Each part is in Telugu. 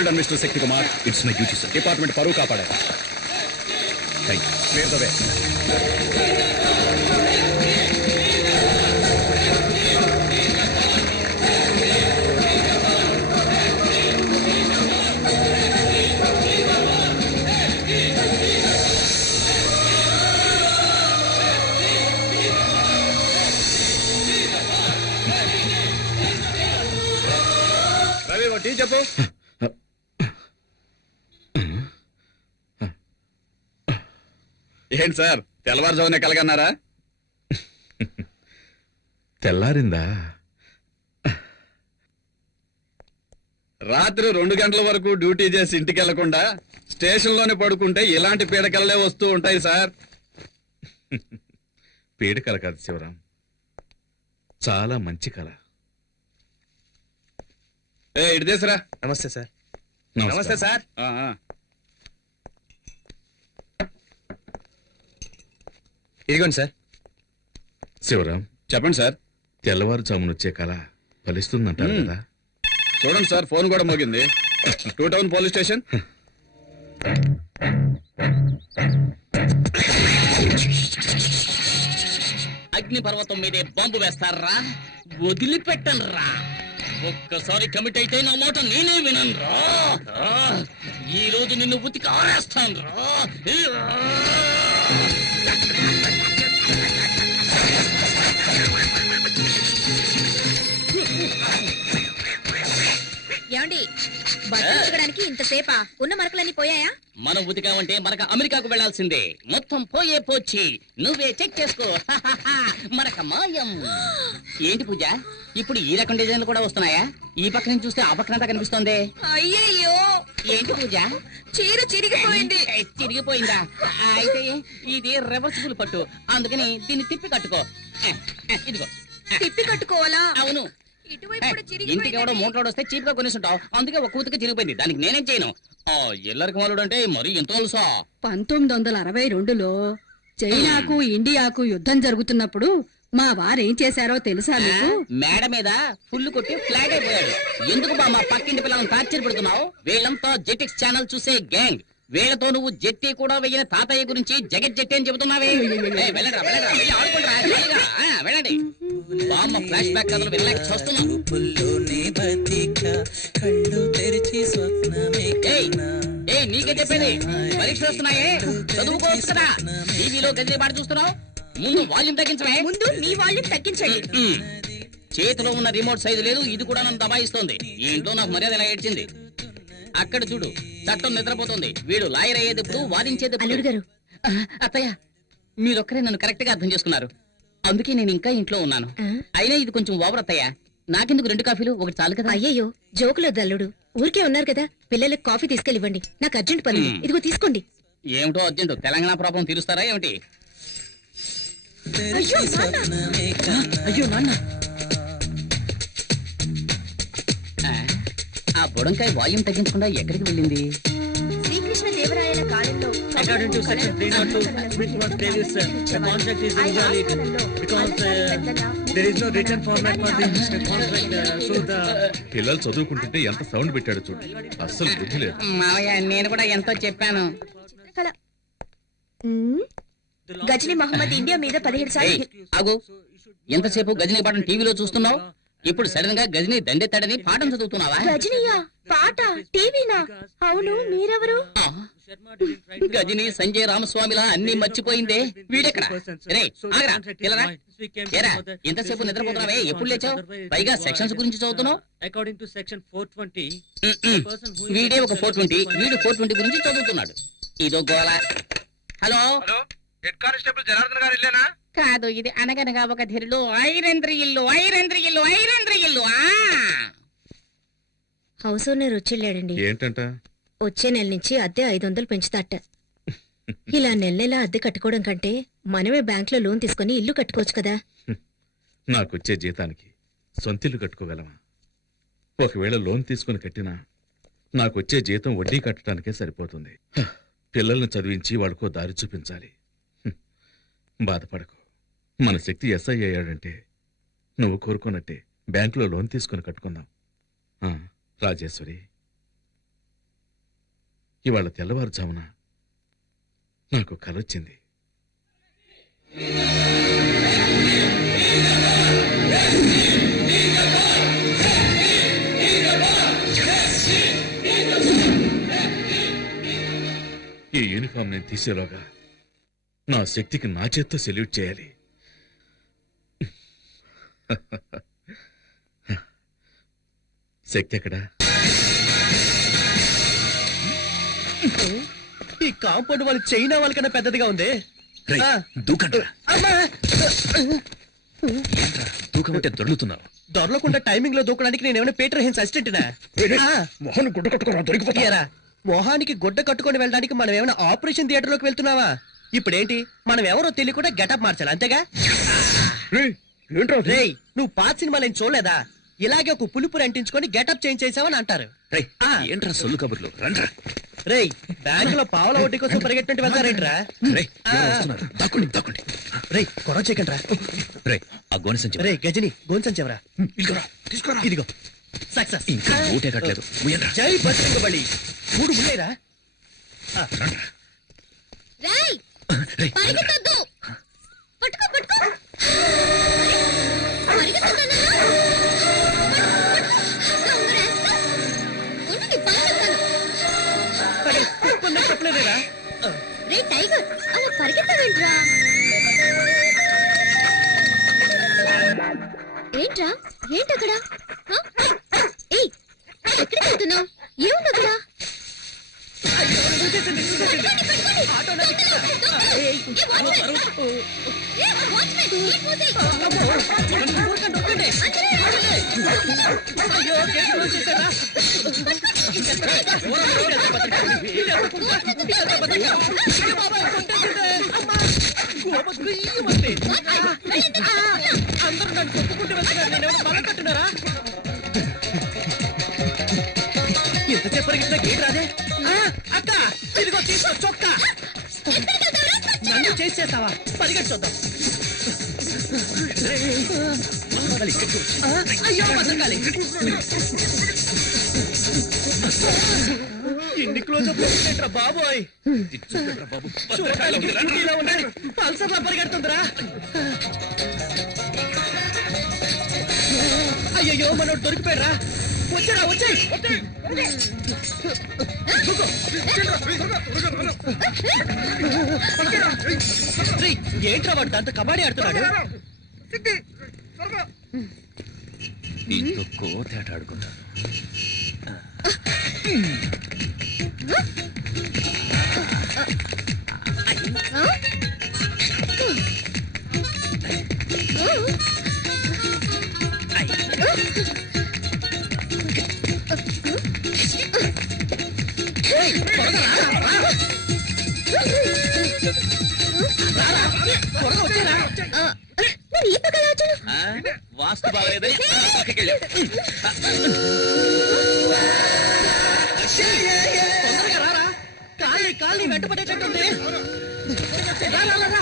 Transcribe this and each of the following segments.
Well done, Mr. Sekti Kumar. It's my duty, sir. Department परू कापाड़ा है. Thank you. Clear the way. Ravi, what did you do? ఏంటి సార్ తెల్లవారుజామునే కలగన్నారా? తెల్లారిందా? రాత్రి 2 గంటల వరకు డ్యూటీ చేసి ఇంటికి వెళ్లకుండా స్టేషన్లోనే పడుకుంటే ఇలాంటి పీడకలలే వస్తూ ఉంటాయి సార్. పీడకల కాదు శివరాం, చాలా మంచి కళ. ఇటు తీసురా. నమస్తే సార్. నమస్తే సార్. ఇదిగోండి సార్. శివరాం, చెప్పండి సార్. తెల్లవారుజామున వచ్చే కళ ఫలిస్తుందంటారు కదా? చూడండి సార్, ఫోన్ కూడా మోగింది. 2 టౌన్ పోలీస్ స్టేషన్. అగ్ని పర్వతం మీదే బాంబు వేస్తారా? వదిలిపెట్టనురా. ఒక్కసారి కమిట్ అయితే నా మాట నేనే విననురా. ఈ రోజు నిన్ను ఉతికి ఆరేస్తాను రా. ఏమండి, బట్టలు ఉతకడానికి ఇంతసేపా? ఉన్న మరకలన్నీ పోయాయా? మనం ఉతికామంటే మనకు అమెరికాకు వెళ్లాల్సిందే. మొత్తం పోయే పోచ్చి నువ్వే చెక్ చేసుకో. మనక మాయం. ఏంటి పూజ, ఇప్పుడు ఈ రకం డిజైన్లు కూడా వస్తున్నాయా? ఈ పక్క నుంచి చూస్తే ఆ పక్కనంతా కనిపిస్తోంది. అయ్యయ్యో, ఏంటి పూజ, చీర చిరిగిపోయింది. చిరిగిపోయిందా? అయితే ఇది రివర్సిబుల్ పట్టు, అందుకని దీన్ని తిప్పి కట్టుకో. ఇదిగో. తిప్పి కట్టుకోవాలా? అవును. ఇటువైపు కూడా ఇంటికి చిరిగిపోయింది. ఎవడో మోటార్ వస్తే చీప్ గా కొనేసుంటావు, అందుకే ఒక కూతుకి చిరిగిపోయింది. దానికి నేనేం చేయను. ఎల్లరికి మాలుడు అంటే మరి ఎంత తెలుసా? 1962లో చైనాకు ఇండియాకు యుద్ధం జరుగుతున్నప్పుడు మా వారేం చేశారో తెలుసా మీకు? మేడ మీద ఫుల్ కొట్టి ఫ్లాట్ అయిపోయాడు. ఎందుకు బా మా పక్కింటి పిల్లలను టార్చర్ పెడుతున్నావు? వీళ్ళంతా జెటిక్స్ ఛానల్ చూసే గ్యాంగ్. వీళ్ళతో నువ్వు జెట్టి కూడా వెయ్యిన తాతయ్య గురించి జగత్ జెట్టి అని చెబుతున్నావే. వెళ్ళండిరా, వెళ్ళండిరా, వెళ్ళి ఆడుకుంటారా, జైలుగా. వెళ్ళండి. బామ్మ ఫ్లాష్ బ్యాక్ కథలు వెళ్ళాక చూస్తున్నాను. నీకే చెప్పేది, పరీక్షలు వస్తున్నాయే, చదువుకోవచ్చు కదా. టీవీలో గదిలే పాట చూస్తున్నావు. ముందు వాల్యూమ్ తగ్గించవే. ముందు మీ వాళ్ళని తగ్గించండి. చేతిలో ఉన్న రిమోట్ సైజు లేదు, ఇది కూడా నన్ను దబాయిస్తోంది. ఈ ఇంట్లో నాకు మర్యాద ఇలా ఏడ్చింది. అక్కడ చూడు, చట్టం నిద్రపోతుంది. వీడు లాయర్ అయ్యేది ఇప్పుడు, వాదించేది అల్లుడు గారు. అత్తయ్య, మీరొక్కరే నన్ను కరెక్ట్ గా అర్థం చేసుకున్నారు. అందుకే నేను ఇంకా ఇంట్లో ఉన్నాను. అయినా ఇది కొంచెం ఓవర్ అత్తయ్య. నాకెందుకు 2 కాఫీలు, ఒకటి చాలు కదా. అయ్యయ్యో, జోకులొద్దు అల్లుడు. ఊరికే ఉన్నారు కదా, పిల్లలకి కాఫీ తీసుకెళ్ళివ్వండి. నాకు అర్జెంట్ పని. ఇదిగో తీసుకోండి. ఏమిటో అర్జెంటు, తెలంగాణ ప్రాబ్లం తీరుస్తారా ఏమిటి? అయ్యో నాన్న. అయ్యో నాన్న. ఆ బుడంకాయ వాల్యూమ్ తగ్గించకుండా ఎక్కడికి వెళ్ళింది? శ్రీకృష్ణ దేవరాయల కాలంలో According to section 302, which was previous, the contract is invalid because there is no written format for the contract. So the పిల్లలు చదువుకుంటుంటే ఎంత సౌండ్ పెట్టాడు చూడు, అస్సలు బుద్ధి లేదు. మావయ్య, నేను కూడా ఎంతో చెప్పాను. చిత్రకళ. గజనీ మహమ్మద్ ఇండియా మీద 17 సార్లు. ఆగు. ఎంతసేపు గజనీ పాఠం టీవీలో చూస్తున్నావు, ఇప్పుడు సడన్ గా గజనీ దండెత్తాడని పాఠం చదువుతున్నావా? గజనీయా? పాట టీవీనా? అవును, మీరెవరు? గజనీ సంజయ్ రామస్వామిలా అన్ని మర్చిపోయిందే. వీడెక్కడ? రే, ఆగరా, పిల్లరా. ఏరా, ఎంతసేపు నిద్రపోతున్నావే, ఎప్పుడు లేచావు? పైగా సెక్షన్స్ గురించి చదువుతున్నావు. according to section 420, వీడే ఒక 420, వీడు 420 గురించి చదువుతున్నాడు. ఇదో గోళ. హలో, హెడ్ కానిస్టేబుల్ జనార్దన్ గారు ఇల్లేనా? కాదు, ఇది అనగనగా ఒక ధీరులు ఐరేంద్ర ఇల్లు, ఐరేంద్ర ఇల్లు, ఐరేంద్ర ఇల్లు. హౌస్ ఓనర్ వచ్చేళ్ళాడండి. ఏంటంట? వచ్చే నెల నుంచి అద్దె 500 పెంచుతాట. ఇలా నెల అద్దె కట్టుకోవడం కంటే మనమే బ్యాంక్ లో లోన్ తీసుకుని ఇల్లు కట్టుకోవచ్చు కదా. నాకొచ్చే జీతానికి సొంతిల్లు కట్టుకోగలమా? ఒకవేళ లోన్ తీసుకుని కట్టినా నాకొచ్చే జీతం వడ్డీ కట్టడానికే సరిపోతుంది. పిల్లల్ని చదివించి వాళ్ళకో దారి చూపించాలి. బాధపడకు, మన శక్తి ఎస్ఐ అయ్యాడంటే నువ్వు కోరుకున్నట్టే బ్యాంకులో లోన్ తీసుకుని కట్టుకుందాం. రాజేశ్వరి, ఇవాళ తెల్లవారుజామున నాకు కలొచ్చింది. ఈ యూనిఫామ్ నేను తీసేలోగా నా శక్తికి నా చేత్తో సెల్యూట్ చేయాలి. శక్తి ఎక్కడా? ఈ కాంపౌండ్ వాళ్ళు చైనా వాళ్ళకన్నా పెద్దదిగా ఉంది. రేయ్, దూకండ్రా. ఏంట్రా, దూకమంటే దొర్లుతున్నావు. దొరలకుండా టైమింగ్ లో దూకడానికి నేను ఏమైనా పీటర్ హెన్స్ అసిస్టెంట్నా మొహన్ గుడ్డ కట్టుకోరా, దొరికిపోతారా. మొహానికి గుడ్డ కట్టుకొని వెళ్ళడానికి మనం ఏమైనా ఆపరేషన్ థియేటర్ లోకి వెళ్తున్నావా? ఇప్పుడేంటి మనం ఎవరో తెలియకుండా గెటప్ మార్చాలి అంతేగా? ఏంట్రా అది? రేయ్ నువ్వు పాత సినిమాలు ఏం చూడలేదా? ఇలాగే ఒక పులుపురు అంటించుకొని గెటప్ చేంజ్ చేసావని అంటారు. రేయ్, ఆ. ఏంట్రా సొల్లు కబుర్లు, రండ్రా. రేయ్ బ్యాంక్ లో పావుల వడ్డీ కోసం పరిగెట్టినట్టు వెళ్తారేంట్రా? రేయ్, ఎవరో వస్తున్నారు. దాక్కోండి. రేయ్ గొడవ చేయకండి రా. రేయ్, ఆ గోనె సంచి రేయ్ గజని గోన్సంచెవరా? ఇదిగోరా, తీసుకురా. ఇదిగో సక్సెస్. ఇంకా ఊటే కట్టలేదు. ముయ్యండ్రా. జై బలి 3 ముళ్ళేరా? రేయ్ రేయ్, పరిగెత్తొద్దు. పట్టుకో పరిగెత్తొద్దన్నానా? దొంగరేస్తా. ఉండు, నీ పని చెప్తాను. అరే, ఒప్పందం చెప్పలేదేరా? రే టైగర్, అలా పరిగెత్తవేంట్రా? ఏంటక్కడ? ఏయ్, ఎక్కడికి వెళ్తున్నావు? ఏముంది అక్కడ? అందరూ నన్ను కొట్టుకుంటూ వెళ్తున్నారు. నేనేమో బలం కట్టున్నారా? ఎంతసేపు పరిగెత్తినా గేట్ రాదే. అక్క ఇదిగో తీసుకో చొక్కా. నన్ను చేసేస్తావా? పరిగెట్టుద్దాం. అయ్యో బతకాలి. ఇన్ని క్లోజ్ అప్ ఏంట్రా బాబోయ్? చూడటానికి స్కూటీలో ఉన్నాయి, పల్సర్లా పరిగెడుతుందిరా. అయ్యయ్యో మనోడు దొరికిపోయారా? వచ్చారా? వచ్చాయి. ఏంట్రా వాడు దాంతో కబడ్డీ ఆడుతున్నాడు? దీంతో కోతేట ఆడుకుంటాను. వాస్తు బాగలేదని తొందరగా రారా. కాళ్ళని వెంట పడేటట్టుంది. రా, రా, రా, రా.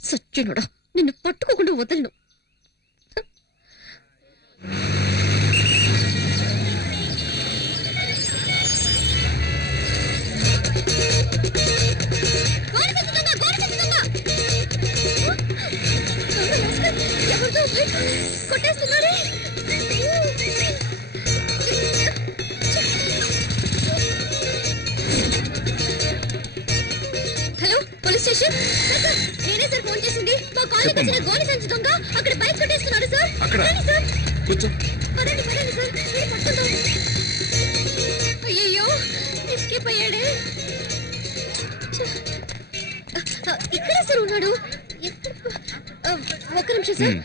సచ్చినోడా, నిన్ను పట్టుకోకుండా వదలను. కొట్టేస్తున్నారే. Hello, police station. సార్, నేనే సార్ ఫోన్ చేసింది. మా కాలనీకి వచ్చిన గోలి సంచి దొంగ అక్కడ బైక్ కొట్టేస్తున్నాడు సార్. అక్కడ? రండి సార్. కూర్చో. పదండి సార్, మీరు పట్టుకుందాం. అయ్యయ్యో, ఎస్కేప్ అయ్యాడే. ఇక్కడే సార్ ఉన్నాడు. ఒక్క నిమిషం సార్.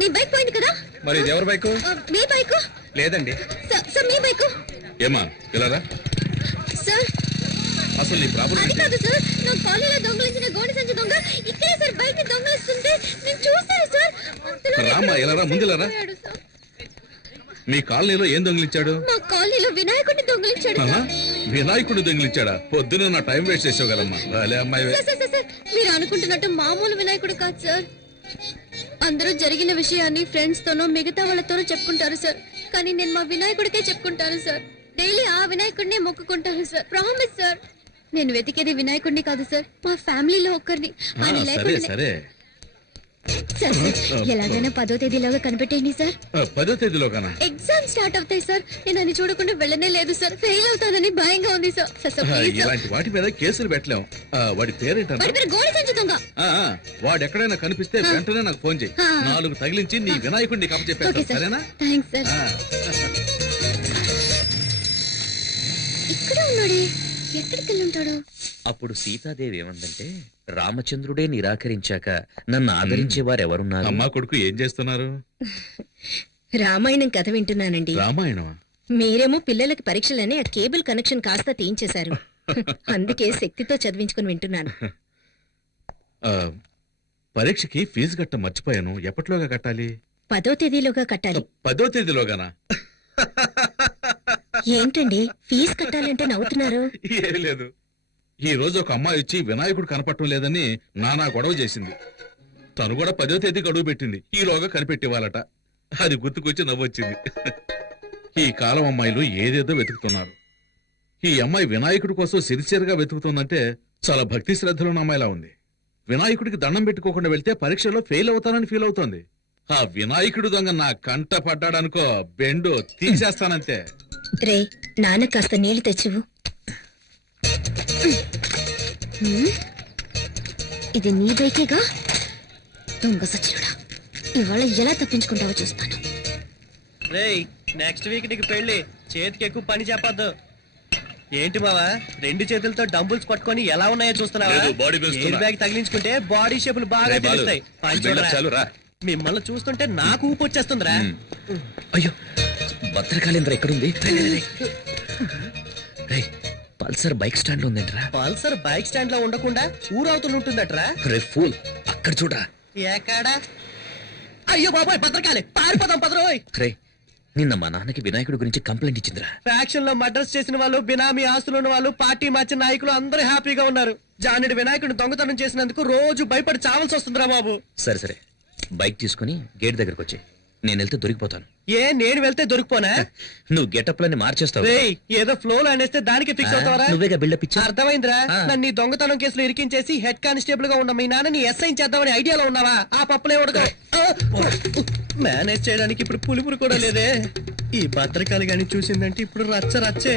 మీ బైక్ పోయింది కదా? మరి ఇది ఎవరి బైకు? మీ బైకు లేదండి. సార్, మీ బైకు. ఏమా ఇలా సార్, అసలు నీ ప్రాబ్లం అది కాదు సార్. నా కాలనీలో దొంగలించిన గోడి సంచి దొంగ ఇక్కడే సార్ బైక్ ని దొంగలిస్తుంటే నేను చూస్తాను సార్. రామ్మా, ఇలా రా, ముందు ఇలా రా. మీ కాలనీలో ఏం దొంగిలించాడు? మా కాలనీలో వినాయకుడిని దొంగలించాడు ఆహా, సార్. వినాయకుడు దొంగిలించాడా? పొద్దున నా టైం వేస్ట్ చేసావు కదమ్మా. అలే అమ్మాయి. సార్, మీరు అనుకుంటున్నట్టు మామూలు వినాయకుడు కాదు సార్. అందరూ జరిగిన విషయాన్ని ఫ్రెండ్స్ తోనో మిగతా వాళ్ళతోనో చెప్పుకుంటారు సార్. కానీ నేను మా వినాయకుడికే చెప్పుకుంటాను సార్. డైలీ ఆ వినాయకుడినే మొక్కుకుంటాను సార్. Promise sir. నేను వెతికేది వినాయకుడిని కాదు సార్, మా ఫ్యామిలీలో ఒక్కరిని. ఆయన సరే లేకుండా సరే సార్ ఎలాగైనా 10వ తేదీలోగా కనిపెట్టేయండి సార్. 10వ తేదీలోగానా? ఎగ్జామ్ స్టార్ట్ అవుతాయి సార్. నేను అని చూడకుండా వెళ్ళనే లేదు సార్. ఫెయిల్ అవుతానని భయంగా ఉంది sir. Sir sir, please sir. ఇలాంటి వాటి మీద కేసులు పెట్టలేం. వాడి పేరేంటన్నా? వాడి పేరు గోడి సంచి దొంగ. వాడు ఎక్కడైనా కనిపిస్తే వెంటనే నాకు ఫోన్ చేయి. 4 తగిలించి నీ వినాయకుడిని ఓకే కప్పచెప్పేస్తాను, సార్. సరేనా? Thanks sir. ఇక్కడ ఉన్నాడే, ఎక్కడికి వెళ్ళి ఉంటాడు? అప్పుడు సీతాదేవి ఏమందంటే, రామచంద్రుడే నిరాకరించాక నన్ను ఆదరించే వారెవరున్నారు? అమ్మా కొడుకు ఏం చేస్తున్నారు? రామాయణం కథ వింటున్నానండి. రామాయణమా? మీరేమో పిల్లలకి పరీక్షలని ఆ కేబుల్ కనెక్షన్ కాస్త తీయించేశారు. అందుకే శక్తితో చదివించుకుని వింటున్నాను. పరీక్షకి ఫీజు కట్ట మర్చిపోయాను. ఎప్పటిలోగా కట్టాలి? 10వ తేదీలోగా కట్టాలి. 10వ తేదీలోగానా? ఏంటండి ఫీజు కట్టాలంటే నవ్వుతున్నారు? ఏం లేదు, ఈ రోజు ఒక అమ్మాయి వచ్చి వినాయకుడు కనపడటం లేదని నానా గొడవ చేసింది. తను కూడా 10వ తేదీ గడువు పెట్టింది. ఈలోగా కనిపెట్టివ్వాలట. అది గుర్తుకొచ్చి నవ్వొచ్చింది. ఈ కాలం అమ్మాయిలు ఏదేదో వెతుకుతున్నారు. ఈ అమ్మాయి వినాయకుడి కోసం సిరిసియర్గా వెతుకుతుందంటే చాలా భక్తి శ్రద్ధలున్న అమ్మాయిలా ఉంది. వినాయకుడికి దండం పెట్టుకోకుండా వెళ్తే పరీక్షలో ఫెయిల్ అవుతానని ఫీల్ అవుతోంది. ఆ వినాయకుడు దొంగ నా కంట పడ్డాడనుకో, బెండు తీసేస్తానంతే. రే నాన్న కాస్త నీళ్లు తెచ్చివు. ఇది నీ బైకేగా? దొంగ సచ్చినుడా, ఇవాళ ఎలా తప్పించుకుంటావో చూస్తాను. రేయ్ నెక్స్ట్ వీక్ నీకు పెళ్లి, చేతికి ఎక్కువ పని చెప్పొద్దు. ఏంటి బావా 2 చేతులతో డంబుల్స్ పట్టుకొని ఎలా ఉన్నాయో చూస్తున్నావా? లేదు, body పెంచుతున్నా. ఎయిర్ బ్యాగ్ తగిలించుకుంటే బాడీ షేపులు బాగా రే బాలు, తెలుస్తాయి. పని బిల్డప్ చూడరా. చాలు రా. మిమ్మల్ని చూస్తుంటే నాకు ఊపు వచ్చేస్తుందిరా. అయ్యో భద్రకాళేంద్ర ఎక్కడుంది? రేయ్, పల్సర్ బైక్ స్టాండ్ ఉందేంట్రా? పల్సర్ బైక్ స్టాండ్ లో ఉండకుండా ఊరవుతూ ఉంటుందట్రా. రే ఫూల్, అక్కడ చూడరా. ఎక్కడా? అయ్యో బాబాయ్ భద్రకాళి, పారిపోదాం పదరోయ్. రే, నిన్న మా నాన్నకి వినాయకుడి గురించి కంప్లైంట్ ఇచ్చిందిరా. ఫ్యాక్షన్ లో మర్డర్స్ చేసిన వాళ్ళు, బినామీ ఆస్తులు ఉన్న వాళ్ళు, పార్టీ మార్చిన నాయకులు అందరూ హ్యాపీగా ఉన్నారు. జానుడి వినాయకుడిని దొంగతనం చేసినందుకు రోజు భయపడి చావాల్సి వస్తుందిరా బాబు. సరే సరే, బైక్ తీసుకుని గేట్ దగ్గరకు వచ్చి, నేను వెళ్తే దొరికిపోతాను. నేను వెళ్తే దొరికిపోనా? నువ్వు గెటప్లని మార్చేస్తావు. రేయ్ ఏదో ఫ్లో లో అనేస్తే దానికి ఫిక్స్ అవుతావరా? నువ్వేగా బిల్డప్ ఇచ్చా. అర్థమైందిరా. ఆ. నన్ను ఈ దొంగతనం కేసులో ఇరికించేసి హెడ్ కానిస్టేబుల్ గా ఉన్న మీ నాన్నని ఎస్ఐ చేద్దామని ఐడియాలో ఉన్నావా? ఆ పప్పులే ఉడక మేనేజ్ చేయడానికి ఇప్పుడు పులుపురు కూడా లేదే. ఈ భద్రకాళి గాని చూసిందంటే ఇప్పుడు రచ్చ రచ్చే.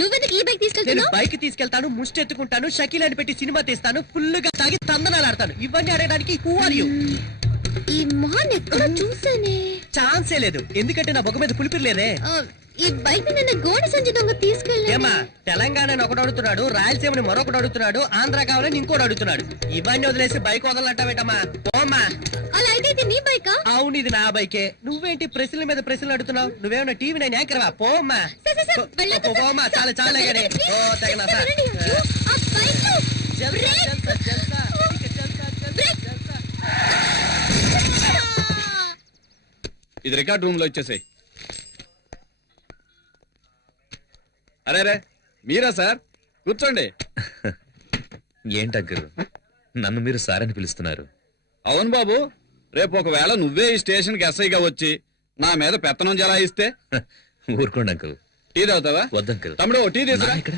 నువ్వెందుకు ఈ బైక్ నేను తీసుకెళ్తున్నావు? బైక్ తీసుకెళ్తాను, ముష్టి ఎత్తుకుంటాను, షకీలాని పెట్టి సినిమా తీస్తాను, ఫుల్ గా తాగి తందనాలు ఆడతాను. ఇవన్నీ ఆడడానికి హూ ఆర్ యు? ఈ మొహాన్ని ఎక్కడ చూసానే? ఛాన్సే లేదు, ఎందుకంటే నా బొగ్గ మీద పులిపిరి లేదే. ఈ బైక్ నిన్న గోడి సంచి దొంగ తీసుకెళ్ళి. ఏమా తెలంగాణని ఒకడు అడుగుతున్నాడు, రాయలసీమని మరొకడు అడుగుతున్నాడు, ఆంధ్ర కావాలని ఇంకోటి అడుగుతున్నాడు. ఇవన్నీ వదిలేసి బైక్ వదలంటావేటమ్మా? ఓమ్మా. అలా అయితే ఇది నీ బైకా? అవును ఇది నా బైకే. నువ్వేంటి ప్రశ్నల మీద ప్రశ్నలు అడుగుతున్నావు? నువ్వేమన్నా టీవీ నేను యాంకర్వా? పోమ్మా. సార్, సార్, సార్, వెళ్ళొద్దు సార్. పోమ్మా, చాలా చాలా గానే. ఓ తగిన సార్. వెళ్ళండి. అయ్యో, ఆ బైక్ జల్సా, జల్సా, జల్సా. ఇక జల్సా, జల్సా, జల్సా. ఇది రికార్డ్ రూమ్ లో ఇచ్చేసాయి. అరే రే, మీరా సార్? కూర్చోండి. ఏంటగ్గరు, నన్ను మీరు సార్ అని పిలుస్తున్నారు? అవును బాబు, రేపు ఒకవేళ నువ్వే ఈ స్టేషన్కి ఎస్ఐగా వచ్చి నా మీద పెత్తనం జలాయిస్తే? ఊరుకోండి అంకుల్. టీ తాగుతావా? వద్దంకుల్. తమ్ముడు ఓ టీ తీసురా. ఇక్కడ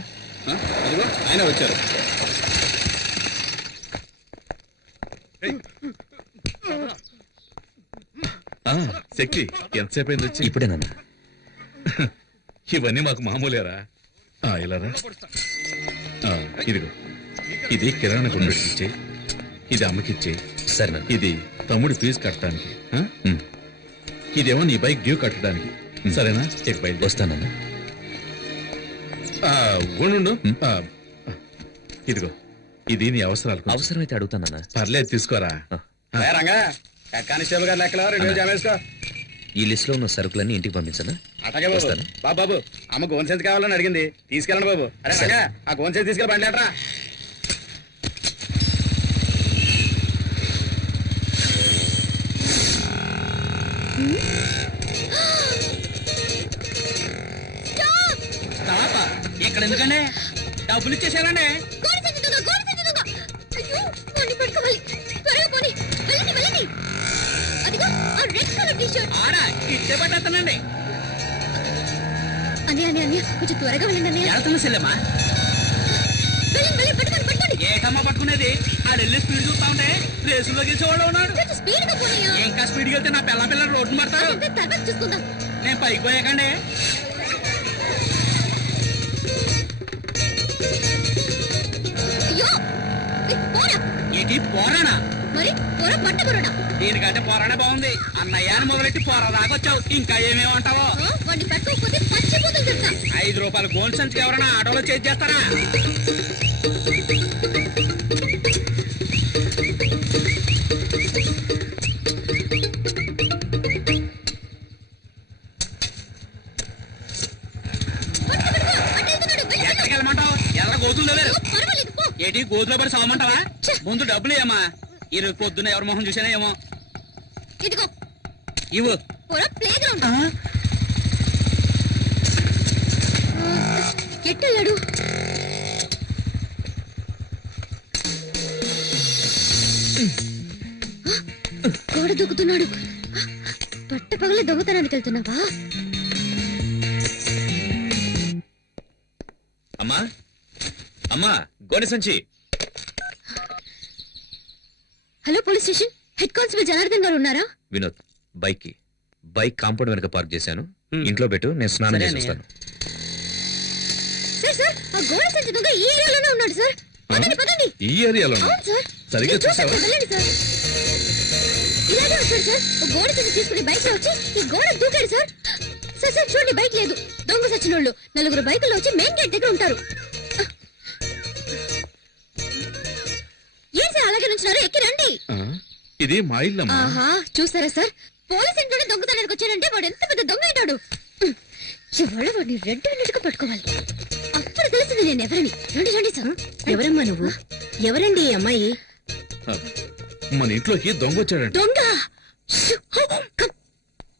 అదిగో ఆయన వచ్చారు. శక్తి ఎంతసేపు అయింది వచ్చి? ఇప్పుడేనన్నా. ఇవన్నీ మాకు మామూలేరా. ఇలారా. ఇదిగో, ఇది కిరాణా కొనుగోలు ఇచ్చే, ఇది అమ్మకిచ్చే, సరేనా? ఇది తమ్ముడి ఫీజు కట్టడానికి, ఇదేమో నీ బైక్ డ్యూ కట్టడానికి. సరేనా? చెక్ బయట వస్తానన్నా. ఉండు. ఇదిగో, ఇది నీ అవసరాలకు. అవసరమైతే అడుగుతానన్నా. పర్లేదు, తీసుకోరా. రంగా, కానిస్టేబుల్ గారు లెక్కలో 2 జామేసుకో. ఈ లిస్ట్ లో ఉన్న సరుకులన్నీ ఇంటికి పంపించనా? అట్లాగే బాబు. వస్తాను. బాబు అమ్మ గోన్ సెన్స్ కావాలని అడిగింది, తీసుకెళ్ళండి బాబు. అరే రంగా, ఆ గోన్ సెన్స్ తీసుకెళ్ళి బండి లేటరా. ఇక్కడ ఎందుకంటే డబ్బులు ఇచ్చేసారండి. గోడి సంచి దొంగ, గోడి సంచి దొంగ. అయ్యో, వాడిని పట్టుకోవాలి. త్వరగా పోనీ. వెళ్ళండి, వెళ్ళండి. అదిగో ఆ రెడ్ కలర్ టీ షర్ట్. ఆడా ఇచ్చే పట్టేస్తానండి. అని అని అని కొంచెం త్వరగా వెళ్ళండి అన్నయ్య. వెళ్తున్నా చెల్లెమ్మా. వెళ్ళండి, వెళ్ళండి, పట్టుకోండి, పట్టుకోండి. ఏటమ్మా పట్టుకునేది? ఆడు వెళ్ళి స్పీడ్ చూస్తా ఉంటే రేసులో గెలిచేవాడు ఉన్నాడు. కొంచెం స్పీడ్ గా పోనీయా. ఇంకా స్పీడ్కి వెళ్తే నా పిల్ల రోడ్డు పడతారు. అదంతా తర్వాత చూసుకుందాం. నేను పైకి పోయాకండి. అయ్యో ఏ, పోరా. ఏంటి పోరానా? మరి పోరా పట్టకురాడా. దీనికంటే పోరానే బాగుంది. అన్నయ్యాన్ని మొదలెట్టి పోరా దాకొచ్చావు. ఇంకా ఏమేమంటావో. వాడిని పట్టుకోకపోతే పచ్చిపోతుంది చెప్తా. 5 రూపాయలు గోల్డ్ సంచికి ఎవరైనా ఆటోలో చేసి చేస్తారా? ఎక్కడికి వెళ్ళమంటావు? ఎర్ర గోతులు లేరు. పర్వాలేదు పో. ఏంటి గోతులో పడి సావమంటావా? ముందు డబ్బులు ఏమా? ఈ రోజు పొద్దున్న ఎవరి మొహం చూసానా ఏమో. ఇదిగో ఇవ్వు. పోరా ప్లే గ్రౌండ్. ఎట్టెళ్ళాడు? గోడ దూకుతున్నాడు. పట్ట పగల దొంగతనానికి వెళ్తున్నావా? అమ్మా అమ్మా గోనె సంచి. Hello police station, head constable Janardhan గారు ఉన్నారా? వినోద్ బైక్ కాంపౌండ్ వెనక పార్క్ చేశాను. ఇంట్లో పెట్టు, నేను స్నానం సరే చేసి అన్నయ్య. వస్తాను. సార్ సార్ ఆ గోడ సంచి దొంగ ఈ ఏరియాలోనే ఉన్నాడు సార్. పదండి పదండి. ఈ ఏరియాలో అవును సార్. సరిగ్గా నేను చూశాను చూసావా? సార్, వెళ్ళండి సార్. ఇలాగే వచ్చాడు సార్. ఓ గోడ సంచి తీసుకుని బైక్ లో వచ్చి ఈ గోడ దూకాడు సార్. సార్ సార్ చూడండి, బైక్ లేదు. దొంగ సచ్చినోళ్ళు 4 బైకుల్లో వచ్చి మెయిన్ గేట్ దగ్గర ఉంటారు. ఏం సార్ అలాగే నుంచున్నారు? ఎక్కి రండి. ఆ, ఇది మా ఇల్లమ్మా. ఆహా చూసారా సార్, పోలీస్ ఇంట్లోనే దొంగతనానికి వచ్చాడంటే వాడు ఎంత పెద్ద దొంగ అయినాడు. ఇవాళ వాడిని రెడ్ హ్యాండెడ్గా పట్టుకోవాలి. అప్పుడు తెలిసింది నేను ఎవరిని. రండి రండి సార్. ఎవరమ్మా నువ్వు? ఎవరండి ఈ అమ్మాయి? మన ఇంట్లోకి దొంగ వచ్చాడంట. దొంగ. Shoe, come.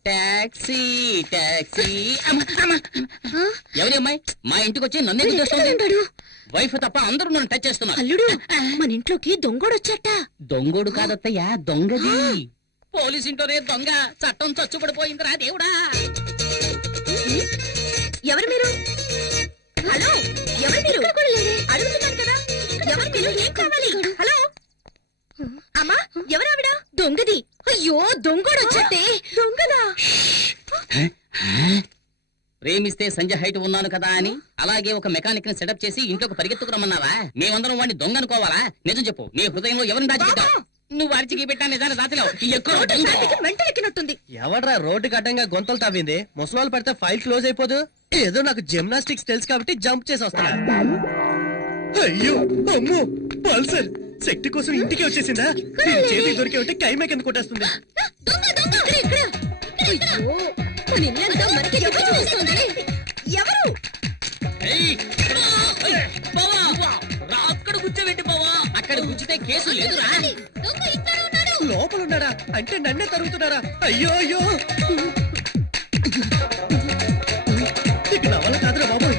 Taxi taxi. ఆ, ఎవరి అమ్మాయి మా ఇంటికి వచ్చి నన్ను వీడు ఎందుకు ఎక్కడ చేస్తుంది? ఉంటాడు? వైఫ్ తప్ప అందరూ నన్ను టచ్ చేస్తున్నారు. అల్లుడు, మన ఇంట్లోకి దొంగోడొచ్చట. దొంగోడు కాదత్తయ్యా, దొంగది. పోలీస్ ఇంట్లోనే దొంగ. చట్టం చచ్చుబడిపోయిందిరా దేవుడా. ఎవరు మీరు? హలో, ఎవరు మీరు? ఇక్కడ కూడా లేదే. అడుగుతున్నాను కదా, ఎవరు మీరు? ఏం కావాలి? హలో అమ్మా, ఎవరావిడ? దొంగది. అయ్యో దొంగోడొచ్చట్టే. దొంగదా? ప్రేమిస్తే సంజయ్ హైట్ ఉన్నాను కదా అని అలాగే ఒక మెకానిక్ ని సెటప్ చేసి ఇంట్లోకి పరిగెత్తుకురమ్మన్నావా? మేమందరం వాడిని దొంగ అనుకోవాలా? నిజం చెప్పు, నీ హృదయంలో ఎవరిని దాచిపెట్టావు? నువ్వు అరిచికి పెట్టా నిజాన్ని దాచలేవు. ఎక్కువ మెంటలెక్కినట్టుంది. ఎవడ్రా రోడ్డుకి అడ్డంగా గొంతలు తవ్వింది? ముసలాలు పడితే ఫైల్ క్లోజ్ అయిపోదు. ఏదో నాకు జిమ్నాస్టిక్స్ తెలుసు కాబట్టి జంప్ చేసి వస్తున్నా. అయ్యో అమ్మో, పల్సర్ శక్తి కోసం ఇంటికి వచ్చేసిందా? దీని చేతికి దొరికే ఉంటే కైమే కింద కొట్టేస్తుంది. దొంగ దొంగ. ఇక్కడ ఇక్కడ. అయ్యో మన ఇల్లంతా మనకి ఎవరు చూస్తుంది? ఎవరు? అక్కడ కూర్చోబెట్టి బావా. అక్కడ కూర్చుతే కేసు లేదురా. దొంగ ఇక్కడ ఉన్నాడు. లోపల ఉన్నాడా? అంటే నన్నే తరుగుతున్నారా? అయ్యో అయ్యో, ఇక నా వల్ల కాదురా బాబు.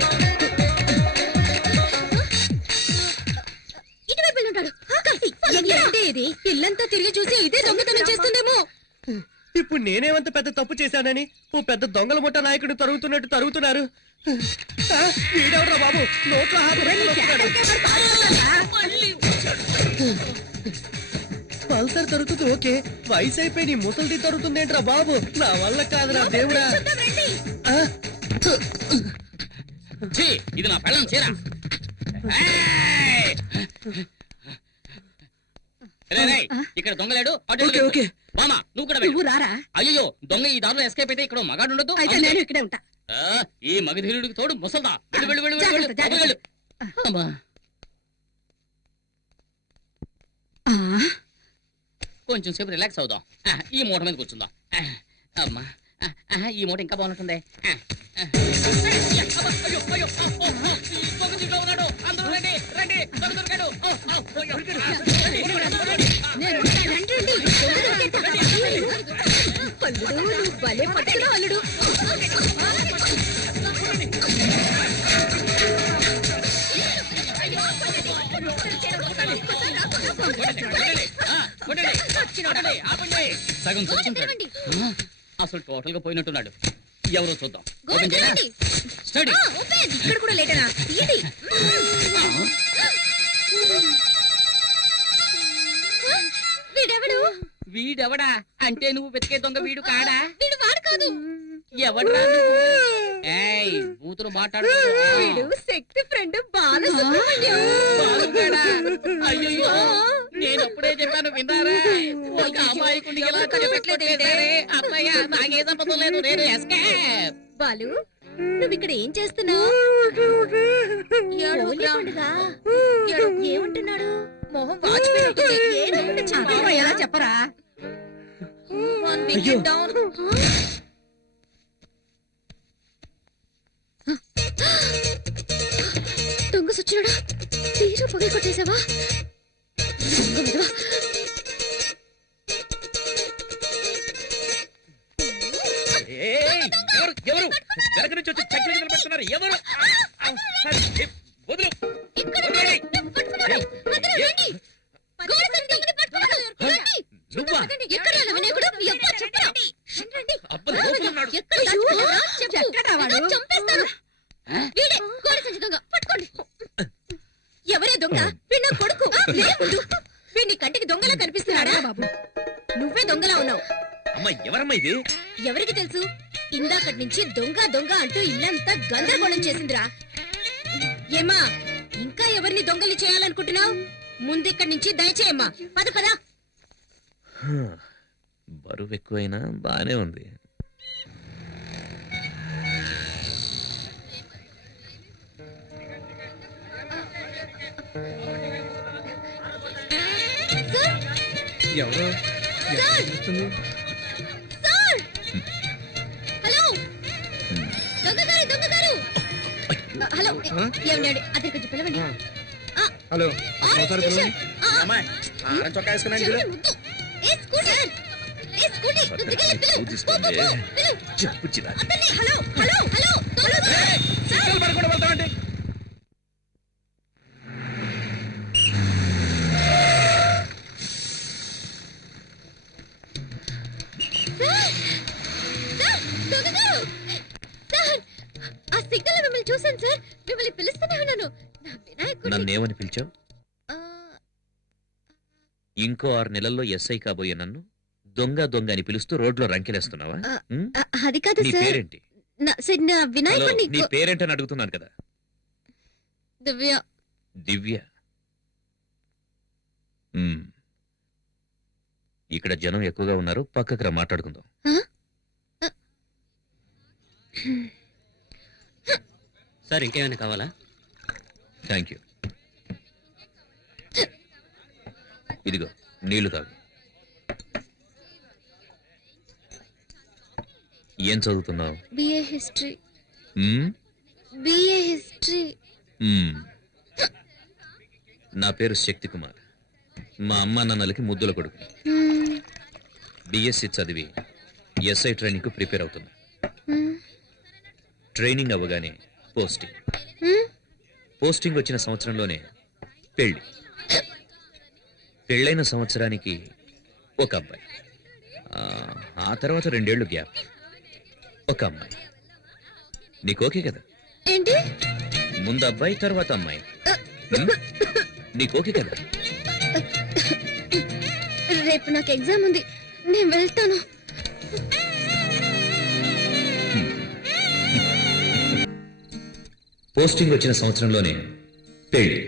ఇటువైపు వెళ్ళి ఉంటాడు. ఏంటి ఇది? ఇల్లంతా తిరిగి చూసి ఇదే దొంగతనం చేస్తుందేమో. ఇప్పుడు నేనేమంత పెద్ద తప్పు చేశానని ఓ పెద్ద దొంగల ముఠా నాయకుడు తరుగుతున్నట్టు తరుగుతున్నారు. ఆ, వీడెవడ్రా బాబు నోట్లో హాత పెట్టుకుని వస్తున్నాడు. పల్సర్ తరుగుతుంది ఓకే, వయసు అయిపోయి నీ ముసలిది తరుగుతుందేంట్రా బాబు? నా వల్ల కాదురా దేవుడా. ఆ, ఛీ, ఇది నా పెళ్ళం చీర. ఇక్కడ దొంగలేడు. Okay, okay. మామా నువ్వు కూడా నువ్వు వెళ్ళు. రారా? అయ్యో దొంగ ఈ దారిలో ఎస్కేప్ అయితే ఇక్కడ మగాడు ఉండదు. అయితే నేను ఇక్కడే ఉంటా. ఈ మగధీరుడికి తోడు ముసల్దా. వెళ్ళు వెళ్ళు వెళ్ళు వెళ్ళు, జాగ్రత్త, వెళ్ళు వెళ్ళు. అమ్మా, ఆ, కొంచెం సేపు రిలాక్స్ అవుదాం. ఈ మూట మీద కూర్చుందాం. అమ్మా, ఈ మూట ఇంకా బాగుంటుంది. అయ్యో, అయ్యో, ఈ దొంగ దీంట్లో ఉన్నాడు. అందరూ రండి, రండి, దొంగ దొరికాడు. నేను రండి, రండి. దొంగ దొరికేట. అల్లుడు నువ్వు భలే పట్టుకున్నావు అల్లుడు. సగం చచ్చుంటాడు. తెరవండి. అసలు టోటల్ గా పోయినట్టున్నాడు. ఎవరో చూద్దాం. గోడ ఓపెన్ చేయనా? చూడండి. స్టడీ. ఓపెన్. ఇక్కడ కూడా లేటనా? ఏంటి? వీడెవడు? వీడెవడా అంటే నువ్వు వెతికే దొంగ వీడు కాడా? వీడు వాడు కాదు. ఎవడ్రా నువ్వు? ఏయ్ బూతులు మాట్లాడు. వీడు శక్తి ఫ్రెండ్ బాలసుబ్రహ్మణ్యం. బాలుగాడా? అయ్యయ్యో, నేను అప్పుడే చెప్పాను విన్నారా? ఒక అమాయకుడిని ఇలా కనిపెట్టలేదే. అమ్మయ్య, నాకే సంబంధం లేదు, నేను ఎస్కేప్. బాలు నువ్వు ఇక్కడ ఏం చేస్తున్నావు? ఏమంటున్నాడు? మొహం వాచిపోయింది. ఏడవకుండా చెప్పు. ఎలా చెప్పరా? అయ్యో. దొంగ సచ్చినాడా? తీరు పగలు కొట్టేశావా? దొంగ విధవా. ఏయ్, ఎవరు ఎవరు వెనక నుంచి వచ్చి చక్కెర నిలబెడుతున్నారు ఎవరు? వదులు. వదిలేయ్. పట్టుకున్నాడు. అందరూ రండి. గోడ సంచి దొంగని పట్టుకున్నాడు. రండి. నువ్వా? ఎక్కడ నా వినాయకుడు? ఎవ్వరు చెప్పరా? రండి. అబ్బా, లోపల ఉన్నాడు. ఎక్కడ దాచుకున్నారా? చెప్పు. ఎక్కడ వాడు? నేను చంపేస్తాను. వీడే గోడ సంచి దొంగ. పట్టుకోండి. ఎవరే దొంగ? వీడు నా కొడుకు. లేవుడు. వీడిని కంటికి దొంగలా కనిపిస్తున్నాడా? బాబు నువ్వే దొంగలా ఉన్నావు. అమ్మ ఎవరమ్మా ఇది? ఎవరికి తెలుసు? ఇందాకటి నుంచి దొంగ దొంగ అంటూ ఇల్లంతా గందరగోళం చేసిందిరా. ఏమా ఇంకా ఎవరిని దొంగలు చేయాలనుకుంటున్నావు? ముందిక్కడి నుంచి దయచేయమ్మా. పద పద. బరువు ఎక్కువైనా బానే ఉంది. ఎవరు సార్! హలో దొంగగారు దొంగగారు. హలో ఏమన్నాడు? అతని కొంచెం పిలవండి. హలో ఆరెంజ్ అమ్మాయి ఆరెంజ్ చొక్కా వేసుకున్నాను చూడు. ముద్దు. ఏ స్కూటర్ ఏ స్కూటీ ముందుకెళ్ళి పిలు. ఊదిస్తుంది. పిలు. చెప్పు చిరాకు. అతన్ని హలో హలో హలో దొంగ సార్. చిక్కలు పడకుండా వెళ్తామండి. సార్ దొంగగారు. సార్ ఆ సిగ్నల్ మిమ్మల్ని చూశాను సార్. మిమ్మల్ని పిలుస్తూనే ఉన్నాను. నా వినాయకుడు. నన్నేమని పిలిచావు? ఆ, ఇంకో 6 నెలల్లో ఎస్ఐ కాబోయే నన్ను దొంగ దొంగ అని పిలుస్తూ రోడ్లో రంకెలేస్తున్నావా? ఉమ్? అది కాదు నీ సార్. పేరేంటి? నా హలో, వినాయకుడిని నీ పేరేంటని అడుగుతున్నాను కదా. దివ్య. దివ్య. ఉమ్. ఇక్కడ జనం ఎక్కువగా ఉన్నారు, పక్కకు రా మాట్లాడుకుందాం. సార్ ఇంకేమైనా కావాలా? Thank you. ఇదిగో నీళ్లు తాగు. ఏం చదువుతున్నావు? BA history. Um? BA history. Um. నా పేరు శక్తి కుమార్. మా అమ్మా నాన్నలకి ముద్దుల కొడుకు. బిఎస్సి చదివి ఎస్ఐ ట్రైనింగ్ కు ప్రిపేర్ అవుతున్నా. ట్రైనింగ్ అవ్వగానే పోస్టింగ్. పోస్టింగ్ వచ్చిన సంవత్సరంలోనే పెళ్లి. పెళ్ళైన సంవత్సరానికి ఒక అబ్బాయి. ఆ తర్వాత 2 ఏళ్ళు గ్యాప్. ఒక అమ్మాయి. నీకు ఓకే కదా? ఏంటి? ముందు అబ్బాయి తర్వాత అమ్మాయి. నీకు ఓకే కదా? రేపు నాకు ఎగ్జామ్ ఉంది, నేను వెళ్తాను. పోస్టింగ్ వచ్చిన సంవత్సరంలోనే పెళ్లి.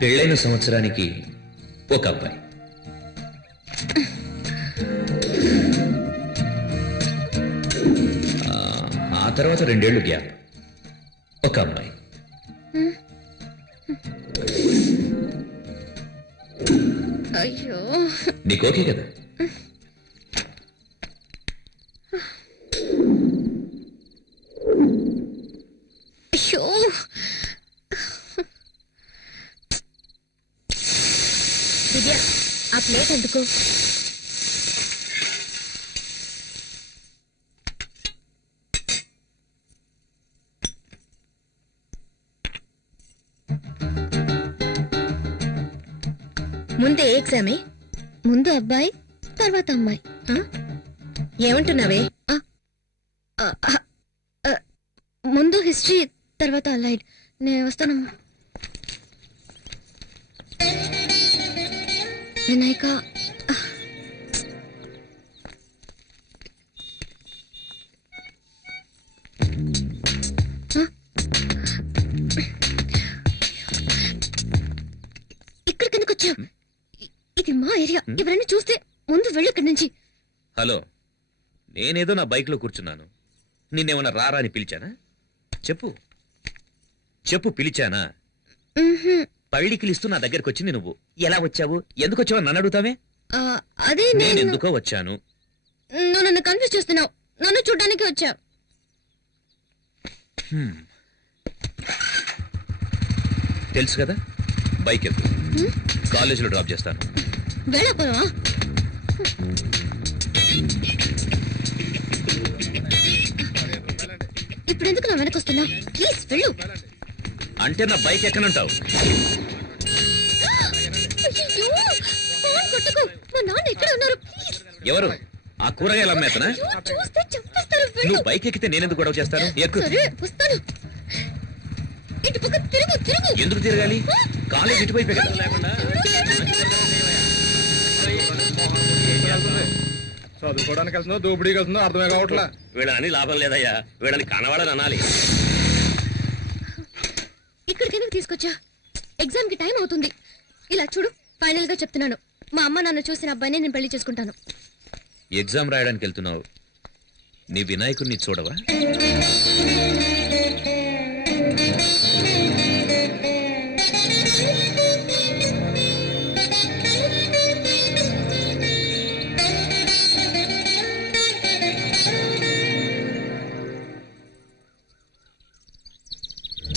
పెళ్ళైన సంవత్సరానికి ఒక అబ్బాయి. ఆ తర్వాత 2 ఏళ్ళు గ్యాప్. ఒక అమ్మాయి. అయ్యో, నీకు ఓకే కదా? అయ్యో. దివ్య ఆ ప్లేట్ ఎందుకు? ముందే ఏ ఎగ్జామే? ముందు అబ్బాయి తర్వాత అమ్మాయి. ఏమంటున్నావే? ఆ, ఆ, ఆ, ముందు హిస్టరీ తర్వాత అలైడ్. నేను వస్తానమ్మా. వినాయక, ఇక్కడికి ఎందుకు వచ్చావు? ఇది మా ఏరియా. ఎవరైనా చూస్తే ముందు వెళ్ళు ఇక్కడి నుంచి. హలో, నేనేదో నా బైక్ లో కూర్చున్నాను. నిన్నేమన్నా రారా అని పిలిచానా? చెప్పు చెప్పు, పిలిచానా? పళ్ళికిలిస్తూ నా దగ్గరకు వచ్చింది నువ్వు. ఎలా వచ్చావు, ఎందుకు వచ్చావు నన్ను అడుగుతావే? అదే నేను ఎందుకో వచ్చాను. నువ్వు నన్ను కన్ఫ్యూజ్ చేస్తున్నావు. నన్ను చూడ్డానికి వచ్చావు. తెలుసు కదా, బైక్ ఎక్కు, కాలేజీలో డ్రాప్ చేస్తాను. వెళ్ళపోవా? ఇప్పుడు ఎందుకు నా వెనక వస్తున్నా? ప్లీజ్ వెళ్ళు. అంటే నా బైక్ ఎక్కనంటావు? అయ్యయ్యో, ఫోన్ కొట్టకు. మా నాన్న ఎక్కడ ఉన్నారు? ప్లీజ్. ఎవరు? ఆ కూరగాయల అమ్మేతనా? అయ్యో, చూస్తే చంపేస్తారు. వెళ్ళు. నువ్వు బైక్ ఎక్కితే నేనెందుకు గొడవ చేస్తాను? ఎక్కు. సరే, వస్తాను. ఇటు పక్క తిరుగు, తిరుగు. ఎందుకు తిరగాలి? కాలేజ్ ఇటువైపే కదా. చదువుకోవడానికి వెళ్తుందో దోపిడీకి వెళ్తుందో అర్థమే కావట్లా. వీళ్ళని లాభం లేదయ్యా, వీళ్ళని కనవాడని అనాలి. ఇక్కడికి ఎందుకు తీసుకొచ్చా? ఎగ్జామ్ కి టైం అవుతుంది. ఇలా చూడు, ఫైనల్ గా చెప్తున్నాను, మా అమ్మ నాన్న చూసిన అబ్బాయిని నేను పెళ్లి చేసుకుంటాను. ఎగ్జామ్ రాయడానికి వెళ్తున్నావు, నీ వినాయకుడిని చూడవా?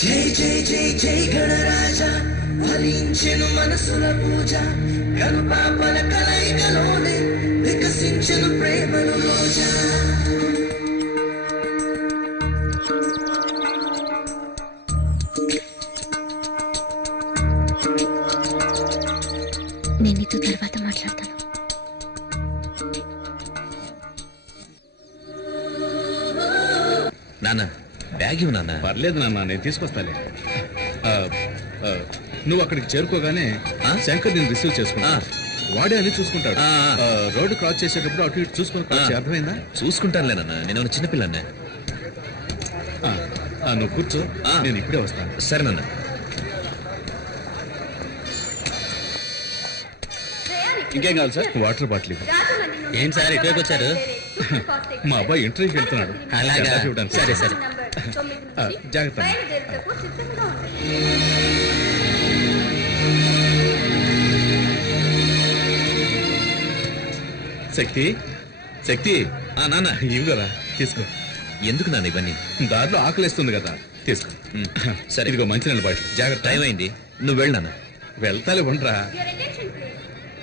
జై జై జై జై గణరాజా, ఫలించెను మనసుల పూజ, కనుపాపల కలయికలోనే వికసించెను ప్రేమను రోజా. నేను నీతో తర్వాత మాట్లాడతాను. నాన్న, బ్యాగ్ ఇవ్వు నాన్న. పర్లేదు నాన్న, నేను తీసుకొస్తాలే. ఆ, ఆ, నువ్వు అక్కడికి చేరుకోగానే శంకర్ నేను రిసీవ్ చేసుకున్నా. వాడే అని చూసుకుంటాడు. రోడ్డు క్రాస్ చేసేటప్పుడు అటు ఇటు చూసుకుని cross చేయి. అర్థమైందా? చూసుకుంటానులే నాన్న, నేను చిన్నపిల్లనే. నువ్వు కూర్చో, నేను ఇప్పుడే వస్తాను. సరే నాన్న. ఇంకేం కావాలి సార్? వాటర్ బాటిల్ ఇవ్వు. ఏంటి సార్ ఇటువైపు వచ్చారు? మా అబ్బాయి ఇంటర్వ్యూకి వెళ్తున్నాడు. అలాగా? చందా చూడడానికి. సరే సరే. జాగ్రత్త. శక్తి, శక్తి. నాన్న, ఇవి కదా, తీసుకో. ఎందుకు నాన్న ఇవన్నీ? దారిలో ఆకలిస్తుంది కదా, తీసుకో. సరే, ఇదిగో మంచినీళ్ళ బాటిల్. జాగ్రత్త. టైం అయింది, నువ్వు వెళ్ళు నాన్న. వెళ్తాలే, ఉండరా.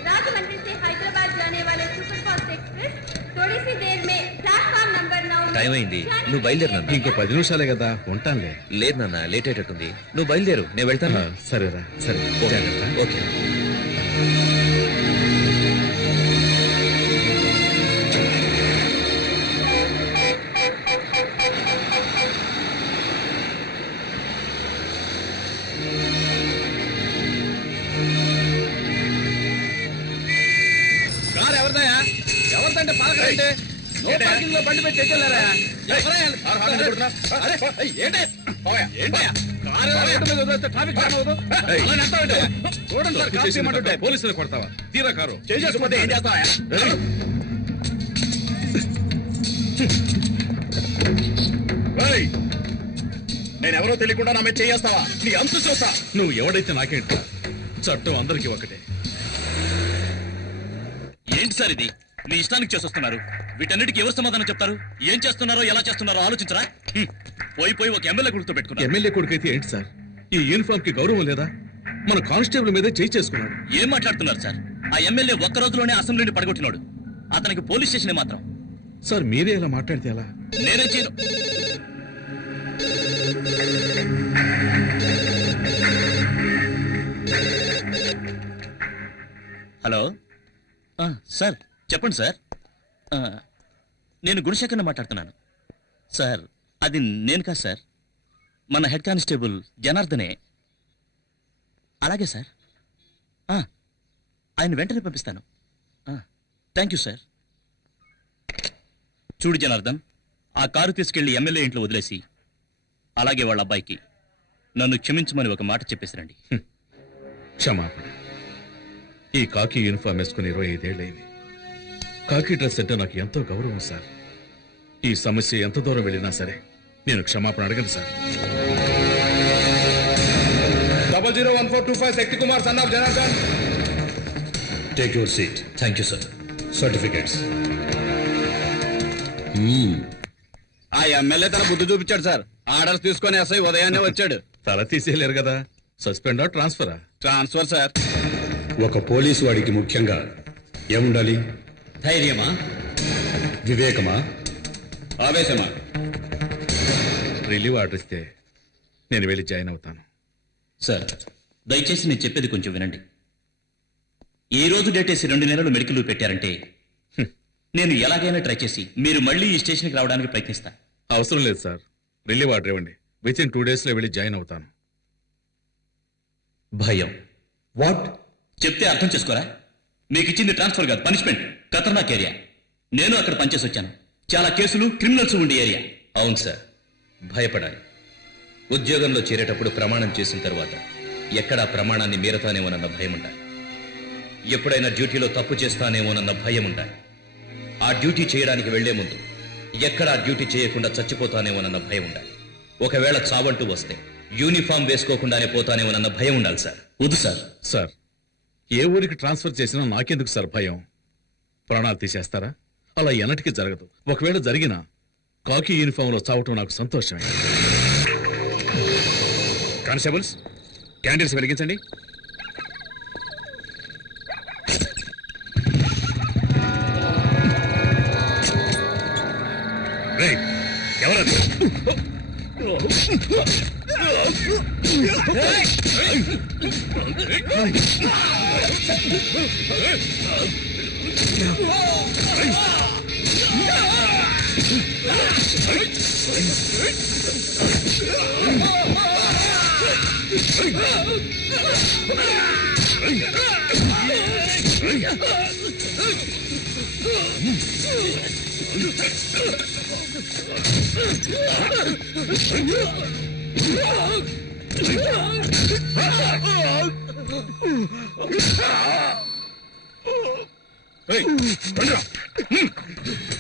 राजमंड्री से हैदराबाद जाने वाले सुपरफास्ट एक्सप्रेस थोड़ी सी देर में प्लेटफॉर्म नंबर 9 టైం అయింది, నువ్వు బయలుదేరు నాన్న. ఇంకో 10 నిమిషాలే కదా, ఉంటానులే. లేదు నాన్న, లేట్ అయ్యేటట్టుంది. నువ్వు బయలుదేరు, నేను వెళ్తాను. సరేరా, సరే, జాగ్రత్త. ఓకే. కారు ఎవరిదయా? ఎవరిదంటే పాలకంటే నో పార్కింగ్ లో బండి పెట్టి ఎక్కెళ్ళారా? చూడండి సార్, కాఫీ ఇమ్మంటుంటే పోలీసులు కొడతావా? తీరా కారు. చేసుకుంటే ఏం చేస్తావా? నేనెవరో తెలియకుండా నా మీద చేస్తావా? నీ అంతు చూస్తా. నువ్వు ఎవడైతే నాకేంటి, చట్టం అందరికీ ఒకటే. ఏంటి సార్ ఇది? మీ ఇష్టానికి చేసొస్తున్నారు. వీటన్నిటికీ ఎవరు సమాధానం చెప్తారు? ఏం చేస్తున్నారో ఎలా చేస్తున్నారో ఆలోచించరా? పోయి పోయి ఒక ఎమ్మెల్యే కొడుకుతో పెట్టుకున్నారు. ఎమ్మెల్యే కొడుకైతే ఏంటి సార్, ఈ యూనిఫామ్ కి గౌరవం లేదా? మన కానిస్టేబుల్ మీదే చేయి చేసుకున్నాడు. ఏం మాట్లాడుతున్నారు సార్? ఆ ఎమ్మెల్యే ఒక్క రోజులోనే అసెంబ్లీని పడగొట్టినాడు. అతనికి పోలీస్ స్టేషన్ మాత్రం. సార్ మీరే ఇలా మాట్లాడితే ఎలా? నేనే చేయను. హలో, సార్ చెప్పండి సార్. నేను గుణశేఖర్ని మాట్లాడుతున్నాను సార్. అది నేను కాదు సార్, మన హెడ్ కానిస్టేబుల్ జనార్దనే. అలాగే సార్, ఆయన వెంటనే పంపిస్తాను. Thank you sir. చూడు జనార్దన్, ఆ కారు తీసుకెళ్లి ఎమ్మెల్యే ఇంట్లో వదిలేసి అలాగే వాళ్ళ అబ్బాయికి నన్ను క్షమించమని ఒక మాట చెప్పేసిరండి. క్షమాపణ. ఈ కాకి యూనిఫామ్ వేసుకుని 25 ఏళ్ళైంది. కాకి డ్రెస్ అంటే నాకు ఎంతో గౌరవం సార్. ఈ సమస్య ఎంత దూరం వెళ్ళినా సరే నేను క్షమాపణ అడగను sir. 001425 Shakti Kumar son of Janardhan. Take your seat. Thank you sir. Certificates. ఆ ఎమ్మెల్యే తన బుద్ధి చూపించాడు సార్. ఆర్డర్స్ తీసుకొని ఎస్ఐ ఉదయాన్నే వచ్చాడు. తల తీసేయలేరు కదా. సస్పెండా ట్రాన్స్ఫరా? Transfer sir. ఒక పోలీసు వాడికి ముఖ్యంగా ఏముండాలి? ధైర్యమా, వివేకమా, ఆవేశమా? రిలీవ్ ఆర్డర్ ఇస్తే నేను వెళ్ళి జాయిన్ అవుతాను. సార్ దయచేసి నేను చెప్పేది కొంచెం వినండి. ఈ రోజు డేటేసి 2 నెలలు మెడికల్ లీవ్ పెట్టారంటే నేను ఎలాగైనా ట్రై చేసి మీరు మళ్ళీ ఈ స్టేషన్కి రావడానికి ప్రయత్నిస్తా. అవసరం లేదు సార్, రిలీవ్ ఆర్డర్ ఇవ్వండి. వితిన్ 2 days వెళ్ళి జాయిన్ అవుతాను. భయం. వాట్? చెప్తే అర్థం చేసుకోరా? మీకు ఇచ్చింది ట్రాన్స్ఫర్ కాదు, పనిష్మెంట్. ఖతర్నాక్ ఏరియా. నేను అక్కడ పనిచేసి వచ్చాను. చాలా కేసులు, క్రిమినల్స్ ఉండే ఏరియా. అవును సార్, భయపడాలి. ఉద్యోగంలో చేరేటప్పుడు ప్రమాణం చేసిన తర్వాత ఎక్కడా ప్రమాణాన్ని మీరతానేమోనన్న భయం ఉండాలి. ఎప్పుడైనా డ్యూటీలో తప్పు చేస్తానేమోనన్న భయం ఉండాలి. ఆ డ్యూటీ చేయడానికి వెళ్లే ముందు ఎక్కడా డ్యూటీ చేయకుండా చచ్చిపోతానేమోనన్న భయం ఉండాలి. ఒకవేళ చావంటూ వస్తే యూనిఫామ్ వేసుకోకుండానే పోతానేమోనన్న భయం ఉండాలి సార్. వద్దు సార్. సార్, ఏ ఊరికి ట్రాన్స్ఫర్ చేసినా నాకెందుకు సార్ భయం? ప్రాణాలు తీసేస్తారా? అలా ఎన్నటికీ జరగదు. ఒకవేళ జరిగినా కాకి యూనిఫామ్ లో చావటం నాకు సంతోషమే. కానిస్టేబుల్స్, క్యాండిల్స్ వెలిగించండి. ఎవరది?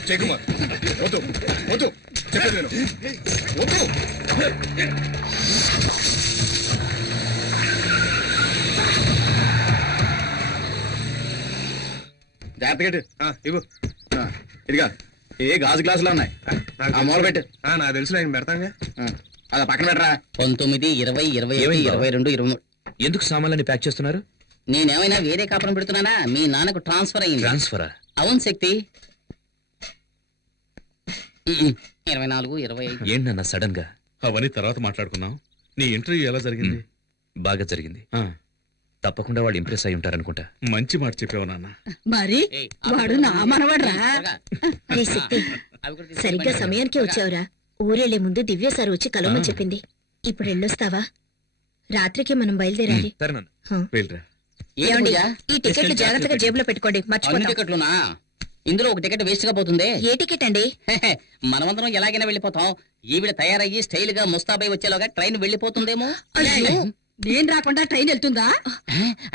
జయకుమార్, వద్దు వద్దు, చెప్పేది నేను వద్దు. జాగ్రత్తగా ఇవ్వు. ఇదిగా ఏ గాజు గ్లాసులు ఉన్నాయి, ఆ మూల పెట్టు. నాకు తెలుసు, నేను పెడతాను. అలా పక్కన పెట్టరా. 19, 20, 21, 22, 23. ఎందుకు సామాన్లని ప్యాక్ చేస్తున్నారు? నేనేమైనా వేరే కాపురం పెడుతున్నానా? మీ నాన్నకు ట్రాన్స్ఫర్ అయింది. ట్రాన్స్ఫరా? అవును శక్తి. 24, 25. ఏంటన్నా సడన్ గా? అవన్నీ తర్వాత మాట్లాడుకున్నాం. నీ ఇంటర్వ్యూ ఎలా జరిగింది? బాగా జరిగింది. ఆ, తప్పకుండా వాళ్ళు ఇంప్రెస్ అయి ఉంటారనుకుంటా. మంచి మాట చెప్పావు నాన్న. మరి వాడు నా మనవడ్రా. అరే శక్తి, సరిగ్గా సమయానికే వచ్చావురా. ఊరెళ్లే ముందు దివ్య సార్ వచ్చి కలవమని చెప్పింది. ఇప్పుడు వెళ్ళొస్తావా? రాత్రికి మనం బయలుదేరాలి. సరే నాన్న. వెళ్ళరా. ఏమండి, ఈ టికెట్లు జాగ్రత్తగా జేబులో పెట్టుకోండి, అన్ని మర్చిపోతాం. టికెట్లునా? ఇందులో ఒక టికెట్ వేస్ట్ గా పోతుంది. ఏ టికెట్ అండి? మనమందరం ఎలాగైనా వెళ్ళిపోతాం. ఈవిడ తయారయ్యి స్టైల్ గా ముస్తాబై వచ్చేలోగా ట్రైన్ వెళ్ళిపోతుందేమో. అయ్యో, నేను రాకుండా ట్రైన్ వెళ్తుందా?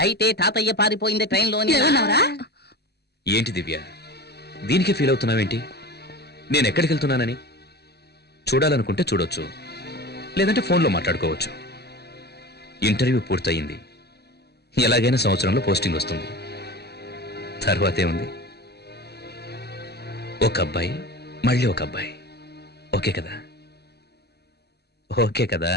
అయితే తాతయ్య పారిపోయింది ట్రైన్ లోని. ఏమన్నావురా? ఏంటి దివ్య, దీనికి ఫీల్ అవుతున్నావేంటి? నేను ఎక్కడికి వెళ్తున్నానని? చూడాలనుకుంటే చూడొచ్చు, లేదంటే ఫోన్లో మాట్లాడుకోవచ్చు. ఇంటర్వ్యూ పూర్తయింది. ఎలాగైనా సంవత్సరంలో పోస్టింగ్ వస్తుంది. తర్వాతే ఉంది, ఒక అబ్బాయి, మళ్ళీ ఒక అబ్బాయి. ఓకే కదా? ఓకే కదా?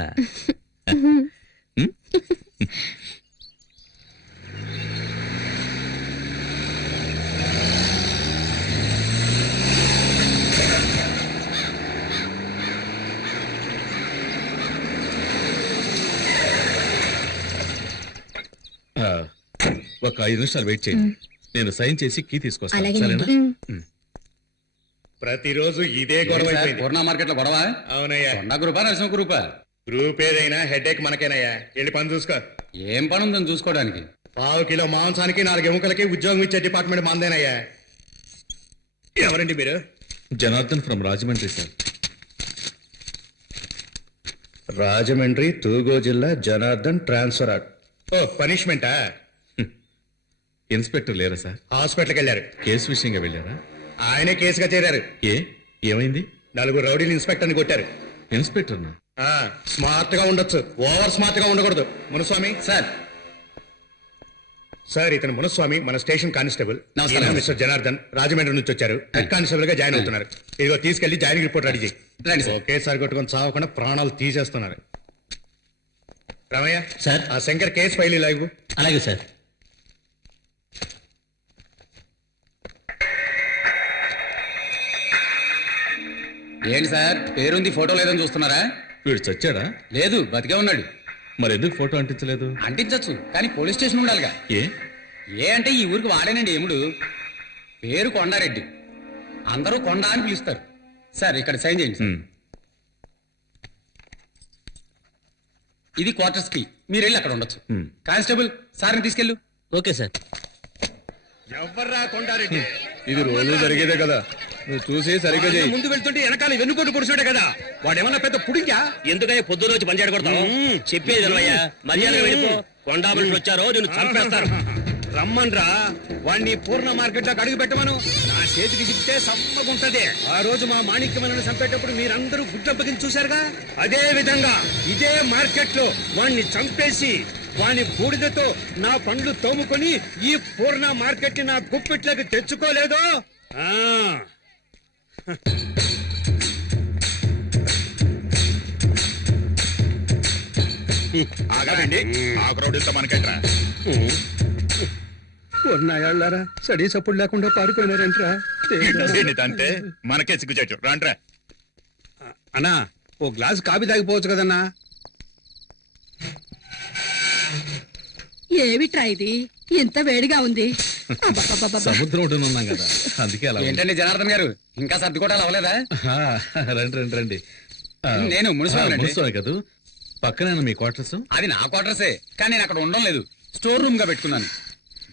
ఒక 5 నిమిషాలు వెయిట్ చేయండి. నేను సైన్ చేసి కీ తీసుకొస్తాను అలాగేనండి. సరేనా ప్రతిరోజు ఇదే గొడవ పూర్ణ మార్కెట్ లో గొడవ అవునయ్యా కొండ గ్రూపా నరసింహ గ్రూపా గ్రూప్ ఏదైనా హెడేక్ మనకేనయ్యా వెళ్ళి పని చూసుకో ఏం పని ఉందని చూసుకోవడానికి 1/2 కిలో మాంసానికి 4 ఎముకలకి ఉద్యోగం ఇచ్చే డిపార్ట్మెంట్ మందేనయ్యా ఎవరండి మీరు జనార్దన్ ఫ్రమ్ రాజమండ్రి సార్. రాజమండ్రి తూగో జిల్లా జనార్దన్ ట్రాన్స్ఫర్ ఓ పనిష్మెంటా ఇన్స్పెక్టర్ లేరా సార్? హాస్పిటల్కి వెళ్ళారు కేసు విషయంగా వెళ్ళారా? ఆయనే కేసుగా చేరారు ఏమైంది? 4 రౌడీలు ఇన్స్పెక్టర్ని కొట్టారు ఇన్స్పెక్టర్నా? స్మార్ట్ గా ఉండొచ్చు ఓవర్ స్మార్ట్ గా ఉండకూడదు. మునుస్వామి సార్ సార్ ఇతను మునుస్వామి మన స్టేషన్ కానిస్టేబుల్. నమస్కారం మిస్టర్ జనార్దన్ రాజమండ్రి నుంచి వచ్చారు. హెడ్ కానిస్టేబుల్ గా జాయిన్ అవుతున్నారు. ఇదిగో తీసుకెళ్లి జాయినింగ్ రిపోర్ట్ రెడీ చేయి. ఒకేసారి కొట్టుకొని చావకుండా ప్రాణాలు తీసేస్తున్నారు. రామయ్య సార్. ఆ శంకర్ కేసు ఫైల్ ఇవ్వు. అలాగే సార్. ఏంటి సార్ పేరుంది ఫోటో లేదని చూస్తున్నారా? వీడు చచ్చాడా? లేదు బతికే ఉన్నాడు. మరి ఎందుకు ఫోటో అంటించలేదు? అంటించచ్చు కానీ పోలీస్ స్టేషన్ ఉండాలిగా. ఏ అంటే ఈ ఊరికి వాడేనండి ఎముడు. పేరు కొండారెడ్డి. అందరూ కొండ అని పిలుస్తారు. సార్ ఇక్కడ సైన్ చేయండి సార్. ఇది క్వార్టర్స్ కి మీరు వెళ్ళి అక్కడ ఉండొచ్చు. కానిస్టేబుల్ సార్ని తీసుకెళ్ళు. Okay sir. ఎవర్రా కొండారెడ్డి? ఇది రోజు జరిగేదే కదా, నువ్వు చూసి సరిగ్గా చేయి. ముందు వెళ్తుంటే వెనకాల వెన్నుకోటు పొడిచాడే కదా, వాడేమన్నా పెద్ద పుడింకా? ఎందుకయ్యా పొద్దున్న వచ్చి పంచాడు కొడతావు? చెప్పేది వినవయ్యా, మర్యాదగా వెళ్ళిపో. కొండా మనుషులు వచ్చారో నేను చంపేస్తారు. రమ్మన్రా వాణ్ణి పూర్ణ మార్కెట్ లో అడుగు పెట్టమను. నా చేతికి చిక్కితే సమ్మగుంటది. ఆ రోజు మా మాణిక్యమని చంపేటప్పుడు మీరందరూ గుడ్డప్పకిని చూశారుగా, అదే విధంగా ఇదే మార్కెట్ లో వాణ్ణి చంపేసి వాని బూడిదతో నా పండ్లు తోముకొని ఈ పూర్ణ మార్కెట్ ని నా గుప్పిట్లోకి తెచ్చుకోలేదో ఆగారండి, ఆకురౌడితో మనకెట్రా? పూర్ణాయాళ్ళారా సడీ సప్పుడు లేకుండా పారిపోయినారంట్రా. అంటే మనకే సిగ్గుచేటు రాంట్రా. అన్నా ఓ గ్లాస్ కాఫీ తాగిపోవచ్చు కదన్నా. ఏమిట్రా ఇది ఇంత వేడిగా ఉంది? అబ్బబ్బబ్బబ్బ. సముద్రం ఒడ్డున ఉన్నాం కదా, అందుకే అలా ఉంది. ఏంటండి జనార్దన్ గారు ఇంకా సర్దుకోవడాలు అవ్వలేదా? రండి రండి రండి. నేను మున్సిపల్ మున్సిపల్ కదా, పక్కనే మీ క్వార్టర్స్. అది నా క్వార్టర్సే కానీ నేను అక్కడ ఉండడం లేదు, స్టోర్ రూమ్ గా పెట్టుకున్నాను.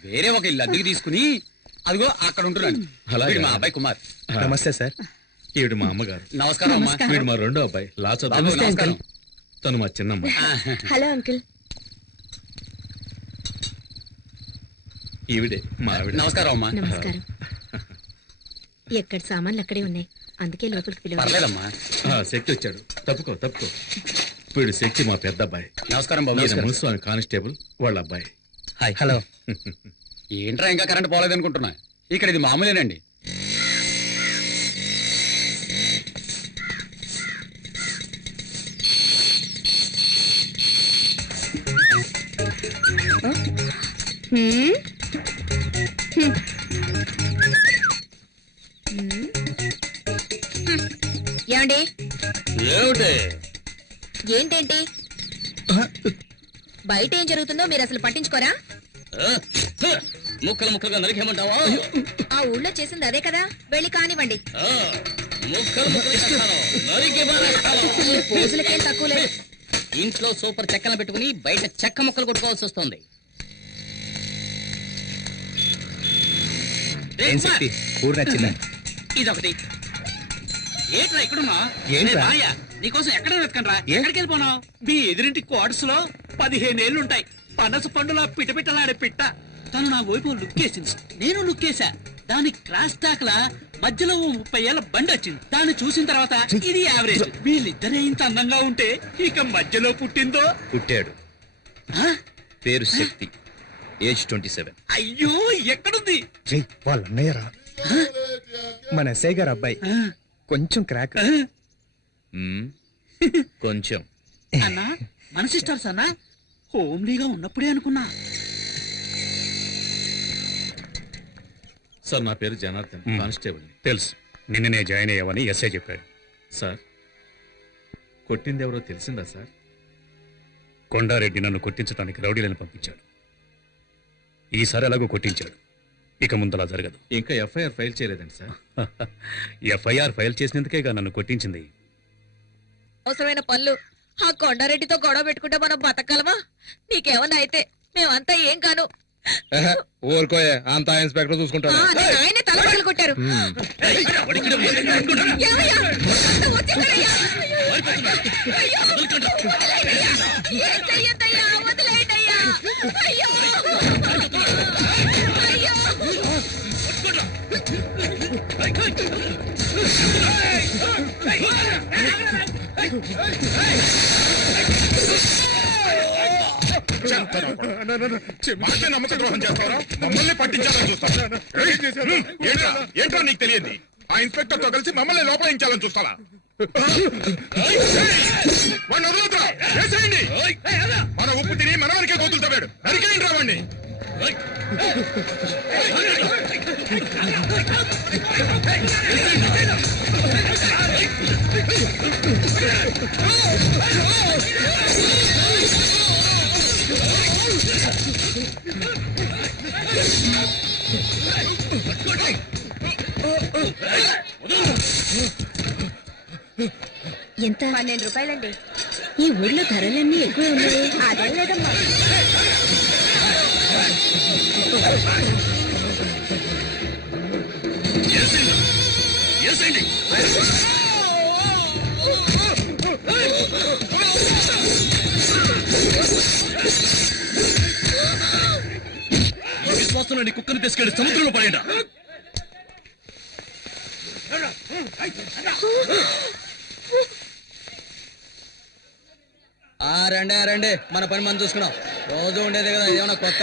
వేరే ఒక ఇల్లు అద్దెకి తీసుకుని అదిగో అక్కడ ఉంటున్నాను. అలాగే. వీడు మా అబ్బాయి కుమార్. నమస్తే సార్. ఈవిడ మా అమ్మగారు. నమస్కారం అమ్మా. నమస్కారం. వీడు మా రెండో అబ్బాయి లాచా. బాబు, నమస్కారం. తను మా చిన్నమ్మ. Hello uncle. ఈవిడే మా ఆవిడ. నమస్కారం అమ్మా. నమస్కారం. ఎక్కడ సామాన్లు అక్కడే ఉన్నాయి, అందుకే లోపలికి పిలవాలి. పర్లేదమ్మా. శక్తి వచ్చాడు, తప్పుకో తప్పుకో. వీడు శక్తి మా పెద్ద అబ్బాయి. నమస్కారం బాబు. ఈయన మున్సిపల్ కానిస్టేబుల్ వాళ్ళ అబ్బాయి. హలో. ఏంట్రా ఇంకా కరెంట్ పోలేదు అనుకుంటున్నా, ఇక్కడ ఇది మామూలేనండి. ఏమండి ఏమిటి? ఏంటేంటి బయట ఏం జరుగుతుందో మీరు అసలు పట్టించుకోరా? ముక్కలు ముక్కలుగా నరికేమంటావా? ఆ ఊళ్ళో చేసింది అదే కదా, వెళ్ళి కానివ్వండి. ముక్కలు ముక్కలు నరికి ఈ పోజులకేం తక్కువ లేదు. ఇంట్లో సూపర్ చెక్కన పెట్టుకుని బయట చెక్క ముక్కలు కొట్టుకోవాల్సి వస్తుంది. ఇదొకటి. ఏంట్రా ఇక్కడున్నా? నీకోసం ఎక్కడ వెతకనరా? ఎక్కడికి వెళ్ళిపోనావు? మీ ఎదురింటి క్వార్టర్స్ లో 15 ఏళ్లుంటాయి. పనస పండులా పిటపిటలాడే పిట్ట. తను నా వైపు లుక్కేసింది, నేను లుక్కేసా. దాని క్రాస్ టాక్ లా మధ్యలో 30 ఏళ్ల బండి వచ్చింది. దాన్ని చూసిన తర్వాత ఇది యావరేజ్. వీళ్ళిద్దరే ఇంత అందంగా ఉంటే ఇక మధ్యలో పుట్టిందో. పుట్టాడు. పేరు శక్తి, ఏజ్ 27. అయ్యో ఎక్కడుంది? వాళ్ళ అన్నయ్యరా మన ఎస్ఐ గారు అబ్బాయి, కొంచెం క్రాక్. కొంచెం. అన్నా మన సిస్టర్స్ అన్నా, హోమ్లీగా ఉన్నప్పుడే అనుకున్నా. సార్ నా పేరు జనార్దన్, కానిస్టేబుల్. తెలుసు, నిన్ననే జాయిన్ అయ్యావని ఎస్ఐ చెప్పాడు. సార్ కొట్టింది ఎవరో తెలిసిందా సార్? కొండారెడ్డి నన్ను కొట్టించడానికి రౌడీలను పంపించాడు. ఈసారి ఎలాగో కొట్టించాడు. ఇక ముందలా జరగదు. ఇంకా ఎఫ్ఐఆర్ ఫైల్ చేయలేదండి సార్. ఎఫ్ఐఆర్ ఫైల్ చేసినందుకేగా నన్ను కొట్టించింది. అవసరమైన పనులు ఆ కొండారెడ్డితో గొడవ పెట్టుకుంటే మనం బతకగలమా? నీకేమన్నా అయితే మేమంతా ఏం కాను. ఊరుకోయే, అంతా ఇన్స్పెక్టర్ చూసుకుంటాడు. ఆయనే తలపగలు కొట్టారు. ఏమయ్యా? అంతా వచ్చేసారయ్యా. అయ్యో. ఏం చెయ్యొద్దయ్యా, వదిలేయండయ్యా. అయ్యో. అయ్యో. మాకే నమ్మక ద్రోహం చేస్తారా? మమ్మల్ని పట్టించాలని చూస్తారా? ఏంట్రా నీకు తెలియదు? ఆ ఇన్స్పెక్టర్ తో కలిసి మమ్మల్ని లోపలించాలని చూస్తారా? వాడిని వదలొద్దురా, వేసేయండి. మన ఉప్పు తిని మన వరకే గోతులు తవ్వాడు, నరికేయండి రా వాడిని. ఎంత? 12 రూపాయలండి. ఈ ఊర్లో ధరలన్నీ ఎక్కువ ఉన్నాయి. అదేం లేదమ్మా. విశ్వాసంలో నీ కుక్కను తీసుకెళ్లి సముద్రంలో పడేట. రండి మన పని మనం చూసుకున్నాం. రోజు ఉండేదే కదా, ఏమన్నా కొత్త?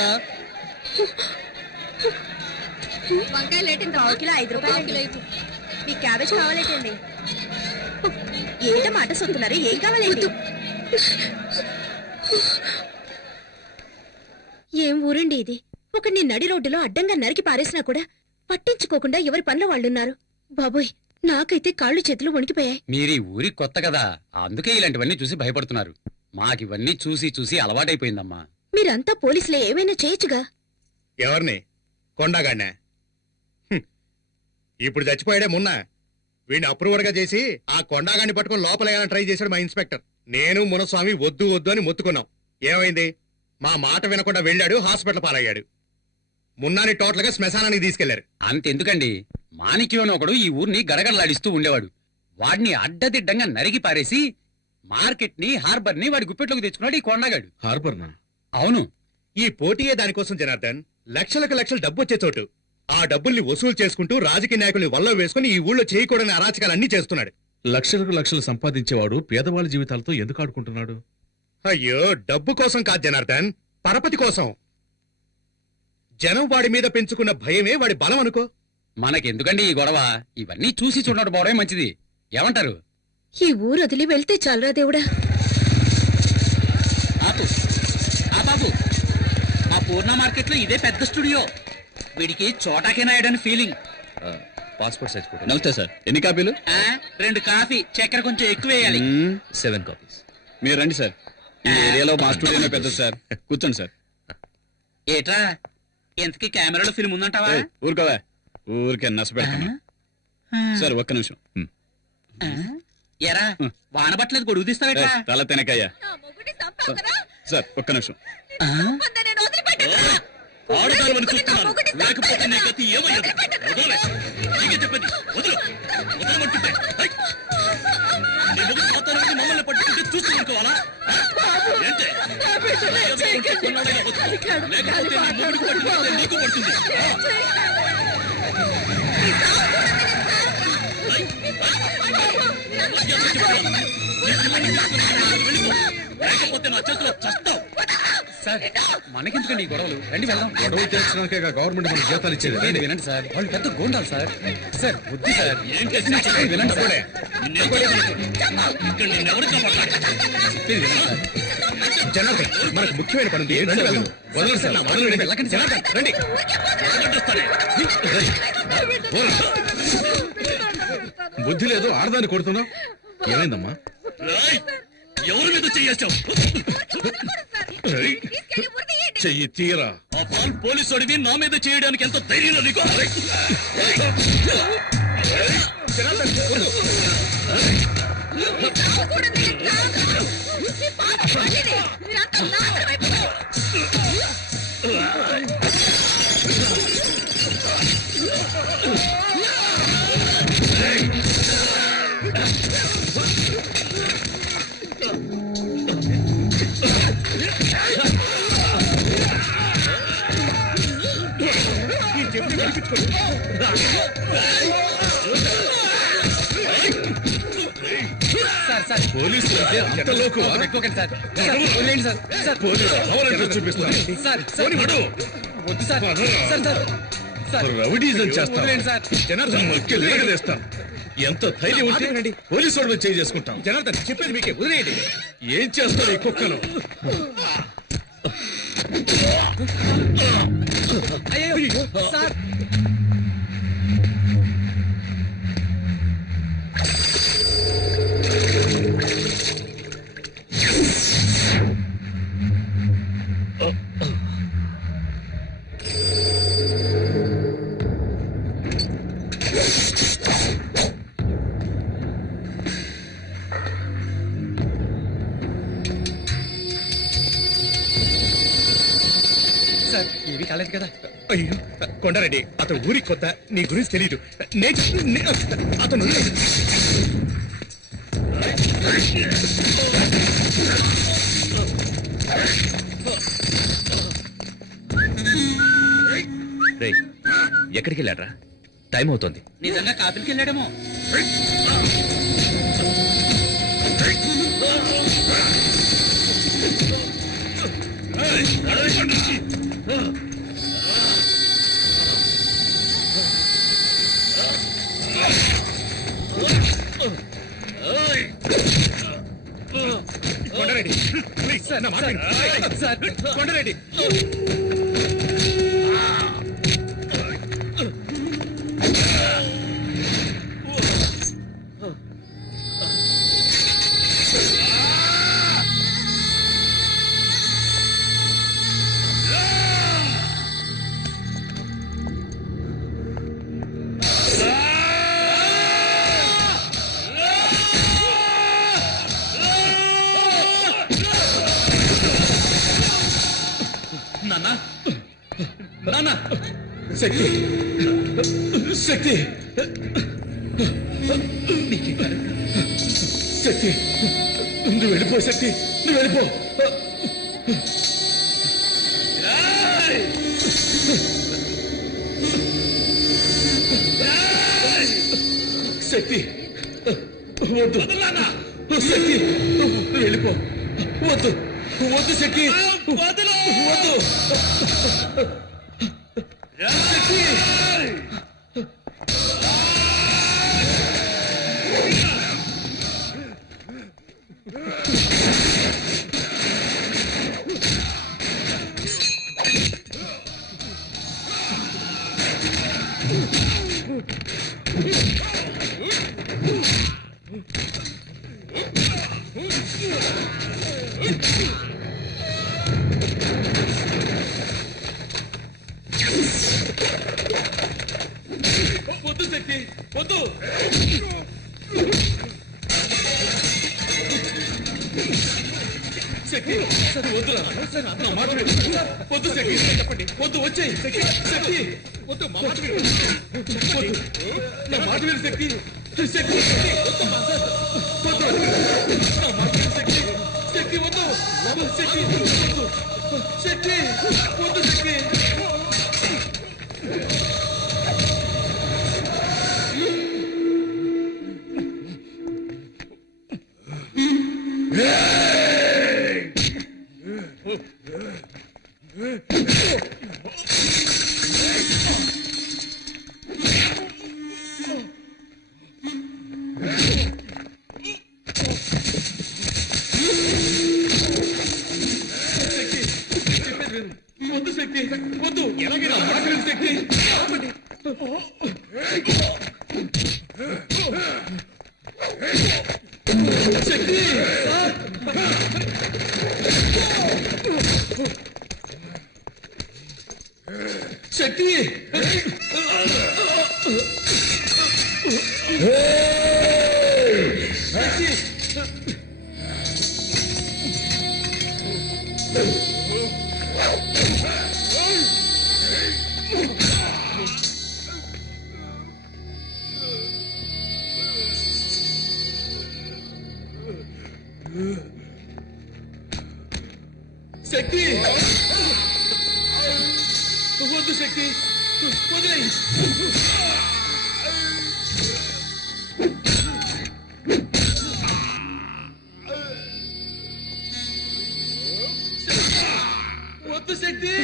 వంకాయలు ఏంటండి? 5 రూపాయలు. మీ క్యాబేజ్ కావాలేటండి? ఏట మాట సొత్తున్నారు, ఏం కావాలండి? ఏం ఊరండి ఇది? ఒకడిని నడి రోడ్డులో అడ్డంగా నరికి పారేసినా కూడా పట్టించుకోకుండా ఎవరి పనుల వాళ్ళున్నారు. బాబోయ్, నాకైతే కాళ్ళు చేతులు వణికిపోయాయి. మీరీ ఊరి కొత్త కదా, అందుకే ఇలాంటివన్నీ చూసి భయపడుతున్నారు. మాకివన్నీ చూసి చూసి అలవాటైపోయిందమ్మా. మీరంతా పోలీసులే, ఏమైనా చేయొచ్చుగా. ఎవరిని? కొండగాడినా? ఇప్పుడు చచ్చిపోయాడే మొన్న. వీడిని అప్రూవర్ గా చేసి ఆ కొండగాడిని పట్టుకుని లోపలేయాలని ట్రై చేశాడు మా ఇన్స్పెక్టర్. నేను మునస్వామి వద్దు వద్దు అని మొత్తుకున్నాం. ఏమైంది? మా మాట వినకుండా వెళ్ళాడు, హాస్పిటల్ పాలయ్యాడు. మున్నాని టోటల్ గా శ్మశానానికి తీసుకెళ్లారు. అంతెందుకండి, మాణిక్యం అని ఒకడు ఈ ఊరిని గడగడలాడిస్తూ ఉండేవాడు. వాడిని అడ్డదిడ్డంగా నరిగి పారేసి మార్కెట్ ని, హార్బర్ ని వాడి గుప్పెట్లోకి తెచ్చుకున్నాడు ఈ కొండగాడు. హార్బర్నా? అవును. ఈ పోటీయే దానికోసం జనార్దన్. లక్షలకు లక్షలు డబ్బు వచ్చే చోటు. ఆ డబ్బుల్ని వసూలు చేసుకుంటూ రాజకీయ నాయకుల్ని వల్ల వేసుకుని ఈ ఊళ్ళో చేయకూడని అరాచకాలన్నీ చేస్తున్నాడు. లక్షలకు లక్షలు సంపాదించేవాడు పేదవాళ్ళ జీవితాలతో ఎందుకు ఆడుకుంటున్నాడు? అయ్యో, డబ్బు కోసం కాదు జనార్దన్, పరపతి కోసం. జనం వాడి మీద పెంచుకున్న భయమే వాడి బలం అనుకో. మనకెందుకండి ఈ గొడవ? ఇవన్నీ చూసి చూడడం పోవడమే మంచిది. ఏమంటారు? ఈ ఊరు వదిలి వెళ్తే చాలరా దేవుడా. బాబు, మా పూర్ణ మార్కెట్ లో ఇదే పెద్ద స్టూడియో. వీడికి చోటాకేనాయడని ఫీలింగ్. Passport size photo. నమస్తే సార్, ఎన్ని కాపీలు? 2 కాఫీ, చక్కెర కొంచెం ఎక్కువ వేయాలి. 7 కాపీస్. మీరు రండి సార్, ఈ ఏరియాలో మా స్టూడియోనే పెద్దది సార్. కూర్చోండి సార్. ఏట్రా, ఎంతకి కెమెరాలో ఫిల్మ్ ఉందంటావా? ఊరుకోవా, ఊరికే నచ్చ పెడతాను. సార్ ఒక్క నిమిషం. ఎరా, వాన పట్టలేదు, గొడుగు తీస్తావేట్రా? తల తినకయ్యా. సార్ ఒక్క నిమిషం. ఆడదానివని చూస్తున్నాను, లేకపోతే నీ గతి ఏమయ్యదు. వదలవే, నీకే చెప్పేది. వదలు, వదలమంటుంటే. హై! నీ మొగుడు సాతానుడిని మమ్మల్ని పట్టుకుంటే చూస్తూ ఊరుకోవాలా? ఏంటే? కొన్నాళ్ళైనా బతుకు. లేకపోతే నీ మొగుడికి పట్టుకుంటే నీకు పడుతుంది. లేకపోతే నా చేతిలో చస్తావు. సార్, మనకెందుకండి ఈ గొడవలు? రండి వెళ్దాం. గొడవలు తెచ్చినాకే గవర్నమెంట్ మనకు జీతాలు ఇచ్చేది. ఏంటి వినండి సార్, వాళ్ళు పెద్ద గోండాలు సార్. సార్ బుద్ధి సార్, ఏం చేసినా చెప్పండి, వినండి సార్. ఇక్కడ నిన్నెవరితో జనార్దన్, మనకు ముఖ్యమైన పని ఉంది. రండి వెళ్దాం. వదలండి సార్, వదలండి. వెళ్ళకండి జనార్దన్, రండి. బుద్ధి లేదు, ఆడదాన్ని కొడుతున్నావు. ఏమైందమ్మా? ఎవరి మీద చేయేసావు? చెయ్యి తీరా. ఆ పాల్ పోలీసు అడివి నా మీద చేయడానికి ఎంత ధైర్యం నీకు? పోలీసులు అంటే అంత లోకువా? పోలీసు ఎవరంటే చూపిస్తాను. రౌడీజం చేస్తాను. జనార్దన్ మొక్కి లేగలేస్తాను. ఎంత ధైర్యం ఉంటే పోలీసు వాడు చేయి చేసుకుంటాం. జనార్దన్ చెప్పేది మీకే, వదిలేయండి. ఏం చేస్తావు ఈ కుక్కను? సార్ ఏమీ కాలేదు కదా? అయ్యో కొండారెడ్డి, అతను ఊరికి కొత్త, నీ గురించి తెలియదు. అతను రేయ్, ఎక్కడికి వెళ్ళాడ్రా? టైం అవుతోంది. నిజంగా కాపులకి వెళ్ళాడేమో. కొండారెడ్డి ప్లీజ్ సార్, నా మాట వినండి. సార్ కొండారెడ్డి, శక్తి శక్తి శక్తి, నువ్వు వెళ్ళిపో. శక్తి, నువ్వు వెళ్ళిపో. శక్తి వద్దు. శక్తి నువ్వు వెళ్ళిపో. వద్దు వద్దు శక్తి, వద్దు. శక్తి వద్దు శక్తి, వద్దు. శక్తి వద్దురా, నా మాట విను. వద్దు శక్తి, చెప్పండి. వద్దు, వచ్చేయి. శక్తి వద్దు, మా మాట విను. వద్దు, నా మాట విను శక్తి. శక్తి వద్దు, వద్దు, నా మాట విను శక్తి. శక్తి వద్దు, శక్తి వద్దు. శక్తి వద్దు, శక్తి. వద్దు శక్తి, వద్దు. ఎలాగైనా మాట విను శక్తి. శక్తి శక్తి శక్తి వద్దు శక్తి వదిలేయ్. వద్దు శక్తి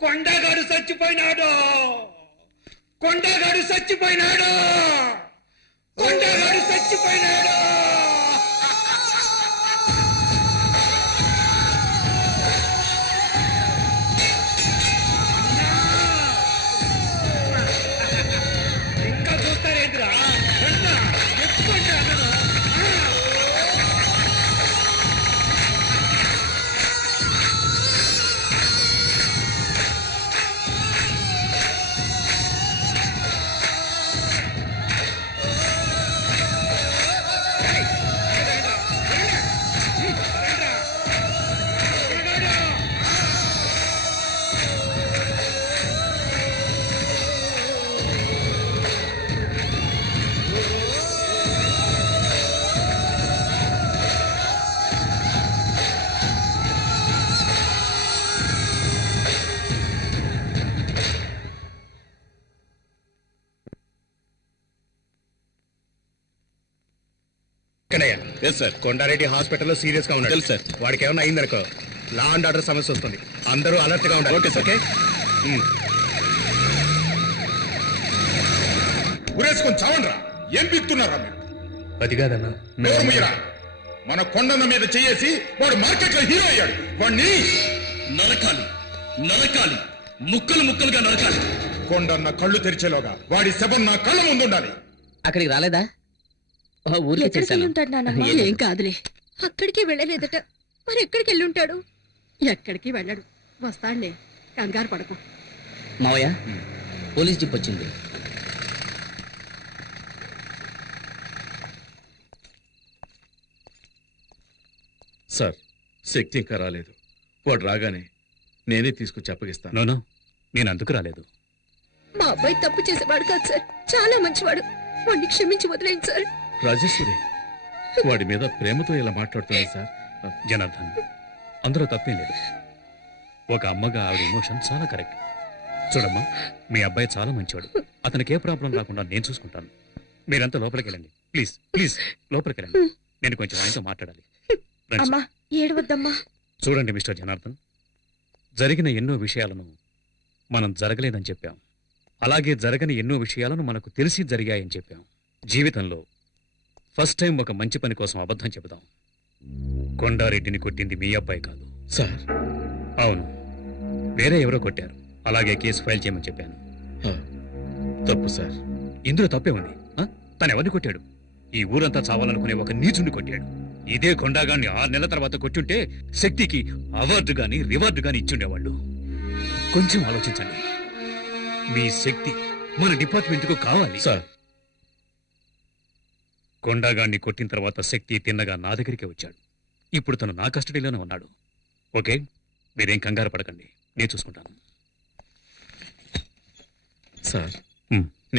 కొండగాడు చచ్చిపోయినాడు కొండగాడు చచ్చిపోయినాడు కొండగాడు చచ్చిపోయినాడు ఇంకా చూస్తారేంద్రా ఎక్కువ కొండారెడ్డి హాస్పిటల్లో సీరియస్ గా ఉన్నాడు. తెలుసు సార్. వాడికి ఏమైనా అయిందనుకో లా అండ్ ఆర్డర్ సమస్య వస్తుంది. అందరూ అలర్ట్ గా ఉండాలి. Okay sir. ఉరేసుకొని చావండ్రా. ఏం పిక్తున్నారా మీరు? అది కాదన్నా నోరు మీరా. మన కొండన్న మీద చేసి వాడు మార్కెట్ లో హీరో అయ్యాడు. వాడిని నరకాలి నరకాలి, ముక్కలు ముక్కలుగా నరకాలి. కొండన్న కళ్ళు తెరిచేలోగా వాడి శవం నా కళ్ళ ముందు ఉండాలి. అక్కడికి రాలేదా? ఊరికే చేశాను. ఏం కాదులే. అక్కడికి వెళ్ళలేదట. మరి ఎక్కడికి వెళ్ళుంటాడు? ఎక్కడికి వెళ్ళడు, వస్తాడులే, కంగారు పడకు. మావయ్య, పోలీస్ జీప్ వచ్చింది. సార్, శక్తి ఇంకా రాలేదు. వాడు రాగానే నేనే తీసుకొచ్చి అప్పగిస్తాను. నోనో, నేను అందుకు రాలేదు. మా అబ్బాయి తప్పు చేసేవాడు కాదు సార్, చాలా మంచివాడు. వాడిని క్షమించి వదిలేండి సార్. రాజేశ్వరి, వాడి మీద ప్రేమతో ఇలా మాట్లాడుతున్నాయి సార్. జనార్దన్, అందులో తప్పేం లేదు. ఒక అమ్మగా ఆవిడ ఎమోషన్ చాలా కరెక్ట్. చూడమ్మా, మీ అబ్బాయి చాలా మంచివాడు. అతనికి ఏ ప్రాబ్లం రాకుండా నేను చూసుకుంటాను. మీరంతా లోపలికి వెళ్ళండి, ప్లీజ్ ప్లీజ్, లోపలికి వెళ్ళండి. నేను కొంచెం ఆయనతో మాట్లాడాలి. రండి. అమ్మా, ఏడవద్దమ్మా. చూడండి మిస్టర్ జనార్దన్, జరిగిన ఎన్నో విషయాలను మనం జరగలేదని చెప్పాం. అలాగే జరగని ఎన్నో విషయాలను మనకు తెలిసి జరిగాయని చెప్పాం. జీవితంలో ఫస్ట్ టైం ఒక మంచి పని కోసం అబద్ధం చెబుదాం. కొండారెడ్డిని కొట్టింది మీ అబ్బాయి కాదు సార్. అవును, వేరే ఎవరో కొట్టారు. అలాగే కేసు ఫైల్ చేయమని చెప్పాను. తప్పు సార్. ఇందులో తప్పే ఉంది. తను ఎవరిని కొట్టాడు? ఈ ఊరంతా చావాలనుకునే ఒక నీచుని కొట్టాడు. ఇదే కొండాగాన్ని 6 నెలల తర్వాత కొట్టుంటే శక్తికి అవార్డు గాని రివార్డు గాని ఇచ్చుండేవాళ్ళు. కొంచెం ఆలోచించండి. మీ శక్తి మన డిపార్ట్మెంట్ కు కావాలి సార్. కొండాగాన్ని కొట్టిన తర్వాత శక్తి తిన్నగా నా దగ్గరికి వచ్చాడు. ఇప్పుడు తను నా కస్టడీలోనే ఉన్నాడు. ఓకే, మీరేం కంగారు పడకండి, నేను చూసుకుంటాను. సార్,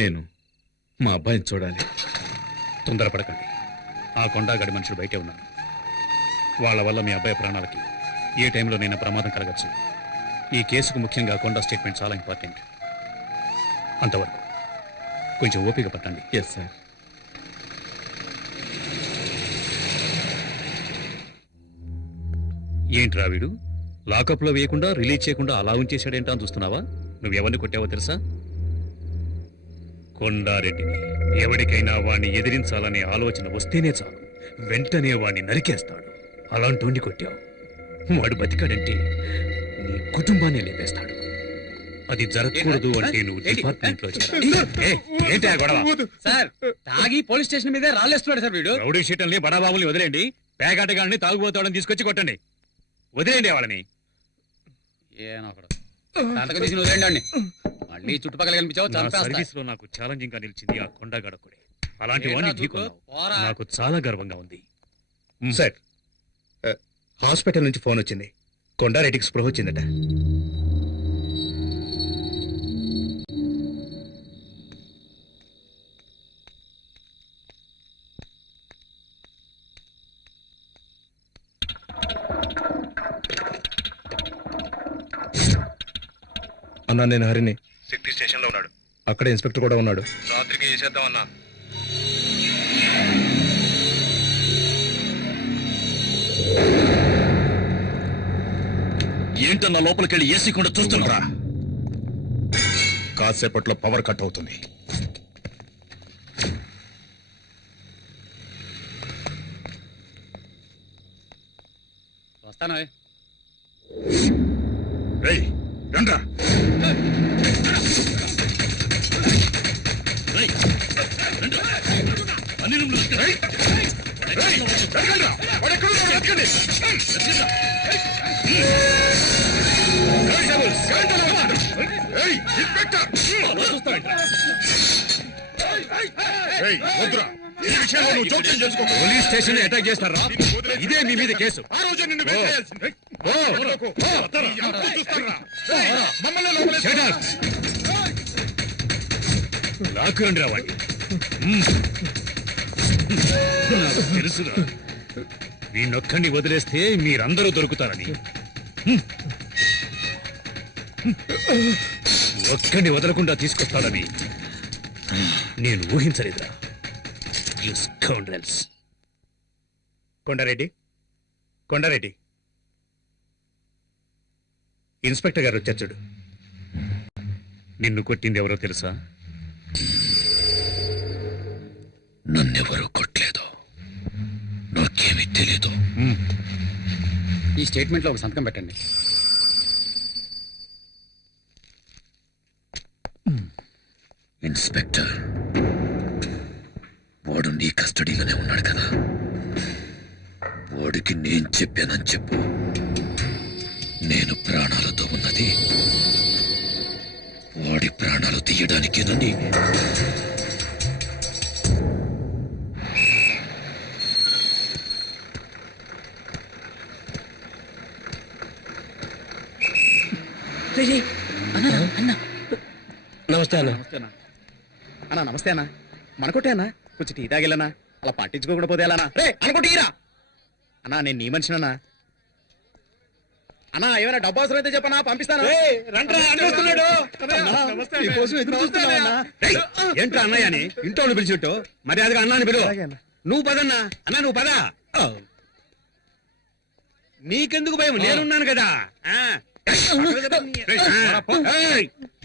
నేను మా అబ్బాయిని చూడాలి. తొందరపడకండి. ఆ కొండాగడి మనుషులు బయటే ఉన్నారు. వాళ్ళ వల్ల మీ అబ్బాయి ప్రాణాలకి ఏ టైంలోనైనా ప్రమాదం కలగచ్చు. ఈ కేసుకు ముఖ్యంగా కొండా స్టేట్మెంట్ చాలా ఇంపార్టెంట్. అంతవరకు కొంచెం ఓపిక పట్టండి. Yes sir. ఏంట్రా వీడు లాకప్లో వేయకుండా రిలీజ్ చేయకుండా అలా ఉంచేశాడేంటా అని చూస్తున్నావా? నువ్వెవరిని కొట్టావో తెలుసా? కొండారెడ్డిని. ఎవరికైనా వాణ్ణి ఎదిరించాలనే ఆలోచన వస్తేనే చాలు, వెంటనే వాణ్ణి నరికేస్తాడు. అలాంటి కొట్టావు. వాడు బతికాడంటే నీ కుటుంబాన్ని లేపేస్తాడు. అది జరగకూడదు అంటే నువ్వు డిపార్ట్మెంట్ లో ఏంటి గొడవ? సార్ తాగి పోలీస్ స్టేషన్ మీదే రాళ్ళేస్తున్నాడు సార్ వీడు. రౌడీ షీటల్ని బడాబాబుల్ని వదిలేండి, పేకాటగాళ్ళని తాగుబోతాడని తీసుకొచ్చి కొట్టండి. వదిలేండి వాళ్ళని. మళ్ళీ చుట్టుపక్కల కనిపించావు. సర్వీస్ లో నాకు ఛాలెంజింగ్ గా నిలిచింది ఆ కొండగడకుడే. అలాంటి వాడిని ఢీకొన్నావు. నాకు చాలా గర్వంగా ఉంది. సార్ హాస్పిటల్ నుంచి ఫోన్ వచ్చింది. కొండారెడ్డికి స్పృహ వచ్చిందట. అన్నా నేను హరిని. శక్తి స్టేషన్ లో ఉన్నాడు. అక్కడ ఇన్స్పెక్టర్ కూడా ఉన్నాడు. రాత్రికి చేసేద్దాం అన్నా. ఏంటన్నా లోపలికెళ్ళి ఏసీ కూడా చూస్తున్నారా? కాసేపట్లో పవర్ కట్ అవుతుంది. వస్తాను. రేయ్ రండ్రా. అన్ని రూమ్లు రేయ్, వెతకండ్రా. వాడు ఎక్కడున్నాడో వెతకండి. రేయ్, ఇన్స్పెక్టర్. రేయ్, వద్దురా. ఈ విషయంలో నువ్వు జోక్యం చేసుకో. పోలీస్ స్టేషన్ అటాక్ చేస్తారా? ఇదే మీ మీద కేసు. ఆ రోజే నిన్ను వేసేయాల్సింది. మమ్మల్ని లోపలేసుకో. లాక్కురండి రా వాడిని. నాకు తెలుసురా, వీణొక్కడిని వదిలేస్తే మీరందరూ దొరుకుతారని. ఒక్కడిని వదలకుండా తీసుకొస్తాడని నేను ఊహించలేదురా. You scoundrels. Kondareddy, Kondareddy, inspector గారు వచ్చారు చూడు. నిన్ను కొట్టింది ఎవరో తెలుసా? నన్నెవరూ కొట్టలేదు, నాకేమీ తెలీదు. ఈ స్టేట్మెంట్ లో ఒక సంతకం పెట్టండి. ఇన్స్పెక్టర్, వాడు నీ కస్టడీలోనే ఉన్నాడు కదా, వాడికి నేను చెప్పానని చెప్పు. నేను ప్రాణాలతో ఉన్నది వాడి ప్రాణాలు తీయడానికేనని. నమస్తే అన్న. అన్నా నమస్తే అన్నా. మనకొట్టే అన్నా, కొంచెం టీ తాగిల్లనా, అలా పట్టించుకోకుండా పోతే ఎలా రే అనుకోటీరా అన్నా. నేను నీ మనిషినన్నా. అన్నా ఏమైనా డబ్బు అవసరం అయితే చెప్పనా, పంపిస్తాను. ఏంట్రా అన్నయ్య అని ఇంట్లో పిలిచిట్టు మర్యాదగా అన్నాని పిలువ. నువ్వు పదన్నా. అన్నా నువ్వు పద. నీకెందుకు భయం, నేనున్నాను కదా.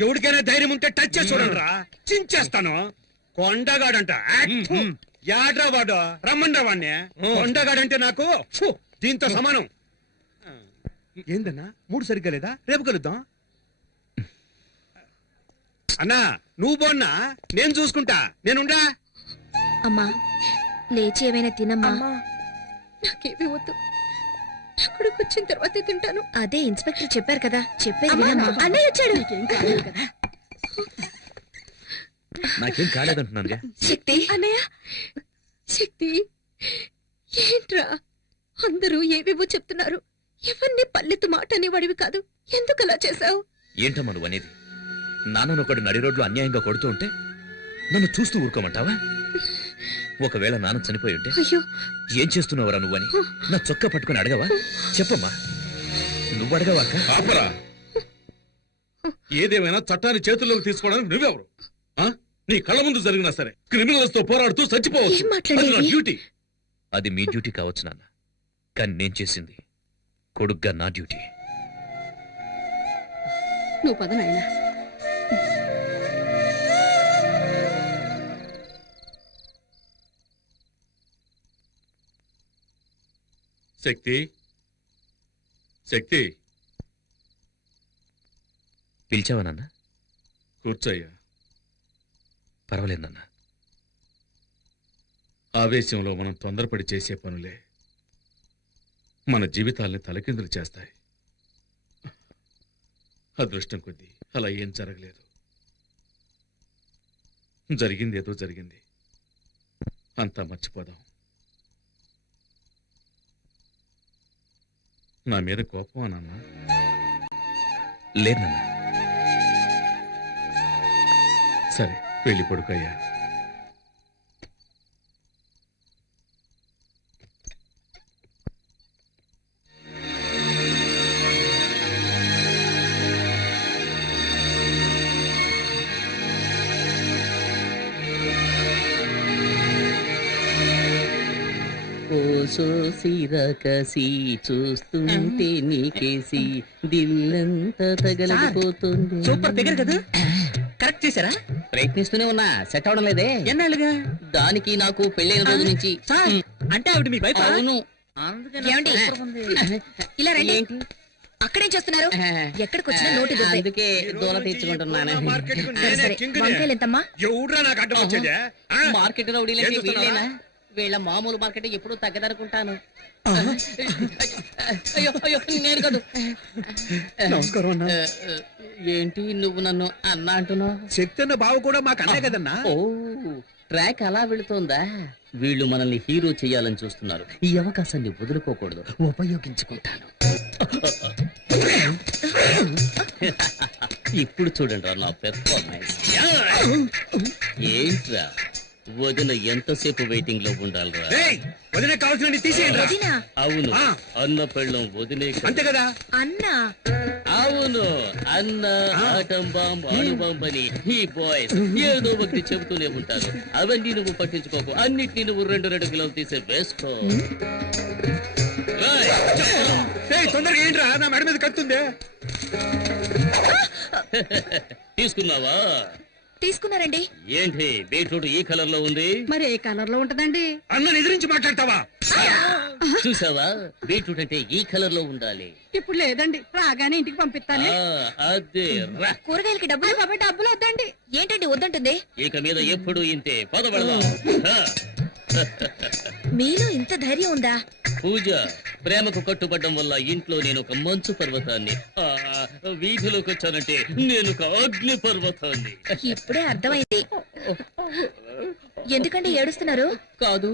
ఎవరికైనా ధైర్యం ఉంటే టచ్ చేసి చూడండి రా, చించేస్తాను. కొండగాడంట. యాడ్రా వాడు, రమ్మండ్రా వాడిని. కొండగాడంటే నాకు దీంతో సమానం. ఏందన్నా మూడు సరిగ్గా లేదా? రేపు కలుద్దాం. అన్నా నువ్వు పోన్నా, నేను చూసుకుంటా. నేనుండా. అమ్మా లేచి ఏమైనా తినమ్మా. నాకేమీ వద్దు, నా కొడుకు వచ్చిన తర్వాత తింటాను. అదే ఇన్స్పెక్టర్ చెప్పారు కదా, చెప్పేది వినమ్మా. అన్నయ్య వచ్చాడు. నాకేం కాలేదంటున్నానుగా. శక్తి అన్నయ్య, శక్తి ఏంట్రా అందరూ ఏవేవో చెప్తున్నారు. ఎవరిని పల్లెత్తు మాట అనేవాడివి కాదు, ఎందుకు అలా చేశావు? ఏంటమ్మా నువ్వు అనేది? నాన్ననొకడు నడి రోడ్లు అన్యాయంగా కొడుతూ ఉంటే నన్ను చూస్తూ ఊరుకోమంటావా? ఒకవేళ నాన్న చనిపోయి ఉంటే అయ్యో ఏం చేస్తున్నావురా నువ్వని నా చొక్కా పట్టుకుని అడగవా? చెప్పమ్మా, నువ్వు అడగవా? ఆపరా. ఏదేమైనా చట్టాన్ని చేతుల్లోకి తీసుకోవడానికి నువ్వెవరు? నీ కళ్ళ ముందు జరిగినా సరే క్రిమినల్స్ తో పోరాడుతూ చచ్చిపోవచ్చు. అది నా డ్యూటీ. అది మీ డ్యూటీ కావచ్చు నాన్న, కానీ నేను చేసింది కొడుగ్గా నా డ్యూటీ. నువ్వు పద నాయనా. శక్తి శక్తి పిలిచావా నాన్న? కూర్చోయ్యా. పర్వాలేదు నాన్న. ఆవేశంలో మనం తొందరపడి చేసే పనులే మన జీవితాల్ని తలకిందులు చేస్తాయి. అదృష్టం కొద్దీ అలా ఏం జరగలేదు. జరిగింది ఏదో జరిగింది, అంతా మర్చిపోదాం. నా మీద కోపమా నాన్న? లేదు నాన్న. సరే వెళ్ళి పడుకోయ్యా. సిరకసి చూస్తుంటే నీకేసి దిల్లంతా తగలడిపోతుంది. సూపర్ ఫిగర్ కదా, కరెక్ట్ చేశారా? ప్రయత్నిస్తూనే ఉన్నా, సెట్ అవడం లేదే. ఎన్నాళ్ళుగా? దానికి నాకు పెళ్ళైన రోజు నుంచి. అంటే ఆవిడ మీ వైఫ్? అవును. ఏమండి? ఇలా రండి. ఏంటి? అక్కడేం చేస్తున్నారు? ఎక్కడికి వచ్చినా నోటి దుబ్బే. అందుకే దూల తీర్చుకుంటున్నాను. సరే, సరే. వంకాయలు ఎంతమ్మా? ఎవడ్రా నాకు అడ్డం వచ్చేదే? మార్కెట్ రౌడీలంటే వీళ్ళేనా? వీళ్ళ మామూలు మార్కెట్ ఎప్పుడు తగ్గదనుకుంటాను. అయ్యో అయ్యో, నేను కాదు. నమస్కారం అన్న. ఏంటి నువ్వు నన్ను అన్న అంటున్నావు? శక్తి బావ కూడా మాకు అన్నే కదన్నా. ఓ, ట్రాక్ అలా వెళుతోందా? వీళ్ళు మనల్ని హీరో చేయాలని చూస్తున్నారు. ఈ అవకాశాన్ని వదులుకోకూడదు, ఉపయోగించుకుంటాను. ఇప్పుడు చూడండి రా నా పెర్ఫార్మెన్స్. ఏంట్రా వదిన ఎంతసేపు వెయిటింగ్ లో ఉండాలిరా? వదిలే కావాల్సిన తీసేయండి. వదినా? అవును, అన్న పెళ్ళం వదిలే. అంతే కదా? అన్నా? అవును, అన్న ఆటం బాంబ్ అణుబాంబ్ అని ఈ బాయ్స్ ఏదో ఒకటి చెబుతూనే ఉంటారు. అవన్నీ నువ్వు పట్టించుకోకు, అన్నిటినీ నువ్వు 2 కిలోలు తీసే వేసుకో. తొందరగా ఏంట్రా, నా మెడ మీద కత్తుంది. తీసుకున్నావా? తీసుకున్నారండి. ఏంటి బీట్రూట్ ఈ కలర్ లో ఉంది? మరి ఏ కలర్ లో ఉంటదండి? అన్న ఎదిరించి మాట్లాడతావా? చూసావా, బీట్రూట్ అంటే ఈ కలర్ లో ఉండాలి. ఇప్పుడు లేదండి, రాగానే ఇంటికి పంపిస్తానే. అదే రా. కూరగాయలకి డబ్బులు? డబ్బులు వద్దండి. ఏంటండి వద్దంటుంది? ఇక మీద ఎప్పుడు ఇంతే. పదవడదాం. మీలో ఇంత ధైర్యం ఉందా? పూజ, ప్రేమకు కట్టుబడ్డం వల్ల ఇంట్లో నేను ఒక మంచు పర్వతాన్ని, వీధిలోకి వచ్చానంటే నేను ఒక అగ్ని పర్వతాన్ని. ఇప్పుడే అర్థమైంది. ఎందుకండి ఏడుస్తున్నారు? కాదు,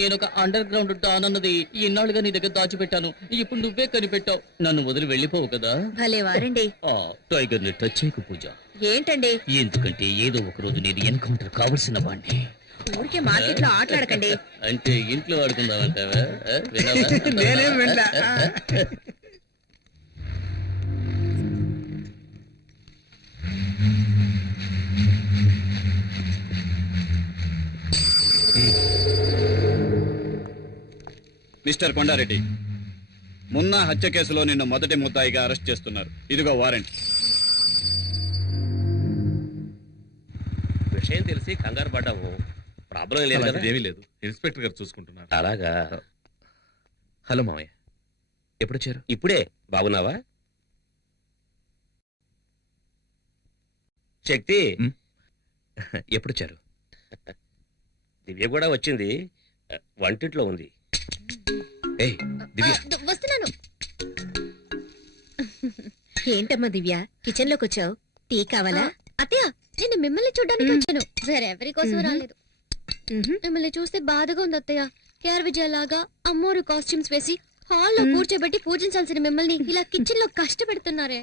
నేను ఒక అండర్ గ్రౌండ్ డాన్ అన్నది ఇన్నాళ్ళుగా నీ దగ్గర దాచిపెట్టాను. ఇప్పుడు నువ్వే కనిపెట్టావు. నన్ను వదిలి వెళ్ళిపోవు కదా? భలే వారండి. టైగర్ ని టచ్ చేయకు పూజ. ఏంటండి? ఎందుకంటే ఏదో ఒక రోజు నేను ఎన్కౌంటర్ కావలసిన వాడిని. ఊరికే మార్కెట్ లో ఆటలాడకండి. అంటే ఇంట్లో ఆడుకుందామంటావా? నేనేం వెళ్ళా. మిస్టర్ కొండారెడ్డి, మున్నా హత్య కేసులో నిన్ను మొదటి ముద్దాయిగా అరెస్ట్ చేస్తున్నారు. ఇదిగో వారెంట్. విషయం తెలిసి కంగారు పడ్డావు. ప్రాబ్లం లేదు కదా? ఏమీ లేదు, ఇన్స్పెక్టర్ గారు చూసుకుంటున్నారు. అలాగా. హలో మామయ్య, ఎప్పుడొచ్చారు? ఇప్పుడే. బాగున్నావా? శక్తి ఎప్పుడొచ్చారు? దివ్య కూడా వచ్చింది, వంటింట్లో ఉంది. ఏయ్ దివ్య. వస్తున్నాను. ఏంటమ్మా దివ్య, కిచెన్ లోకి వచ్చావు? టీ కావాలా? అత్తయ్య, నేను మిమ్మల్ని చూడడానికి వచ్చాను, వేరెవరి కోసం రాలేదు. మిమ్మల్ని చూస్తే బాధగా ఉంది అత్తయ్య. కేఆర్ విజయ లాగా అమ్మోరు కాస్ట్యూమ్స్ వేసి హాల్లో కూర్చోబెట్టి పూజించాల్సిన మిమ్మల్ని ఇలా కిచెన్ లో కష్టపెడుతున్నారే.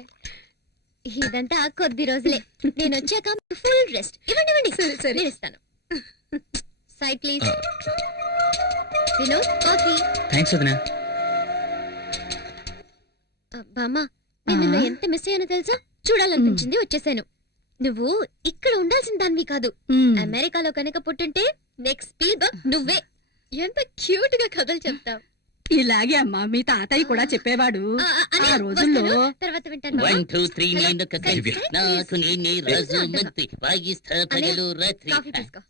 ఇదంతా కొద్ది రోజులే. నేను వచ్చాక ఫుల్ రెస్ట్. ఇవ్వండి ఇవ్వండి, నేను ఇస్తాను. Side please. Vinod, coffee. Thanks వదినా. బామ్మ, నేను నిన్ను ఎంత మిస్ అయ్యానో తెలుసా? చూడాలనిపించింది, వచ్చేసాను. నువ్వు ఇక్కడ ఉండాల్సిన దానివి కాదు. అమెరికాలో కనుక పుట్టుంటే నెక్స్ట్ స్పీల్బర్గ్ నువ్వే. ఎంత క్యూట్ గా కథలు చెప్తావు. ఇలాగే అమ్మా మీ తాతయ్య కూడా చెప్పేవాడు. ఆ రోజుల్లో తర్వాత వింటాను. 1 2 3 నేను కలిసి నాకు నేనే రాజు మంత్రి వాయిస్తా పగలు రాత్రి. కాఫీ తీసుకో.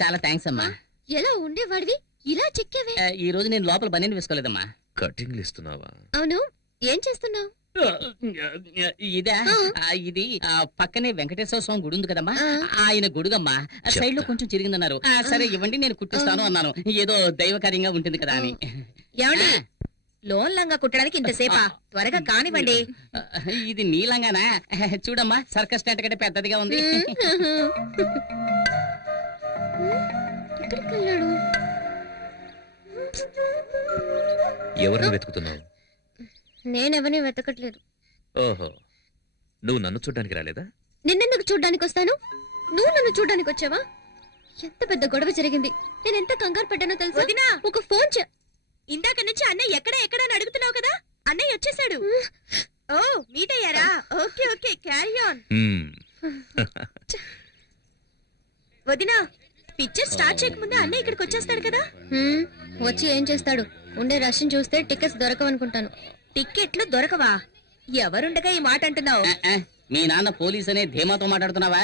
చాలా థాంక్స్ అమ్మా. ఎలా ఉండేవాడివి ఇలా చెక్కేవే? ఈ రోజు నేను లోపల బనీన్ వేసుకోలేదమ్మా. కటింగ్లు ఇస్తున్నావా? అవును, ఏం చేస్తున్నావు? ఇదా ఇది పక్కనే వెంకటేశ్వర స్వామి గుడి ఉంది కదమ్మా, ఆ. ఆయన గుడుగమ్మా. సైడ్ లో కొంచెం చిరిగిందన్నారు. సరే ఇవ్వండి, నేను కుట్టిస్తాను అన్నాను. ఏదో దైవకార్యంగా ఉంటుంది కదా అని. ఏమండి లోన్ లంగా కుట్టడానికి ఇంతసేపా? త్వరగా కానివ్వండి. ఇది నీలంగానా? చూడమ్మా, సర్కస్ టెంట్ కంటే పెద్దదిగా ఉంది. ఎక్కడికి వెళ్ళాడు? ఎవరిని వెతుకుతున్నావు? నేనెవరిని వెతకట్లేదు. ఓహో, నువ్వు నన్ను చూడ్డానికి రాలేదా? నిన్నెందుకు చూడ్డానికి వస్తాను? నువ్వు నన్ను చూడ్డానికి వచ్చావా? ఎంత పెద్ద గొడవ జరిగింది. నేను ఎంత కంగారు పడ్డానో తెలుసా? వదినా! ఒక ఫోన్ ఇందాక నుంచి అన్నయ్య ఎక్కడ అని అడుగుతున్నావు కదా, అన్నయ్య వచ్చేసాడు. ఓ మీట్ అయ్యారా? Okay okay, carry on. హ్మ్. వదినా, పిక్చర్ స్టార్ట్ చేయకముందే అన్నయ్య ఇక్కడికి వచ్చేస్తాడు కదా. వచ్చి ఏం చేస్తాడు? ఉండే రష్ని చూస్తే టికెట్స్ దొరకవనుకుంటాను. టిక్కెట్లు దొరకవా? ఎవరుండగా ఈ మాట అంటున్నావు? మీ నాన్న పోలీస్ అనే ధీమాతో మాట్లాడుతున్నావా?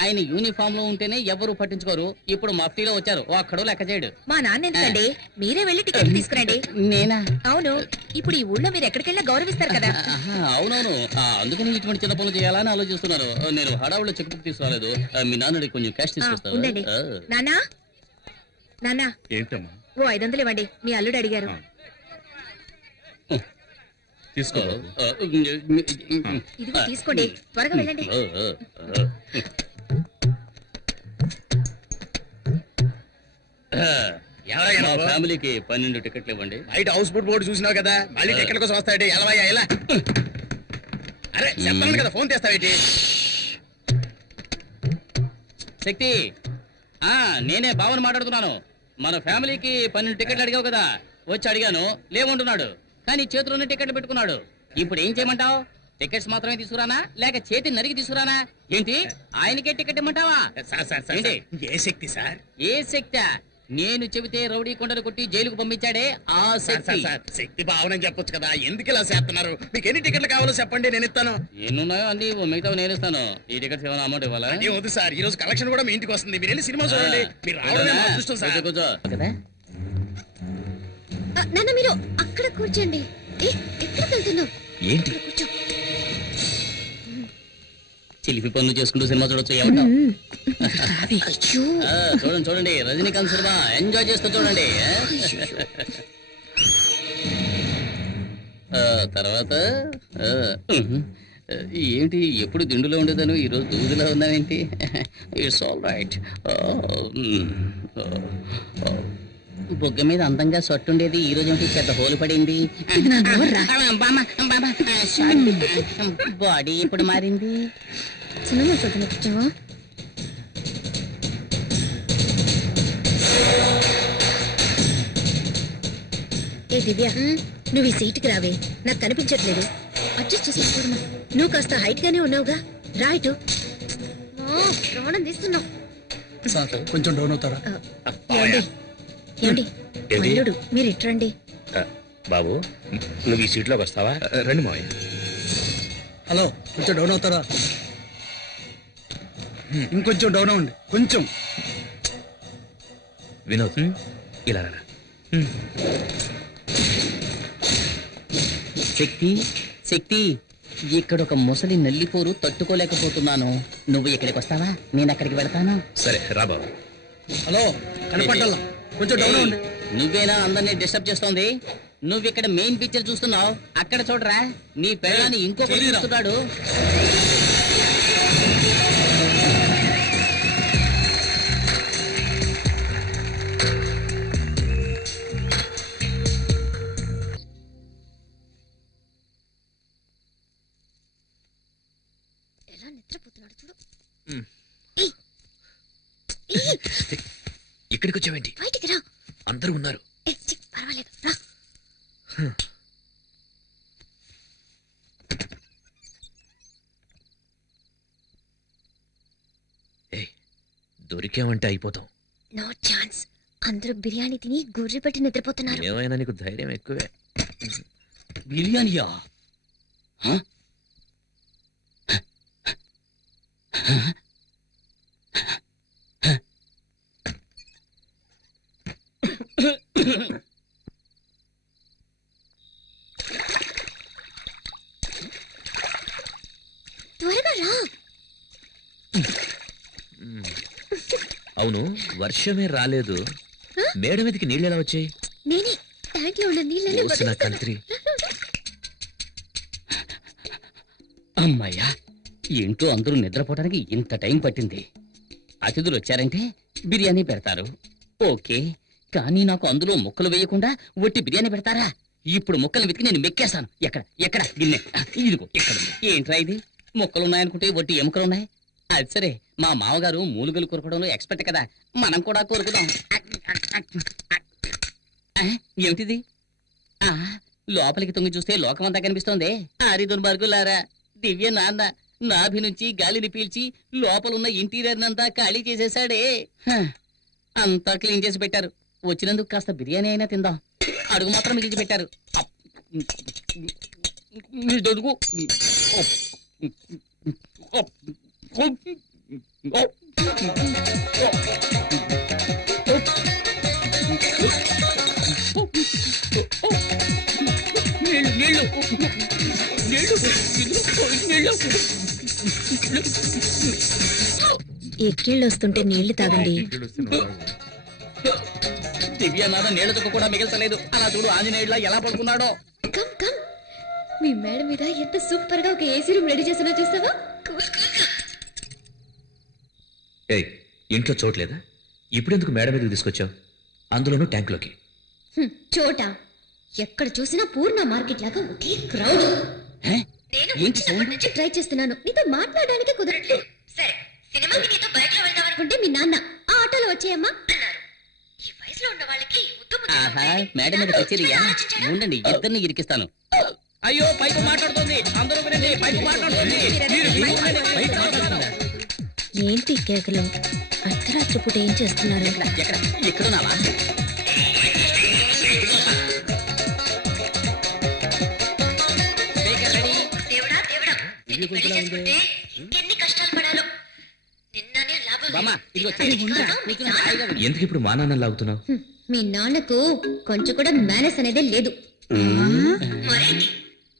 ఆయన యూనిఫామ్ లో ఉంటేనే ఎవరు పట్టించుకోరు. ఇప్పుడు మఫ్టీలో వచ్చారు, ఒక్కడో లెక్క చేయడు. మా నాన్న ఎందుకండి? మీరే వెళ్ళి టికెట్ తీసుకురండి. నేనా? అవును, ఇప్పుడు ఈ ఊళ్ళో మీరు ఎక్కడికెళ్ళినా గౌరవిస్తారు కదా. అవునవును, అందుకని ఇటువంటి చిన్న పనులు చేయాలని ఆలోచిస్తున్నారు. నేను హడావులో చెక్ బుక్ తీసుకురాలేదు. మీ నాన్నడి కొంచెం క్యాష్ ఉండండి. తీసుకొస్తాను. నానా నానా, ఏంటమ్మా? ఓ 500 ఇవ్వండి, మీ అల్లుడు అడిగారు. తీసుకో. ఇదిగో తీసుకోండి, త్వరగా వెళ్ళండి. ఎవరైనా ఫ్యామిలీకి 12 టికెట్లు ఇవ్వండి. బయట హౌస్ బోట్ బోర్డు చూసినావు కదా, మళ్ళీ టికెట్ కోసం వస్తాయంటే ఎలవయ్యా ఎలా? అరే చెప్పాను కదా, ఫోన్ చేస్తావేటి? శక్తి, నేనే భావన మాట్లాడుతున్నాను. మన ఫ్యామిలీకి 12 టికెట్లు అడిగావు కదా, వచ్చి అడిగాను, లేవంటున్నాడు. కానీ చేతిలోనే టికెట్లు పెట్టుకున్నాడు. ఇప్పుడు ఏం చేయమంటావు? టికెట్స్ మాత్రమే తీసుకురానా, లేక చేతి నరికి తీసుకురానా? ఏంటి, ఆయనకే టికెట్ ఇమ్మంటావా? ఏంటి? ఏ శక్తి సార్? ఏ శక్తి? నేను చెబితే రౌడీ కొండలు కొట్టి జైలుకు పంపించాడే ఆ శక్తి. శక్తి భావన చెప్పొచ్చు కదా, ఎందుకు ఇలా చేస్తున్నారు? మీకు ఎన్ని టికెట్లు కావాలో చెప్పండి, నేను ఇస్తాను. ఎన్నున్నాయో అన్ని మిగతా నేను ఇస్తాను. ఈ టికెట్స్ ఏమైనా అమౌంట్ ఇవ్వాలా? ఏం వద్దు సార్, ఈ రోజు కలెక్షన్ కూడా మీ ఇంటికి వస్తుంది. మీరు వెళ్ళి సినిమా చూడండి. మీరు రావడమే మా అదృష్టం సార్. కూర్చో కదా. నాన్న మీరు అక్కడ కూర్చోండి. ఎక్కడికి వెళ్తున్నావు? ఏంటి? కూర్చో. చిలిపి పనులు చేసుకుంటూ సినిమా చూడొచ్చు. ఏమంటావు? అయ్యో. చూడండి చూడండి, రజనీకాంత్ సినిమా ఎంజాయ్ చేస్తూ చూడండి. తర్వాత ఏంటి, ఎప్పుడు దిండులో ఉండేదాను, ఈరోజు దూదులో ఉన్నావేంటి? It's all right. బొగ్గ మీద అందంగా సొట్టుండేది, ఈ రోజు ఏంటి పెద్ద హోలు పడింది? బాడీ ఎప్పుడు మారింది? సినిమా చూడడానికి వచ్చావా? ఏ దివ్య, నువ్వు ఈ సీటుకి రావే, నాకు కనిపించట్లేదు. అడ్జస్ట్ చేసి చూడమా. నువ్వు కాస్త హైట్ గానే ఉన్నావుగా, రైట్. ప్రాణం తీస్తున్నావు. సార్ కొంచెం డౌన్ అవుతారా? ఏమండి ఏమండి, ఏంటి? అల్లుడు మీరు ఇట్రండి. బాబు, నువ్వు ఈ సీట్లోకి వస్తావా? రండి మావయ్య. హలో, కొంచెం డౌన్ అవుతారా? ఇంకొంచెం డౌన్ అవ్వండి, కొంచెం. వినోద్, ఇలా రా. శక్తి, శక్తి, ఇక్కడ ఒక ముసలి నల్లిపోరు తట్టుకోలేకపోతున్నాను. నువ్వు ఇక్కడికి వస్తావా? నేను అక్కడికి వెళతాను. సరే రా బాబు. హలో, కనపడ్డాలా? కొంచెం డౌన్ అవ్వండి. నువ్వేనా అందరినీ డిస్టర్బ్ చేస్తోంది? నువ్వు ఇక్కడ మెయిన్ పిక్చర్ చూస్తున్నావు, అక్కడ చూడరా, నీ పెళ్ళాన్ని ఇంకొకటి చూస్తున్నాడు. ఎలా నిద్రపోతున్నాడు చూడు. ఇక్కడికి వచ్చావేంటి? బయటికి రా. అందరూ ఉన్నారు. పర్వాలేదు రా. దొరికామంటే అయిపోతాం. No chance. అందరూ బిర్యానీ తిని గుర్రి పెట్టి నిద్రపోతున్నారు. ఏమైనా నీకు ధైర్యం ఎక్కువే. బిర్యానీయా? అవును, వర్షమే రాలేదు, మేడ మీదకి నీళ్ళు ఎలా వచ్చాయి? నేనే ట్యాంక్ లో ఉన్న నీళ్ళని ఓసిన కంత్రి. అమ్మాయ్యా, ఇంట్లో అందరూ నిద్రపోవడానికి ఇంత టైం పట్టింది. అతిథులు వచ్చారంటే బిర్యానీ పెడతారు, ఓకే. కానీ నాకు అందులో ముక్కలు వేయకుండా ఒట్టి బిర్యానీ పెడతారా? ఇప్పుడు ముక్కలు వెతికి నేను మెక్కేస్తాను. ఎక్కడ ఎక్కడ గిన్నె? ఇదిగో ఇక్కడ ఉంది. ఏంట్రా ఇది? ముక్కలు ఉన్నాయనుకుంటే ఒట్టి ఎముకలు ఉన్నాయి. అది సరే, మా మామగారు మూలుగలు కొరకడంలో ఎక్స్పర్ట్ కదా, మనం కూడా కొరుకుదాం. ఏమిటిది? లోపలికి తొంగి చూస్తే లోకమంతా కనిపిస్తోంది. ఆరి దుర్మార్గులారా, దివ్య నాన్న నాభి నుంచి గాలిని పీల్చి లోపలున్న ఇంటీరియర్ అంతా ఖాళీ చేసేసాడే. అంతా క్లీన్ చేసి పెట్టారు. వచ్చినందుకు కాస్త బిర్యానీ అయినా తిందాం. అడుగు మాత్రం మిగిల్చి పెట్టారు. దొడుగు. ఎక్కిళ్ళు వస్తుంటే నీళ్లు తాగండి. దివ్యనాథ నీళ్లతో కూడా మిగల్చలేదు. అలా చూడు ఆంజనేయుడిలా ఎలా పడుకున్నాడో. కమ్ కమ్, మీ మేడ మీద ఎంత సూపర్ గా ఒక ఏసీ రూమ్ రెడీ చేసినా చూస్తావా? ఏయ్, ఇంట్లో చోట్లేదా? ఇప్పుడెందుకు మేడ మీదకి తీసుకొచ్చావు? అందులోనూ ట్యాంక్లోకి. చోట ఎక్కడ చూసినా పూర్ణ మార్కెట్ లాగా ఒకే క్రౌడ్. నేను వచ్చినప్పటి నుంచి ట్రై చేస్తున్నాను, నీతో మాట్లాడడానికి కుదరట్లేదు. సరే, సినిమాకి నీతో బైక్ లో వెళ్దాం అనుకుంటే మీ నాన్న ఆ ఆటోలో వచ్చేయమ్మా అన్నారు. ఈ వయసులో ఉన్న వాళ్ళకి ఆహా, మేడ మీద కచేరియా? ఉండండి, ఇద్దరిని ఇరికిస్తాను. అయ్యో, పైపు మాట్లాడుతోంది. అందరూ వినండి, పైపు మాట్లాడుతోంది. ఏంటి కేకలు? అర్ధరాత్రి పూట ఏం చేస్తున్నారు? ఎక్కడున్నావా? ఎన్ని కష్టాలు పడాలో. నిన్ననే ఎందుకు ఇప్పుడు మా నాన్న లాగుతున్నావు? మీ నాన్నకు కొంచెం కూడా మేనస్ అనేదే లేదు.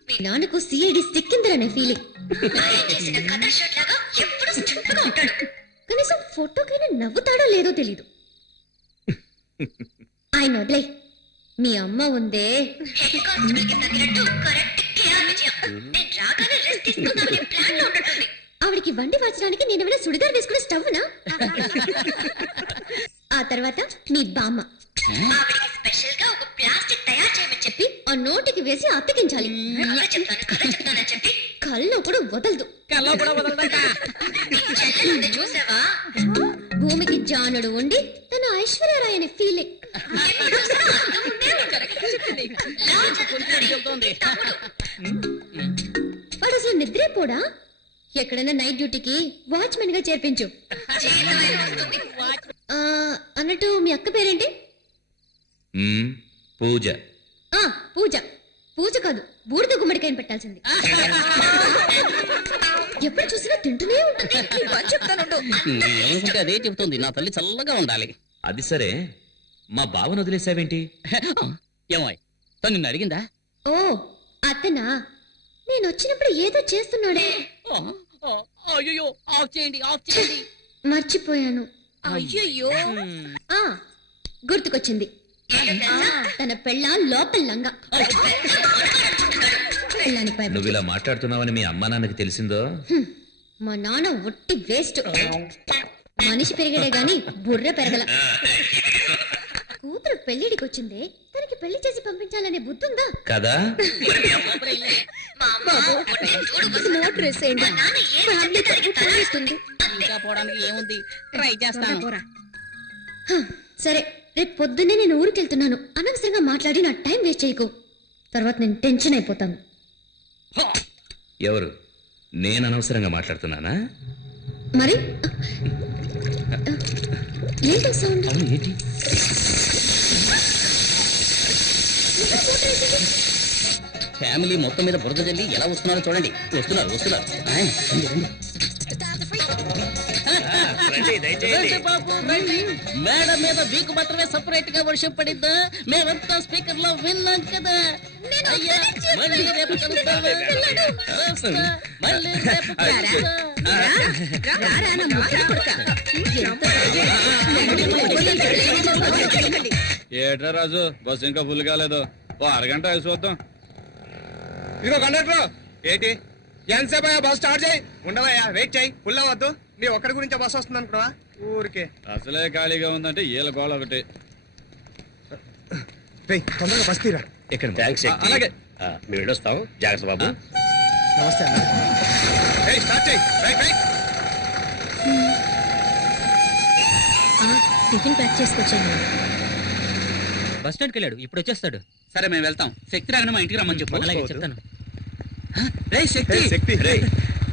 మీ నాన్నకు సిఐడి సిక్కిందరనే ఫీలింగ్. కనీసం ఫోటోకైనా నవ్వుతాడో లేదో తెలీదు. ఆయన వదిలే, మీ అమ్మ ఉందే ఆవిడికి వండి మార్చడానికి నేనేమైనా సుడిదార్ వేసుకుని స్టవ్నా? ఆ తర్వాత మీ బామ్మ స్పెషల్ గా ఒక ప్లాస్టిక్ తయారు చేయమని చెప్పి ఆ నోటికి వేసి అతికించాలి. చెప్పి కల్లో కూడా వదలదు. చూసావా, భూమికి జానుడు ఉండి తన ఐశ్వర్యరాయ్ అనే ఫీలింగ్. వాడు అసలు నిద్రే పోడా? ఎక్కడైనా నైట్ డ్యూటీకి వాచ్మెన్ గా చేర్పించు. అన్నట్టు మీ అక్క పేరేంటి? పూజ. పూజ. పూజ కాదు, బూడిద గుమ్మడికాయని పెట్టాల్సింది. ఎప్పుడు చూసినా తింటూనే ఉంటుంది. అదే చెబుతుంది, నా తల్లి చల్లగా ఉండాలి. అది సరే, మా బావను వదిలేసావేంటి? ఏమో తను నిన్ను అడిగిందా? ఓ అతనా? నేను వచ్చినప్పుడు ఏదో చేస్తున్నాడే. అయ్యో, ఆఫ్ చేయండి, ఆఫ్ చేయండి. మర్చిపోయాను. అయ్యయ్యో, గుర్తుకొచ్చింది. తన పెళ్ళ లోపల లంగా. నువ్వు ఇలా మాట్లాడుతున్నావని మీ అమ్మా నాన్నకి తెలిసిందో? మా నాన్న ఒట్టి వేస్ట్. మనిషి పెరిగాడే గాని బుర్ర పెరగల. కూతురు పెళ్లిడికి వచ్చిందే, తనకి పెళ్లి చేసి పంపించాలనే బుద్ధి ఉందా కదా? ఇంకా పోవడానికి ఏముంది, ట్రై చేస్తాను. సరే, రేపు పొద్దున్నే నేను ఊరికి వెళ్తున్నాను. అనవసరంగా మాట్లాడి నా టైం వేస్ట్ చేయకు, తర్వాత నేను టెన్షన్ అయిపోతాను. ఎవరు? నేను అనవసరంగా మాట్లాడుతున్నానా? మరి ఏంటో సౌండ్? ఏంటి? ఫ్యామిలీ మొత్తం మీద బురద జల్లి ఎలా వస్తున్నారో చూడండి. వస్తున్నారు, వస్తున్నారు. మేడం మీద మీకు మాత్రమే సపరేట్ గా వర్షం పడిద్దా? మేమంతా స్పీకర్ లో విన్నాం కదా. మళ్ళీ రేపు కలుస్తావా? మళ్ళీ రేపు కలుస్తా. రారా నా ముద్ర కొడుకా. ఏట్రా రాజు బస్సు ఇంకా ఫుల్ కాలేదు ఓ అరగంట వేసి చూద్దాం. ఇదిగో కండక్టర్ ఏంటి ఎంతసేపు బస్ స్టార్ట్ చేయి. ఉండవయ్యా వెయిట్ చేయి. ఫుల్ అవ్వద్దు. నీ ఒక్కడి గురించి బస్ వస్తుంది అనుకున్నావా? ఊరికే అసలే ఖాళీగా ఉందంటే ఈల గోళ ఒకటి. తొందరగా బస్ తీరా. ఇక్కడ అలాగే మేము వెళ్ళొస్తాం. జాగ్రత్త బాబు. నమస్తే అన్న. స్టార్ట్ చేయి. Right right. టిఫిన్ ప్యాక్ చేసుకొచ్చాను. బస్ స్టాండ్కి వెళ్ళాడు, ఇప్పుడు వచ్చేస్తాడు. సరే మేము వెళ్తాం. శక్తి రాగానే మా ఇంటికి రమ్మని చెప్పు. అలాగే చెప్తాను. శక్తి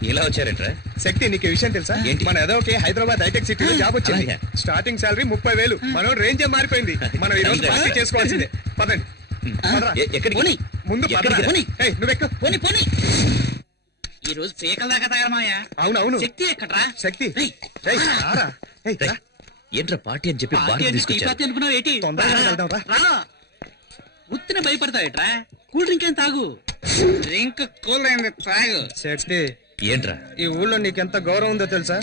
ఇలా వచ్చారంట్రా? శక్తి నీకు ఈ విషయం తెలుసా? ఏంటి? మన ఎదోకి హైదరాబాద్ హైటెక్ సిటీలో జాబ్ వచ్చింది. అలాగే. Starting salary 30,000. మనం రేంజ్ మారిపోయింది. మనం ఈ రోజు పార్టీ చేసుకోవాల్సిందే. పదండి. పదరా. ఎక్కడికి? ముందు పదరా. ఏయ్, నువ్వెక్కు. పోనీ పోనీ. ఈ రోజు పీకల దాకా తయారమాయా. అవును అవును. శక్తి ఎక్కడ్రా? శక్తి రేయ్. ఏయ్, రారా. ఏయ్, రా. ఏంట్రా పార్టీ అని చెప్పి బాగా తీసుకొచ్చారు. అనుకున్నావు ఏంటి? తొందరగా వెళ్దాం రా. రా. ఉత్తిన భయపడతావేట్రా? కూల్ డ్రింక్ ఏం తాగు. డ్రింక్ కూల్ అయింది తాగు. శక్తి ఏంట్రా ఈ ఊళ్ళో నీకెంత గౌరవం ఉందో తెలుసా?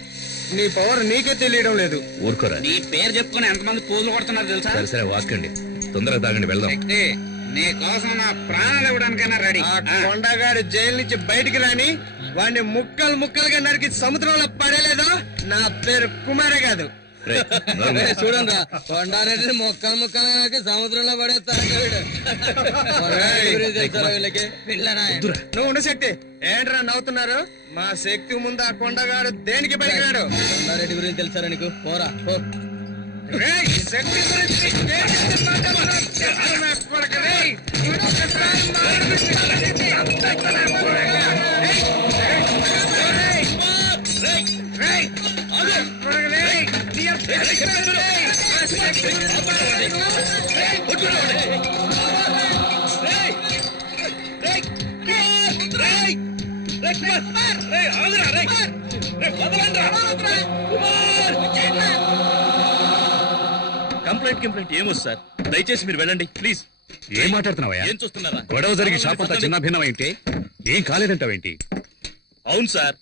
నీ పవర్ నీకే తెలియడం లేదు. ఊరుకోరా. నీ పేరు చెప్పుకుని ఎంతమంది పూజలు కొడుతున్నారు తెలుసా? సరే సరే వాకండి, తొందరగా తాగండి, వెళ్దాం. శక్తి నీ కోసం నా ప్రాణాలు ఇవ్వడానికైనా రెడీ. ఆ కొండగాడు జైలు నుంచి బయటికి రాని వాడిని ముక్కలు ముక్కలుగా నరికి సముద్రంలో పడేలేదో నా పేరు కుమారే కాదు. రేయ్, నోరు మూయి. చూడండి కొండారెడ్డి ముక్కలు ముక్కలుగా నరికి సముద్రంలో పడేస్తాడు. వద్దురా. నువ్వు ఉండు శక్తి. ఏంట్రా నవ్వుతున్నారు? మా శక్తి ముందు ఆ కొండగాడు దేనికి పడిగాడు? కొండారెడ్డి గురించి తెలుసారా నీకు? పోరా పో. రేయ్, శక్తి గురించి దేనికి మాట్లాడుతున్నావు? చెప్పు నా కొడుకు, రేయ్. కంప్లైంట్ ఏమో సార్, దయచేసి మీరు వెళ్ళండి ప్లీజ్. ఏం మాట్లాడుతున్నావయ్యా? ఏం చూస్తున్నారా? గొడవ జరిగి షాప్ అంతా చిన్న భిన్నమేంటి? ఏం కాలేదంటావేంటి? అవును సార్,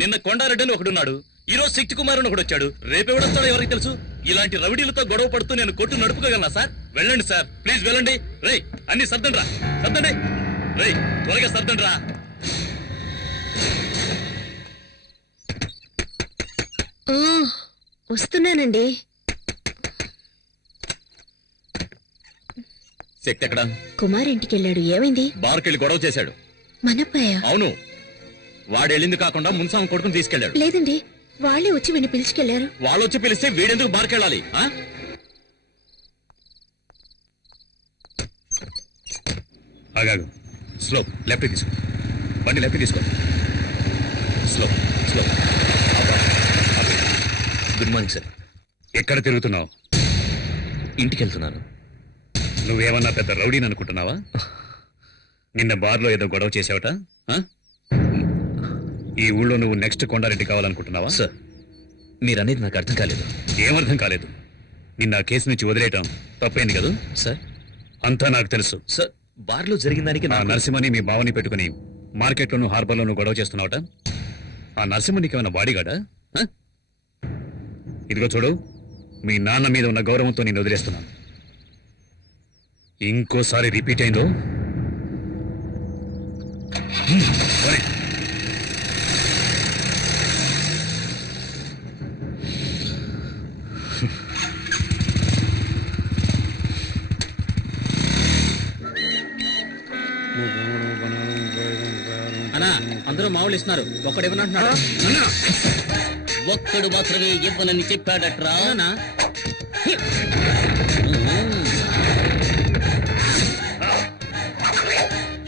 నిన్న కొండారెడ్డి అని ఒకడున్నాడు, ఈ రోజు శక్తి కుమార్ అని ఒకడు వచ్చాడు. రేపెవడొస్తాడో ఎవరికి తెలుసు? ఇలాంటి రౌడీలతో గొడవ పడుతూ నేను కొట్టు నడుపుకోగలనా సార్? వెళ్ళండి సార్, ప్లీజ్ వెళ్ళండి. రేయ్, అన్ని సర్దండి రా, సర్దండి. రేయ్, త్వరగా సర్దండి రా. వస్తున్నానండి. శక్తి ఎక్కడ? కుమార్ ఇంటికి వెళ్ళాడు. ఏమైంది? బార్కెళ్ళి గొడవ చేశాడు. మనప్పయ్య? అవును, వాడెళ్ళింది కాకుండా మున్సాం కొడుకుని తీసుకెళ్ళాడు. లేదండి, వాళ్ళే వచ్చి వీడిని పిలుచుకెళ్లారు. వాళ్ళొచ్చి పిలిస్తే వీడెందుకు బార్కెళ్ళాలి? ఆగాగు. స్లో, లెఫ్ట్ తీసుకో. బండి లెఫ్ట్ తీసుకో. Slow slow. Good morning sir. ఎక్కడ తిరుగుతున్నావు? ఇంటికి వెళ్తున్నాను. నువ్వేమన్నా పెద్ద రౌడీని అనుకుంటున్నావా? నిన్న బార్లో ఏదో గొడవ చేసావట? ఆ? ఈ ఊళ్ళో నువ్వు నెక్స్ట్ కొండారెడ్డి కావాలనుకుంటున్నావా? సార్, మీరనేది నాకు అర్థం కాలేదు. ఏమర్థం కాలేదు? నిన్న ఆ కేసు నుంచి వదిలేయటం తప్పైంది కదా? సార్, అంతా నాకు తెలుసు. సార్, బార్లో జరిగిన దానికి ఆ నరసింహని మీ బావని పెట్టుకుని మార్కెట్లోను హార్బర్లోను గొడవ చేస్తున్నావట? ఆ నరసింహ నీకేమన్నా బాడీగాడా? ఆ? ఇదిగో చూడు, మీ నాన్న మీద ఉన్న గౌరవంతో నేను వదిలేస్తున్నాను. ఇంకోసారి రిపీట్ అయిందో పోనీ. అన్నా, అందరూ మామూలు ఇస్తున్నారు, ఒక్కడు ఇవ్వనంటున్నాడు. ఒక్కడు మాత్రమే ఇవ్వనని చెప్పాడట్రా.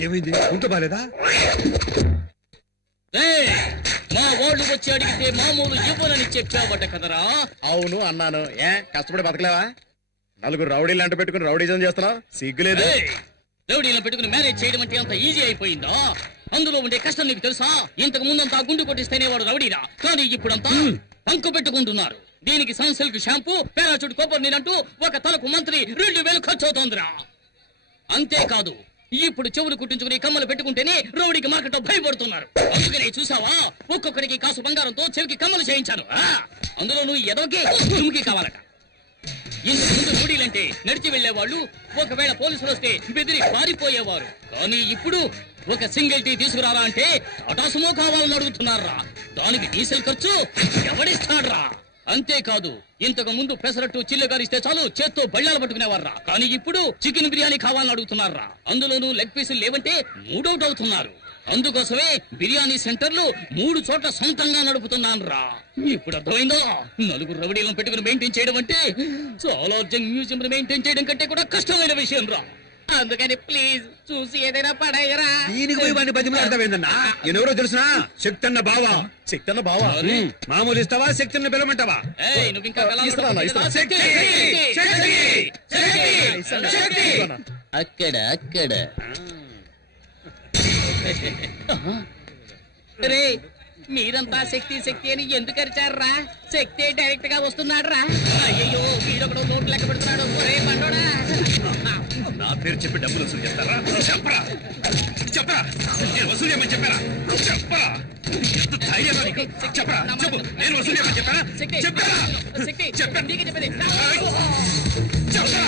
ఏమైంది? ఉంట బాలేదా? మా వాళ్ళు వచ్చి అడిగితే మామూలు ఇవ్వనని చెప్పావట కదరా. అవును అన్నాను. ఏ కష్టపడి బతకలేవా? నలుగురు రౌడీలు అంట పెట్టుకుని రౌడీజం చేస్తున్నావు, సిగ్గులేదు? రౌడీలను పెట్టుకుని మేనేజ్ చేయడం అంటే అంత ఈజీ అయిపోయిందా? అందులో ఉండే కష్టం నీకు తెలుసా? ఇంతకు ముందంతా గుండు కొట్టిస్తేనే వాడు రౌడీరా, కానీ ఇప్పుడంతా పంకు పెట్టుకుంటున్నారు. దీనికి సన్సిల్క్ షాంపూ, పారాచూట్ కొబ్బరి నీరంటూ ఒక తలకు మంత్రి 2,000 ఖర్చు అవుతోందిరా. అంతేకాదు, ఇప్పుడు చెవులు కుట్టించుకుని కమ్మలు పెట్టుకుంటేనే రౌడీకి మార్కెట్లో భయపడుతున్నారు. అందుకనే చూసావా, ఒక్కొక్కడికి కాసు బంగారంతో చెవికి కమ్మలు చేయించాను. అందులో నువ్వు ఎదోకి తుమ్కి కావాలట. ఇంతకు ముందు రౌడీలంటే నడిచి వెళ్లేవాళ్ళు, ఒకవేళ పోలీసులు వస్తే బెదిరి పారిపోయేవారు. కానీ ఇప్పుడు ఒక సింగిల్ టీ తీసుకురారా అంటే టాటా సుమో కావాలని అడుగుతున్నారా. దానికి డీజిల్ ఖర్చు ఎవడిస్తాడ్రా? అంతేకాదు, ఇంతకు ముందు పెసరట్టు చిల్లుగారిస్తే చాలు చేత్తో బళ్ళాలు పట్టుకునేవారా. కానీ ఇప్పుడు చికెన్ బిర్యానీ కావాలని అడుగుతున్నారా. అందులోనూ లెగ్ పీసులు లేవంటే మూడౌట్ అవుతున్నారు. అందుకోసమే బిర్యానీ సెంటర్లు 3 చోట్ల సొంతంగా నడుపుతున్నాను రా. ఇప్పుడు అర్థమైందో, నలుగురు రౌడీలను పెట్టుకుని మెయింటైన్ చేయడం అంటే చాలా మ్యూజియం మెయింటైన్ చేయడం కంటే కూడా కష్టమైన విషయం రా. అందుకని ప్లీజ్ చూసి ఏదైనా పడేయరా. దీనికి పోయి వాడిని బతిమలాడతావేందన్నా? నేనెవరో తెలుసునా? శక్తన్న బావా. శక్తన్న బావా మామూలు ఇస్తావా? శక్తిన్న పిలవమంటావా? ఏయ్, నువ్వు ఇంకా ఇస్తానా, ఇస్తానా. శక్తి! అక్కడ అక్కడ రే, మీరంతా శక్తి శక్తి అని ఎందుకు అరిచారా? శక్తి డైరెక్ట్ గా వస్తున్నాడు రా. అయ్యో, వీడొకడు నోట్లు లెక్క పెడుతున్నాడు. ఒరే బండోడా, నా పేరు చెప్పి డబ్బులు వసూలు చేస్తారా? చెప్పరా చెప్పరా, నేను వసూలు చేయమని చెప్పారా? చెప్పరా, ఎంత ధైర్యం నీకు? చెప్పరా, చెప్పు, నేను వసూలు చేయమని చెప్పారా? శక్తి చెప్పారా? శక్తి చెప్పాను. నీకే చెప్పేది. చెప్పరా?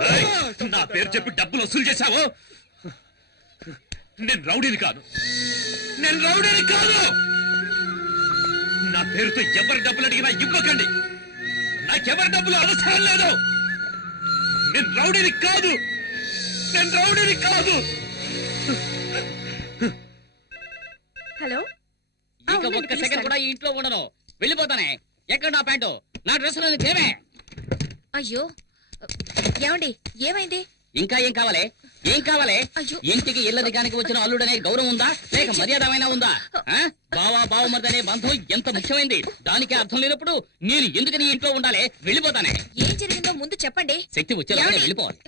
రేయ్, నా పేరు చెప్పి డబ్బులు వసూలు చేశావు. నేను రౌడీని కాదు, నేను రౌడీని కాదు. నా పేరుతో ఎవరి డబ్బులు అడిగినా ఇవ్వకండి. నాకెవరి డబ్బులు అవసరం లేదు. నేను రౌడీని కాదు, నేను రౌడీని కాదు. హలో, ఇక ఒక్క సెకండ్ కూడా ఈ ఇంట్లో ఉండను. వెళ్ళిపోతానే. ఎక్కడ నా ప్యాంటు, నా డ్రెస్ లో చేమే. అయ్యో ఏమండి, ఏమైంది? ఇంకా ఏం కావాలి? ఏం కావాలి? అయ్యో. ఇంటికి ఇల్లదిగానికి వచ్చిన అల్లుడనే గౌరవం ఉందా, లేక మర్యాదమైనా ఉందా? బావా బావమర్దనే బంధం ఎంత ముఖ్యమైంది. దానికి అర్థం లేనప్పుడు నేను ఎందుకని ఇంట్లో ఉండాలి? వెళ్ళిపోతానే. ఏం జరిగిందో ముందు చెప్పండి. శక్తి వచ్చేలా ఏమండి? వెళ్ళిపోవాలి.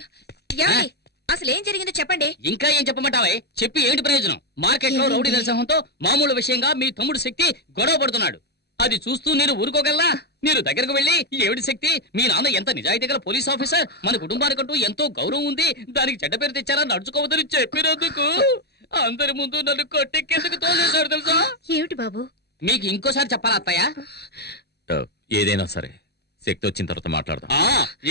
ఏమండి, అసలు ఏం జరిగిందో చెప్పండి. ఇంకా ఏం చెప్పమంటావే? చెప్పి ఏంటి ప్రయోజనం? మార్కెట్ లో రౌడీ నరసింహంతో మామూలు విషయంగా మీ తమ్ముడు శక్తి గొడవ పడుతున్నాడు. అది చూస్తూ నేను ఊరుకోగలనా? మీరు దగ్గరకు వెళ్ళి, ఏమిటి శక్తి, మీ నాన్న ఎంత నిజాయితీ గల పోలీస్ ఆఫీసర్, మన కుటుంబానికంటూ ఎంతో గౌరవం ఉంది, దానికి చెడ్డ పేరు తెచ్చారా, నడుచుకోవద్దని చెప్పినందుకు అందరి ముందు నన్ను కొట్టెక్కేందుకు తోలేశారు తెలుసా? ఏమిటి బాబు? మీకు ఇంకోసారి చెప్పాలా అత్తయ్య? ఏదైనా సరే శక్తి వచ్చిన తర్వాత మాట్లాడదాం.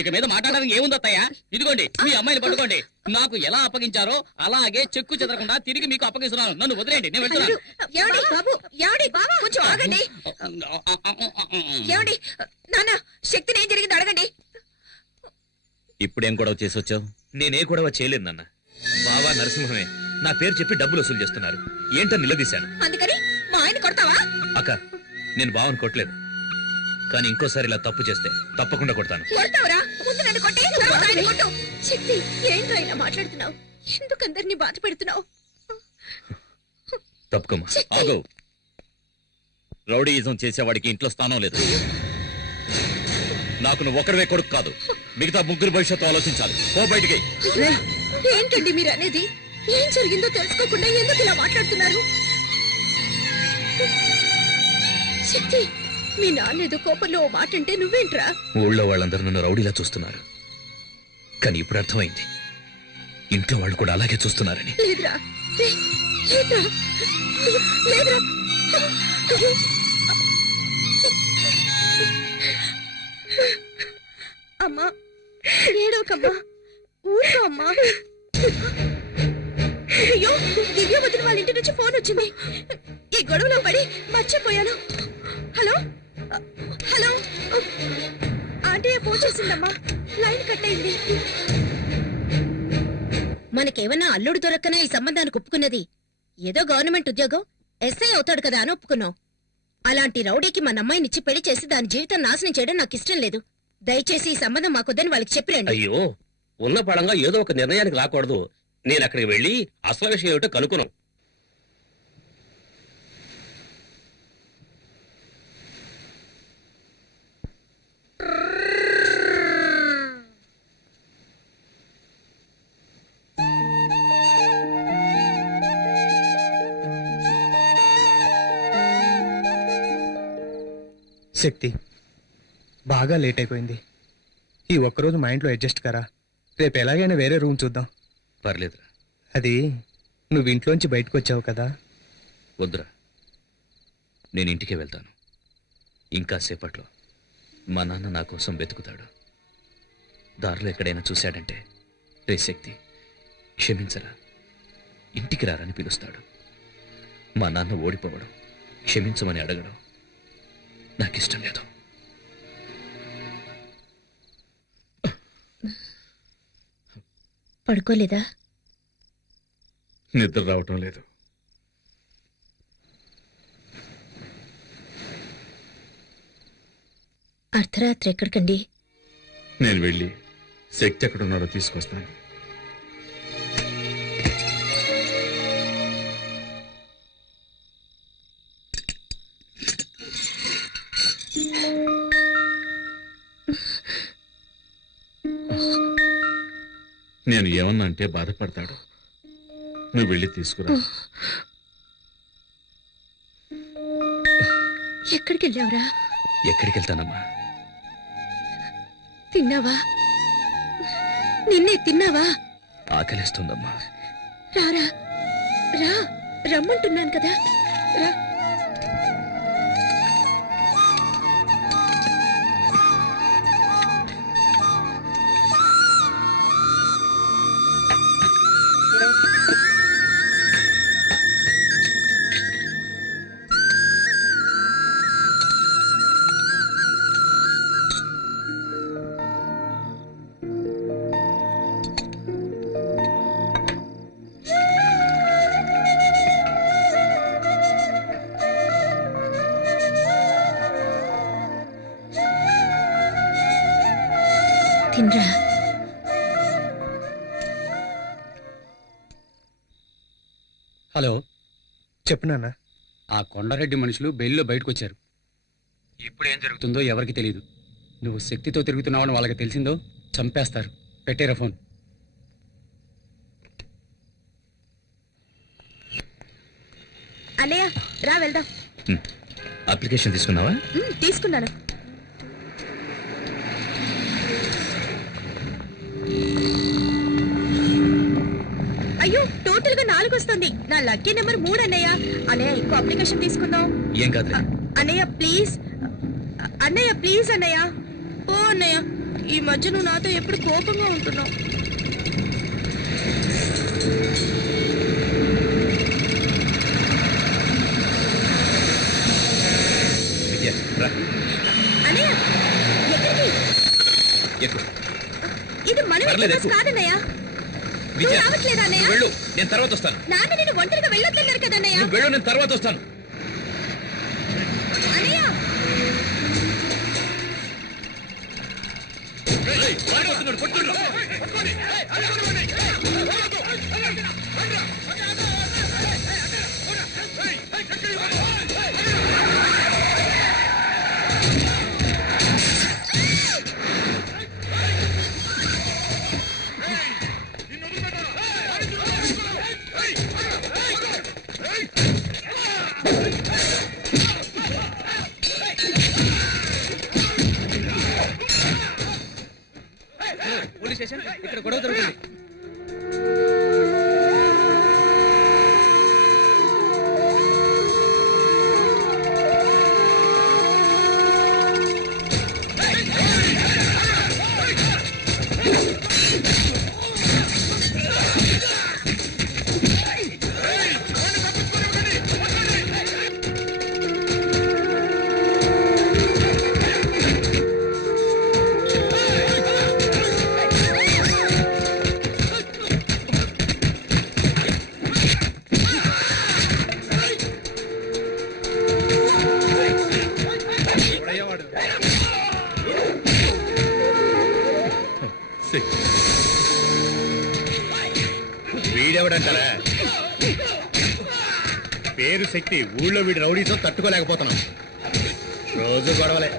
ఇక మీద మాట్లాడడానికి ఏముంది అత్తయ్య? ఇదిగోండి మీ అమ్మాయిని పట్టుకోండి. నాకు ఎలా అప్పగించారో అలాగే చెక్కు చెదరకుండా తిరిగి మీకు అప్పగిస్తున్నాను. నన్ను వదిలేండి, నేను వెళ్తున్నాను. ఏమండి బాబు, ఏమండి కొంచెం ఆగండి. ఏమండి నాన్న, శక్తిని ఏం జరిగిందో అడగండి. ఇప్పుడేం గొడవ చేసి వచ్చావు? నేనే గొడవ చేయలేదు నాన్న. బావా నరసింహమే నా పేరు చెప్పి డబ్బులు వసూలు చేస్తున్నారు. ఏంటో నిలదీశాను. అందుకని మా ఆయన కొడతావా? అక్క, నేను బావని కొట్టలేదు, కానీ ఇంకోసారి ఇలా తప్పు చేస్తే తప్పకుండా కొడతాను. కొడతావురా? ముందు నన్ను కొట్టి తర్వాత ఆయన కొట్టు. శక్తి, ఏంట్రా ఇలా మాట్లాడుతున్నావు? ఎందుకు అందరినీ బాధ పెడుతున్నావు? తప్పుకోమా. ఆగు. రౌడీయిజం చేసేవాడికి ఇంట్లో స్థానం లేదు. నాకు నువ్వు ఒకరివే కొడుకు కాదు, మిగతా ముగ్గురు భవిష్యత్తు ఆలోచించాలి. ఓ బయటికి. ఏంటండి మీరు అనేది? ఏం జరిగిందో తెలుసుకోకుండా ఎందుకు ఇలా మాట్లాడుతున్నారు? శక్తి, మీ నాన్న ఏదో కోపంలో ఓ మాట అంటే నువ్వేంట్రా? ఊళ్ళో వాళ్ళందరూ నన్ను రౌడీలా చూస్తున్నారు, కానీ ఇప్పుడు అర్థమైంది ఇంట్లో వాళ్ళు కూడా అలాగే చూస్తున్నారని. లేదురా, లేదురా, లేదురా. అమ్మా, ఏడోకమ్మా, ఊరుకో అమ్మా. అయ్యో, దివ్య వదిన వాళ్ళ ఇంటి నుంచి ఫోన్ వచ్చింది. ఈ గొడవలో పడి మర్చిపోయాను. హలో హలో, ఆంటీ ఫోన్ చేసిందమ్మా, లైన్ కట్ అయింది. మనకేమన్నా అల్లుడు దొరక్కనా ఈ సంబంధానికి ఒప్పుకున్నది? ఏదో గవర్నమెంట్ ఉద్యోగం, ఎస్ఐ అవుతాడు కదా అని ఒప్పుకున్నాం. అలాంటి రౌడీకి మన అమ్మాయినిచ్చి పెళ్లి చేసి దాని జీవితం నాశనం చేయడం నాకు ఇష్టం లేదు. దయచేసి ఈ సంబంధం మాకొద్దని వాళ్ళకి చెప్పిరండి. అయ్యో, ఉన్న పడంగా ఏదో ఒక నిర్ణయానికి రాకూడదు. నేను అక్కడికి వెళ్ళి అసలు విషయం ఏమిటో కనుక్కున్నాం. శక్తి బాగా లేట్ అయిపోయింది. ఈ ఒక్కరోజు మా ఇంట్లో అడ్జస్ట్ కరా. రేపు ఎలాగైనా వేరే రూమ్ చూద్దాం. పర్లేదురా. అది నువ్వు ఇంట్లోంచి బయటకు వచ్చావు కదా. వద్దురా, నేను ఇంటికే వెళ్తాను. ఇంకా సేపట్లో మా నాన్న నా కోసం వెతుకుతాడు. దారిలో ఎక్కడైనా చూశాడంటే, రే శక్తి క్షమించరా, ఇంటికి రారని పిలుస్తాడు. మా నాన్న ఓడిపోవడం, క్షమించమని అడగడం నాకిష్టం లేదు. పడుకోలేదా? నిద్ర రావటం లేదు. అర్ధరాత్రి ఎక్కడికండి? నేను వెళ్ళి శక్తి ఎక్కడున్నాడో తీసుకొస్తాను. నేను ఏమన్నా అంటే బాధపడతాడు. నువ్వు వెళ్ళి తీసుకురా. ఎక్కడికి వెళ్ళావురా? ఎక్కడికి వెళ్తానమ్మా? తిన్నావా? నిన్నే తిన్నావా? ఆకలిస్తుందమ్మా. రారా, రా, రమ్మంటున్నాను కదా, రా. తినరా. హలో, చెప్పు నాన్న. ఆ కొండారెడ్డి మనుషులు బెయిల్లో బయటకు వచ్చారు. ఇప్పుడు ఏం జరుగుతుందో ఎవరికి తెలియదు. నువ్వు శక్తితో తిరుగుతున్నావని వాళ్ళకి తెలిసిందో చంపేస్తారు. పెట్టేరా ఫోన్. అన్నయ్య రా, వెళ్దాం. అప్లికేషన్ తీసుకున్నావా? తీసుకున్నాను. అయ్యో, టోటల్ గా 4 వస్తుంది. నా లక్కీ నెంబర్ 3 అన్నయ్య. అన్నయ్య ఇంకో అప్లికేషన్ తీసుకుందాం. ఏం కాదు. అన్నయ్య ప్లీజ్, అన్నయ్య ప్లీజ్ అన్నయ్య. ఓ అన్నయ్య, ఈ మధ్య నువ్వు నాతో ఎప్పుడు కోపంగా ఉంటున్నావు. అన్నయ్య ఎక్కడికి? ఇది మన కాదన్నయ్య. నువ్వు రావట్లేదా అన్నయ్య? వెళ్ళు, నేను తర్వాత వస్తాను. నాన్న నేను ఒంటరిగా వెళ్ళొద్దన్నారు కదా అన్నయ్య. వెళ్ళు, నేను తర్వాత వస్తాను. అన్నయ్య పోలీస్ స్టేషన్ ఇక్కడ గొడవ జరుగుతుంది. వీడెవడంటారా? పేరు శక్తి. ఊళ్ళో వీడు రౌడీతో తట్టుకోలేకపోతున్నాం. రోజు గొడవలే.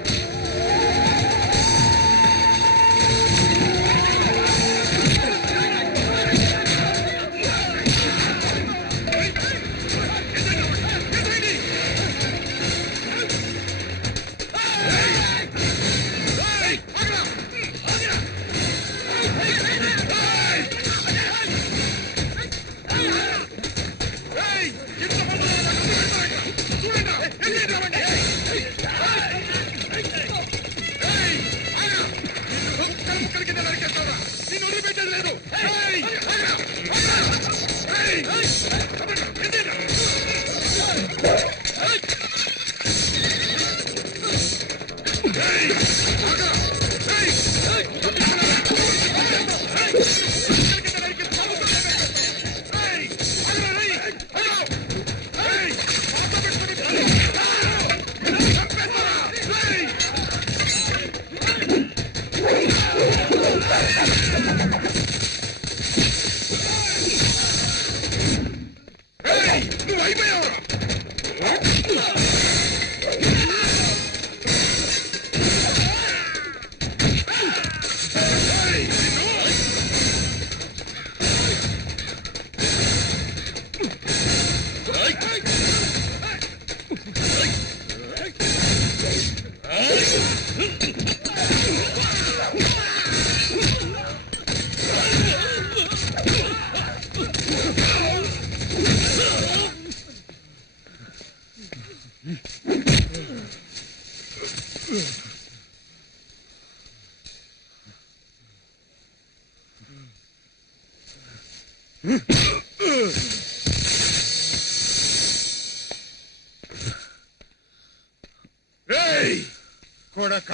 కొడక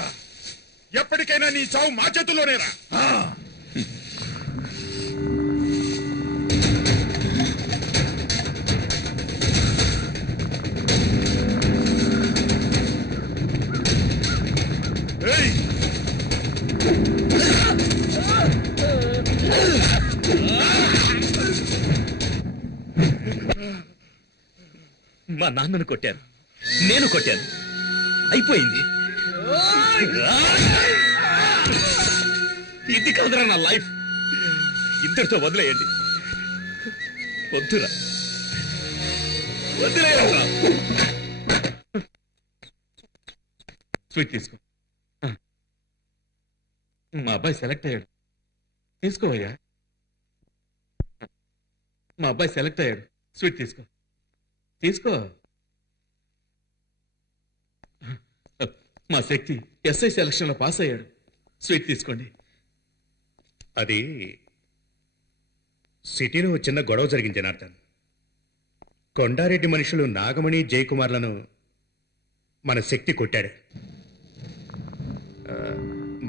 ఎప్పటికైనా నీ చావు మా చేతుల్లోనేరా. మా నాన్నను కొట్టాను, నేను కొట్టాను, అయిపోయింది. ఇది కాదురా నా లైఫ్. ఇంతటితో వదిలేయండి. వద్దురా, వదిలేయరా. స్వీట్ తీసుకో. మా అబ్బాయి సెలెక్ట్ అయ్యాడు, తీసుకోవయ్యా. మా అబ్బాయి సెలెక్ట్ అయ్యాడు, స్వీట్ తీసుకో, తీసుకో. మా శక్తి ఎస్ఐ సెలక్షన్ లో పాస్ అయ్యాడు, స్వీట్ తీసుకోండి. అది సిటీలో చిన్న గొడవ జరిగింది జనార్దన్. కొండారెడ్డి మనుషులు నాగమణి జయకుమార్లను మన శక్తి కొట్టాడు.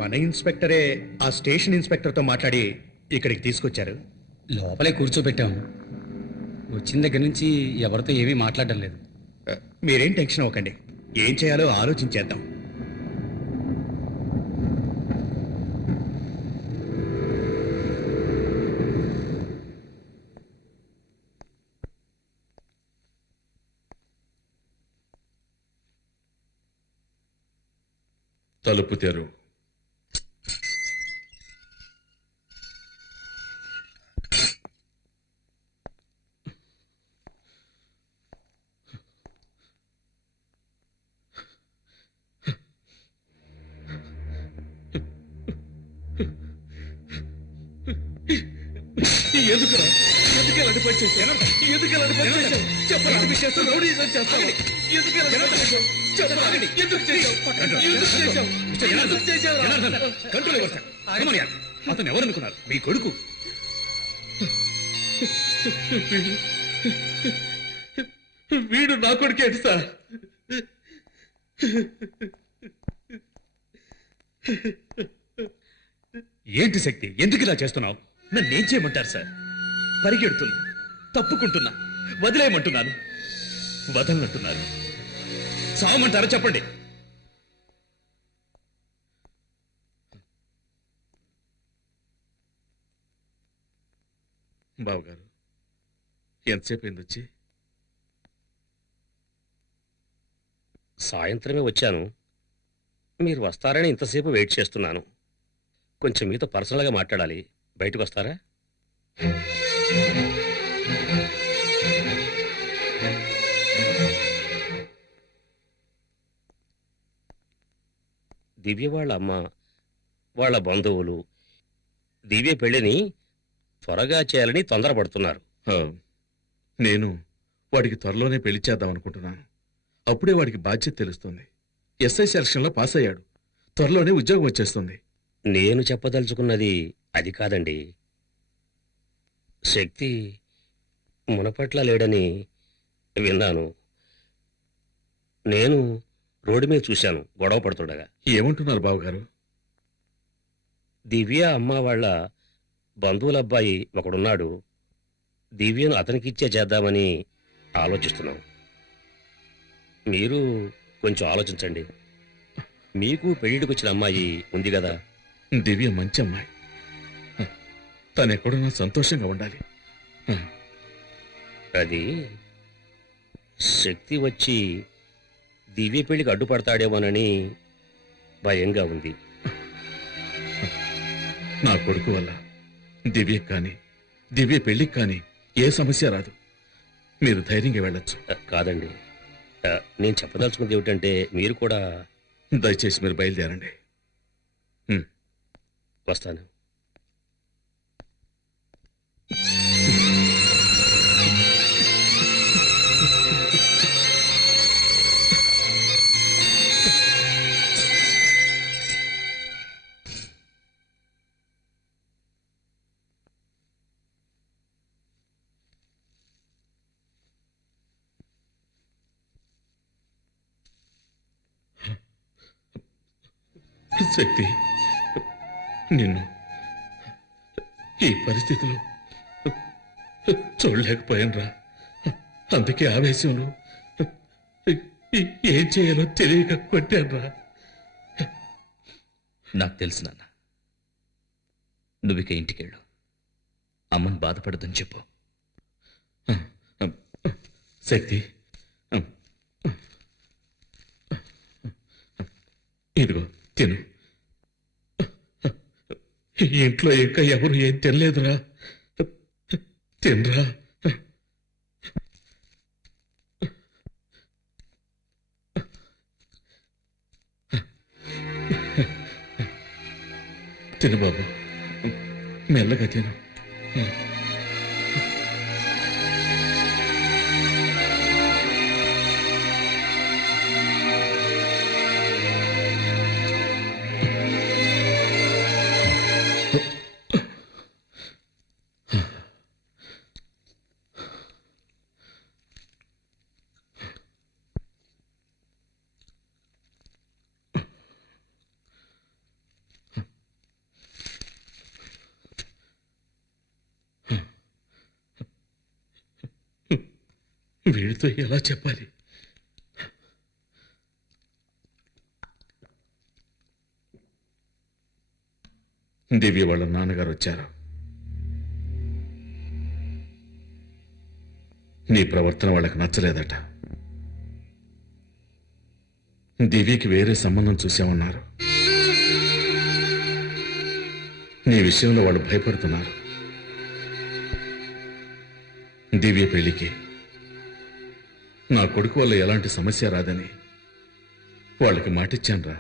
మన ఇన్స్పెక్టరే ఆ స్టేషన్ ఇన్స్పెక్టర్తో మాట్లాడి ఇక్కడికి తీసుకొచ్చారు. లోపలే కూర్చోబెట్టాము. వచ్చిన దగ్గర నుంచి ఎవరితో ఏమీ మాట్లాడడం లేదు. మీరేం టెన్షన్ అవ్వకండి, ఏం చేయాలో ఆలోచించేద్దాం. తలుపు తెరు. ఎందుకురా ఎందుకు ఇలాంటి పని చేశాను? ఎందుకు ఇలాంటి పని చేశావు? చెప్పరా చేస్తావు? రౌడీ చేస్తావు? ఎందుకు ఇలాంటి పని చేశావు? చెప్పరా ఎందుకు చేశావు? ఎందుకు చేశావు? ఎందుకు చేశావు? కంట్రోల్ ఎవరు సార్? అతను ఎవరనుకున్నారు? మీ కొడుకు. వీడు నా కొడుకేంటి సార్? ఏంటి శక్తి, ఎందుకు ఇలా చేస్తున్నావు? నన్నేం చేయమంటారు సార్? పరిగెడుతున్నా, తప్పుకుంటున్నా, వదిలేయమంటున్నాను, వదలనంటున్నారు. సావమంటారా చెప్పండి. బావగారు ఎంతసేపు అయింది వచ్చి? సాయంత్రమే వచ్చాను. మీరు వస్తారని ఇంతసేపు వెయిట్ చేస్తున్నాను. కొంచెం మీతో పర్సనల్గా మాట్లాడాలి. బయటకు వస్తారా? దివ్య వాళ్ళ అమ్మ, వాళ్ళ బంధువులు దివ్య పెళ్లిని త్వరగా చేయాలని తొందరపడుతున్నారు. నేను వాడికి త్వరలోనే పెళ్లి చేద్దాం అనుకుంటున్నాను. అప్పుడే వాడికి బాధ్యత తెలుస్తుంది. ఎస్ఐ సెలక్షన్లో పాస్ అయ్యాడు. త్వరలోనే ఉద్యోగం వచ్చేస్తుంది. నేను చెప్పదలుచుకున్నది అది కాదండి. శక్తి మునపట్ల లేడని విన్నాను. నేను రోడ్డు మీద చూశాను గొడవ పడుతుండగా. ఏమంటున్నారు బావగారు? దివ్య అమ్మ వాళ్ళ బంధువుల అబ్బాయి ఒకడున్నాడు. దివ్యను అతనికిచ్చే చేద్దామని ఆలోచిస్తున్నాం. మీరు కొంచెం ఆలోచించండి. మీకు పెళ్లిడికి వచ్చిన అమ్మాయి ఉంది కదా. దివ్య మంచి అమ్మాయి. తను ఎక్కడున్నా సంతోషంగా ఉండాలి. అది శక్తి వచ్చి దివ్య పెళ్లికి అడ్డుపడతాడేమోనని భయంగా ఉంది. నా కొడుకు వల్ల దివ్యకి కానీ దివ్య పెళ్లికి కానీ ఏ సమస్య రాదు. మీరు ధైర్యంగా వెళ్ళొచ్చు. కాదండి, నేను చెప్పదలుచుకున్నది ఏమిటంటే మీరు కూడా దయచేసి మీరు బయలుదేరండి. వస్తాను. శక్తి, నిన్ను ఈ పరిస్థితిలో చూడలేకపోయానురా. అందుకే ఆవేశంలో ఏం చేయాలో తెలియక కొట్టానురా. నాకు తెలుసు నాన్న. నువ్విక ఇంటికెళ్ళు. అమ్మని బాధపడదని చెప్పు. శక్తి, ఇదిగో తిను. ఇంట్లో ఇంకా ఎవరు ఏం తినలేదురా. తినరా. తిను బాబు, మెల్లగా తిను. వీడితో ఎలా చెప్పాలి? దివ్య వాళ్ళ నాన్నగారు వచ్చారు. నీ ప్రవర్తన వాళ్ళకి నచ్చలేదట. దివ్యకి వేరే సంబంధం చూసామన్నారు. నీ విషయంలో వాళ్ళు భయపడుతున్నారు. దివ్య పెళ్లికి నా కొడుకు వల్ల ఎలాంటి సమస్య రాదని వాళ్ళకి మాటిచ్చానురా.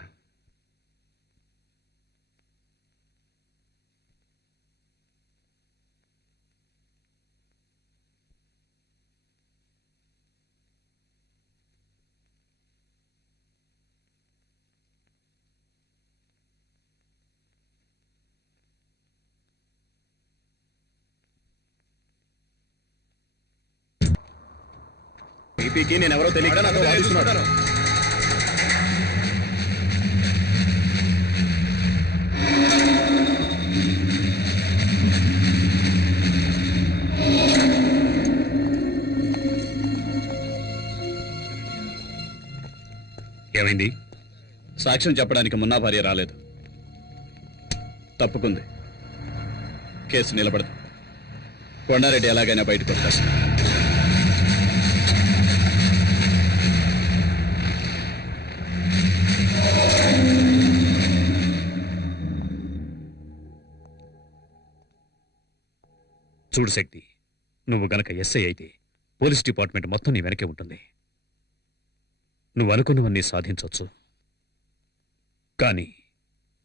ఈపీకి నేనెవరో తెలియక నాతో వాదిస్తున్నాడు. ఏమైంది? సాక్ష్యం చెప్పడానికి మున్నా భార్య రాలేదు, తప్పుకుంది. కేసు నిలబడదు. కొండారెడ్డి ఎలాగైనా బయటకు వస్తారు. చూడు శక్తి, నువ్వు గనక ఎస్ఐ అయితే పోలీస్ డిపార్ట్మెంట్ మొత్తం నీ వెనకే ఉంటుంది. నువ్వు అనుకున్నవన్నీ సాధించవచ్చు. కానీ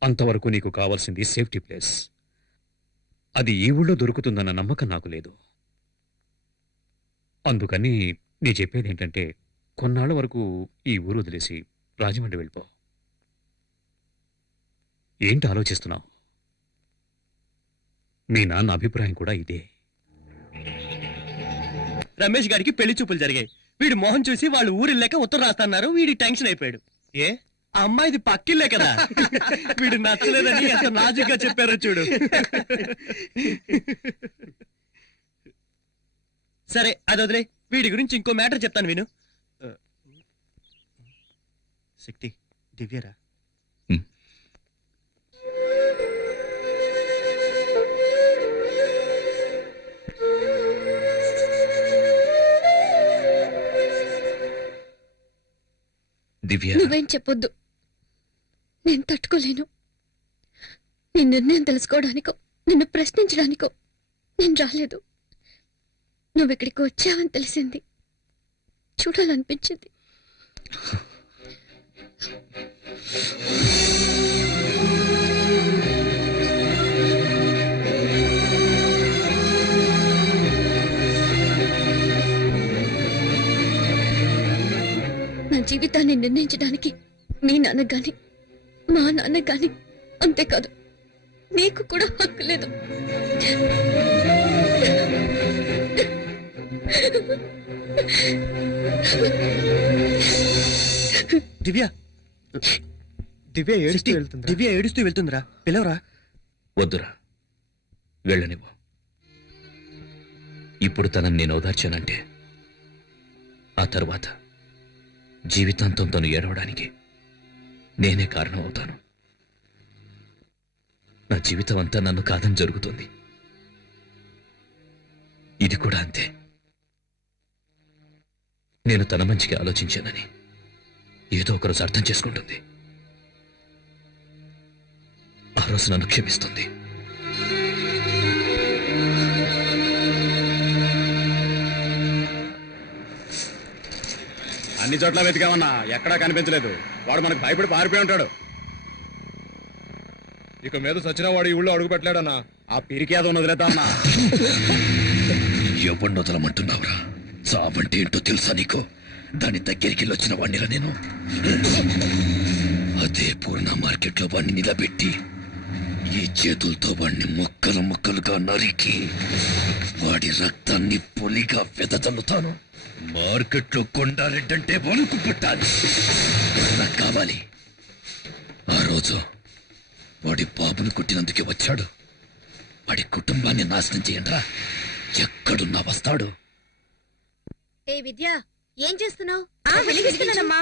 అంతవరకు నీకు కావాల్సింది సేఫ్టీ ప్లేస్. అది ఈ ఊళ్ళో దొరుకుతుందన్న నమ్మకం నాకు లేదు. అందుకని నేను చెప్పేది ఏంటంటే కొన్నాళ్ళ వరకు ఈ ఊరు వదిలేసి రాజమండ్రి వెళ్ళిపో. ఏంటి ఆలోచిస్తున్నావు? మీ నాన్న అభిప్రాయం కూడా ఇదే. రమేష్ గారికి పెళ్లి చూపులు జరిగాయి. వీడు మోహన్ చూసి వాళ్ళు ఊరిల్లేక ఉత్తరం రాస్తున్నారు. వీడి టెన్షన్ అయిపోయాడు. ఏ ఆ అమ్మాయిది పక్కిల్లే కదా. వీడు నచ్చలేదని ఎంత నాజుగా చెప్పారో చూడు. సరే అది వదిలే. వీడి గురించి ఇంకో మ్యాటర్ చెప్తాను విను. శక్తి దివ్యరా? దివ్య, నువ్వేం చెప్పొద్దు. నేను తట్టుకోలేను. నీ నిర్ణయం తెలుసుకోవడానికో నిన్ను ప్రశ్నించడానికో నేను రాలేదు. నువ్వెక్కడికి వచ్చావని తెలిసింది. చూడాలనిపించింది. నా జీవితాన్ని నిర్ణయించడానికి మీ నాన్న గాని మా నాన్న గాని, అంతేకాదు నీకు కూడా హక్కు లేదు. దివ్య దివ్య ఏడుస్తూ వెళ్తుంది. దివ్య ఏడుస్తూ వెళ్తుందిరా. పిలవరా. వద్దురా, వెళ్ళనివ్వు. ఇప్పుడు తనని నేను ఓదార్చానంటే ఆ తర్వాత జీవితాంతం తను ఏడవడానికి నేనే కారణం అవుతాను. నా జీవితం అంతా నన్ను కాదని జరుగుతుంది. ఇది కూడా అంతే. నేను తన మంచిగా ఆలోచించానని ఏదో ఒకరోజు అర్థం చేసుకుంటుంది. ఆ రోజు నన్ను క్షమిస్తుంది. అన్ని చోట్ల వెతికామన్నా, ఎక్కడా కనిపించలేదు. వాడు మనకు భయపడి పారిపోయి ఉంటాడు. ఇక మీద సచిన వాడు ఈ ఊళ్ళో అడుగు పెట్టలేడన్నా. ఆ పిరికి ఏదో వదిలేద్దామన్నా. ఎవరిని వదలమంటున్నావురా? చావంటే ఏంటో తెలుసా నీకు? దాని దగ్గరికి వచ్చిన వాడినిరా నేను. అదే పూర్ణ మార్కెట్లో వాడిని నిలబెట్టి ఈ చేతులతో వాడిని ముక్కలు ముక్కలుగా నరికి వాడి రక్తాన్ని పొలిగా వెదజల్లుతాను. మార్కెట్లో కొండారెడ్డంటే వణుకు పుట్టాలి. నాకు కావాలి. ఆ రోజు వాడి బాబును కొట్టినందుకే వచ్చాడు. వాడి కుటుంబాన్ని నాశనం చేయండిరా. ఎక్కడున్నా వస్తాడు. ఏ విద్య, ఏం చేస్తున్నావు? వెలిగిస్తున్నానమ్మా.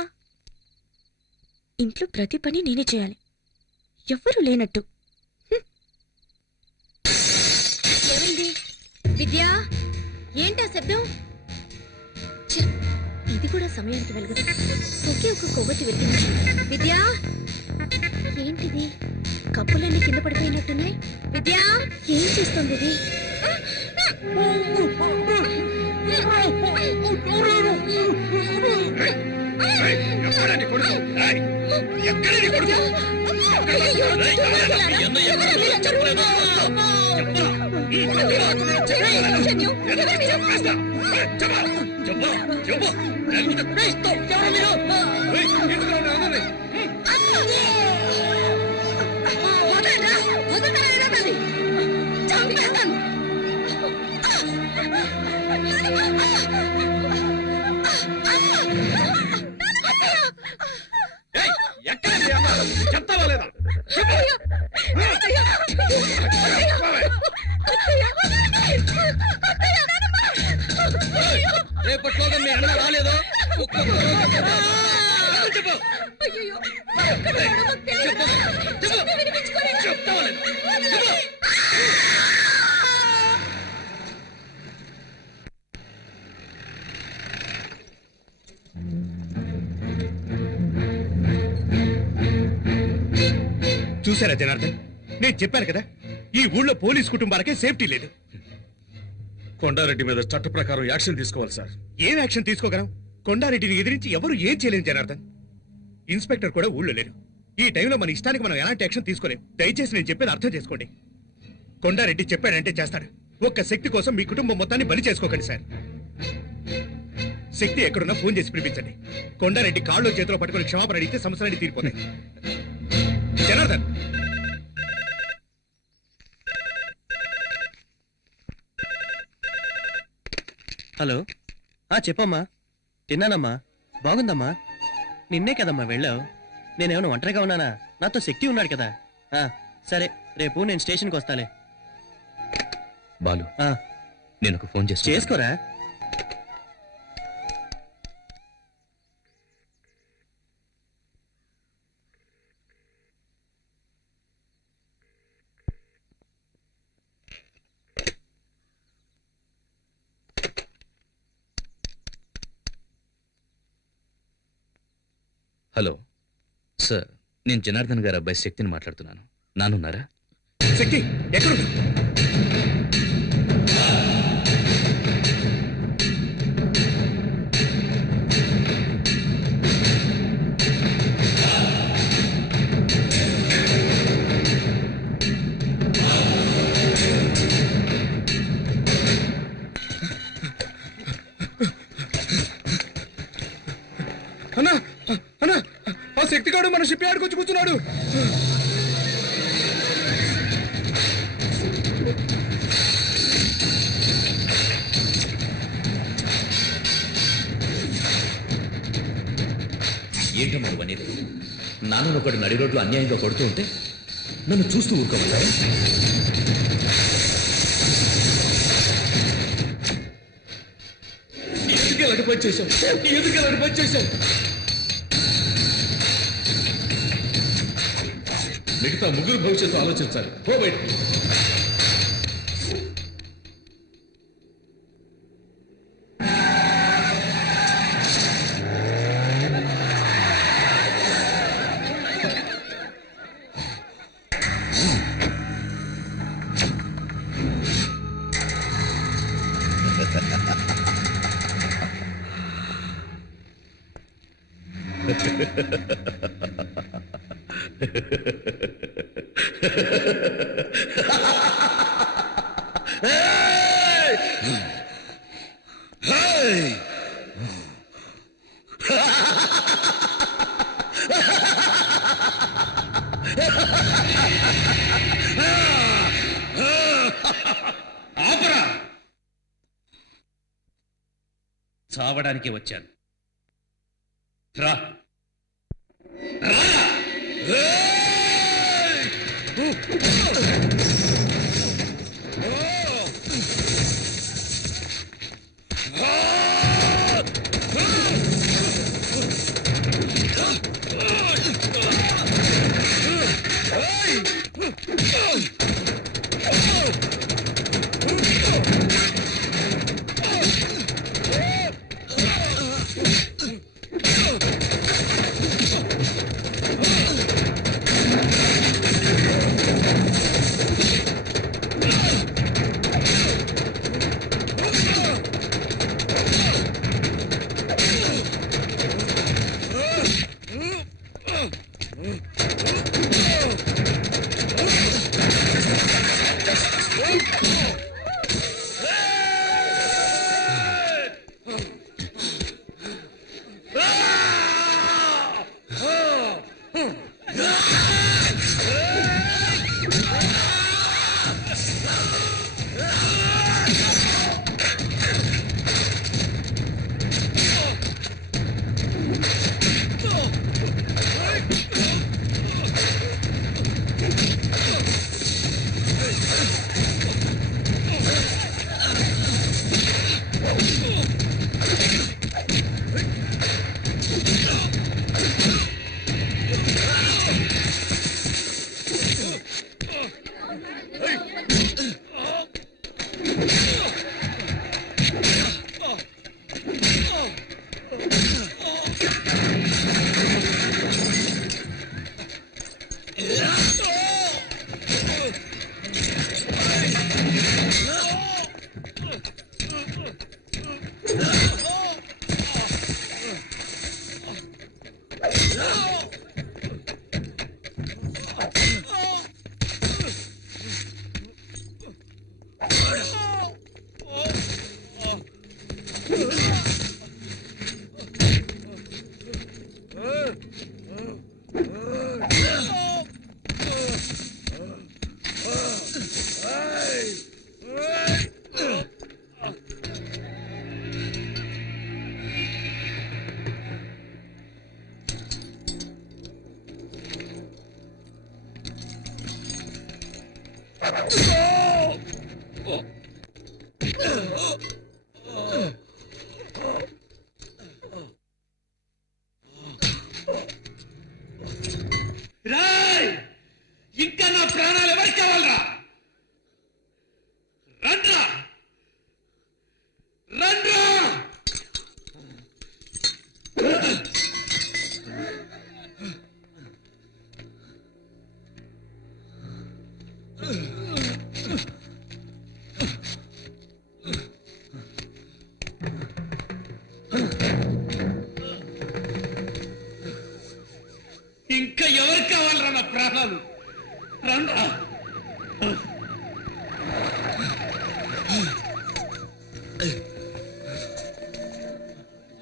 ఇంట్లో ప్రతి పని నేనే చేయాలి, ఎవ్వరూ లేనట్టు. ఏమైంది విద్య? ఏంటా శబ్దం? ఛ, ఇది కూడా సమయానికి వెలుగుతుంది. ఒకే ఒక కొవ్వొత్తి వెలిగింది. విద్య, ఏంటిది? కప్పులన్నీ కింద పడిపోయినట్టున్నాయి. విద్య, ఏం చేస్తుంది ఇది? చెప్తావా లేదా? రేపట్లోగా మీ అన్న రాలేదో చూసారా జనార్దన్, నేను చెప్పాను కదా, ఈ ఊళ్ళో పోలీస్ కుటుంబాలకే సేఫ్టీ లేదు. కొండారెడ్డి మీద చట్ట ప్రకారం యాక్షన్ తీసుకోవాలి సార్. ఏం యాక్షన్ తీసుకోగలం? కొండారెడ్డిని ఎదిరించి ఎవరు ఏం చేయలేరు జనార్దన్. ఇన్స్పెక్టర్ కూడా ఊళ్ళో లేరు. ఈ టైంలో మన ఇష్టానికి మనం ఎలాంటి యాక్షన్ తీసుకోలేం. దయచేసి నేను చెప్పేది అర్థం చేసుకోండి. కొండారెడ్డి చెప్పాడంటే చేస్తాడు. ఒక్క శక్తి కోసం మీ కుటుంబం మొత్తాన్ని బలి చేసుకోకండి సార్. శక్తి ఎక్కడున్నా ఫోన్ చేసి పిలిపించండి. కొండారెడ్డి కాళ్ళు చేతిలో పట్టుకొని క్షమాపణ అడిగితే సమస్యలన్నీ తీరిపోతాయి. జనార్దన్, హలో. చెప్పమ్మా. తిన్నానమ్మా. బాగుందమ్మా. నిన్నే కదమ్మా వెళ్ళావు. నేనేమైనా ఒంటరిగా ఉన్నానా? నాతో శక్తి ఉన్నాడు కదా. సరే, రేపు నేను స్టేషన్కి వస్తాలే. బాలు, నేను ఒక ఫోన్ చేసుకోరా. హలో సార్, నేను జనార్దన్ గారి అబ్బాయి శక్తిని మాట్లాడుతున్నాను. నానున్నారా? శక్తి ఎక్కడుంది? అన్నా అన్నా, ఆ శక్తిగాడు మన షిప్ యార్డ్కి వచ్చి కూర్చున్నాడు. ఏంటమ్మా నువ్వు అనేది? నాన్న ఒకటి నడి రోడ్లు అన్యాయంగా కొడుతూ ఉంటే నన్ను చూస్తూ ఊరుకోమంటారా? ఎందుకు ఇలాంటి పని చేశావు? ఎందుకు ఇలాంటి పని చేశావు? మిగతా ముగ్గురు భవిష్యత్తు ఆలోచించాలి. పో బయటికి. చావడానికి వచ్చాను. రా. ఇంకా నా ప్రాణాలు ఎవరికి కావాలరా? రండ్రా రండ్రా! ఇంకా ఎవరికి కావాలరా నా ప్రాణాలు? రండ్రా!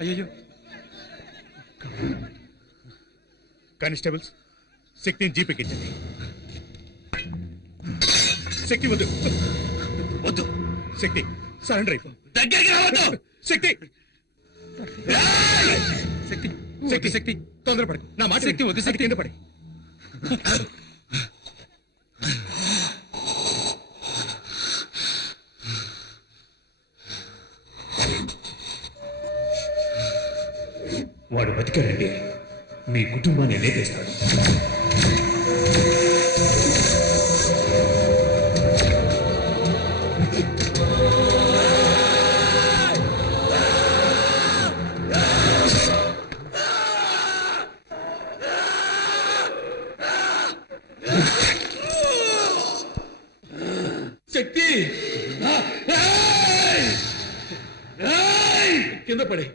అయ్యో కానిస్టేబుల్స్, శక్తిని జీపెక్కించండి. శక్తి వద్దు వద్దు, శక్తి సరెండర్ అయిపో. దగ్గరికి రావద్దు. శక్తి శక్తి శక్తి శక్తి తొందరపడు. నా మాట శక్తి వద్దు. శక్తి కింద పడి. వాడు బతికారండి, మీ కుటుంబాన్ని లేపేస్తాడు. శక్తి కింద పడే.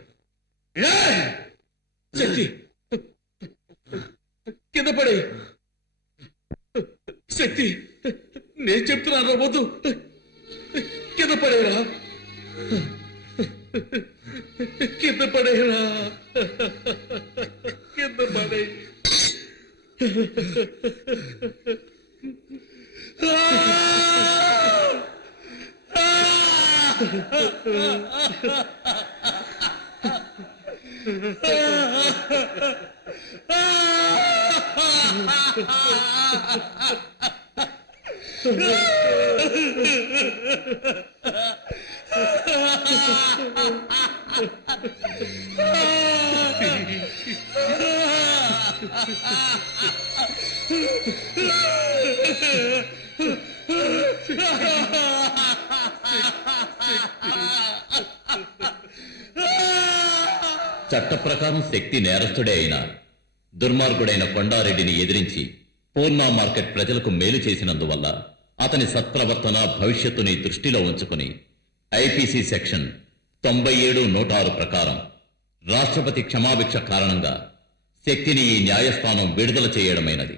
శక్తి కింద పడే. శక్తి నేను చెప్తున్నాను వద్దు, కింద పడేరా, కింద పడేరా, కింద పడే. చట్ట ప్రకారం శక్తి నేరస్తుడే అయినా దుర్మార్గుడైన కొండారెడ్డిని ఎదిరించి పూర్ణ మార్కెట్ ప్రజలకు మేలు చేసినందువల్ల అతని సత్ప్రవర్తన భవిష్యత్తుని దృష్టిలో ఉంచుకుని ఐపీసీ సెక్షన్ 97(106) ప్రకారం రాష్ట్రపతి క్షమాభిక్ష కారణంగా శక్తిని ఈ న్యాయస్థానం విడుదల చేయడమైనది.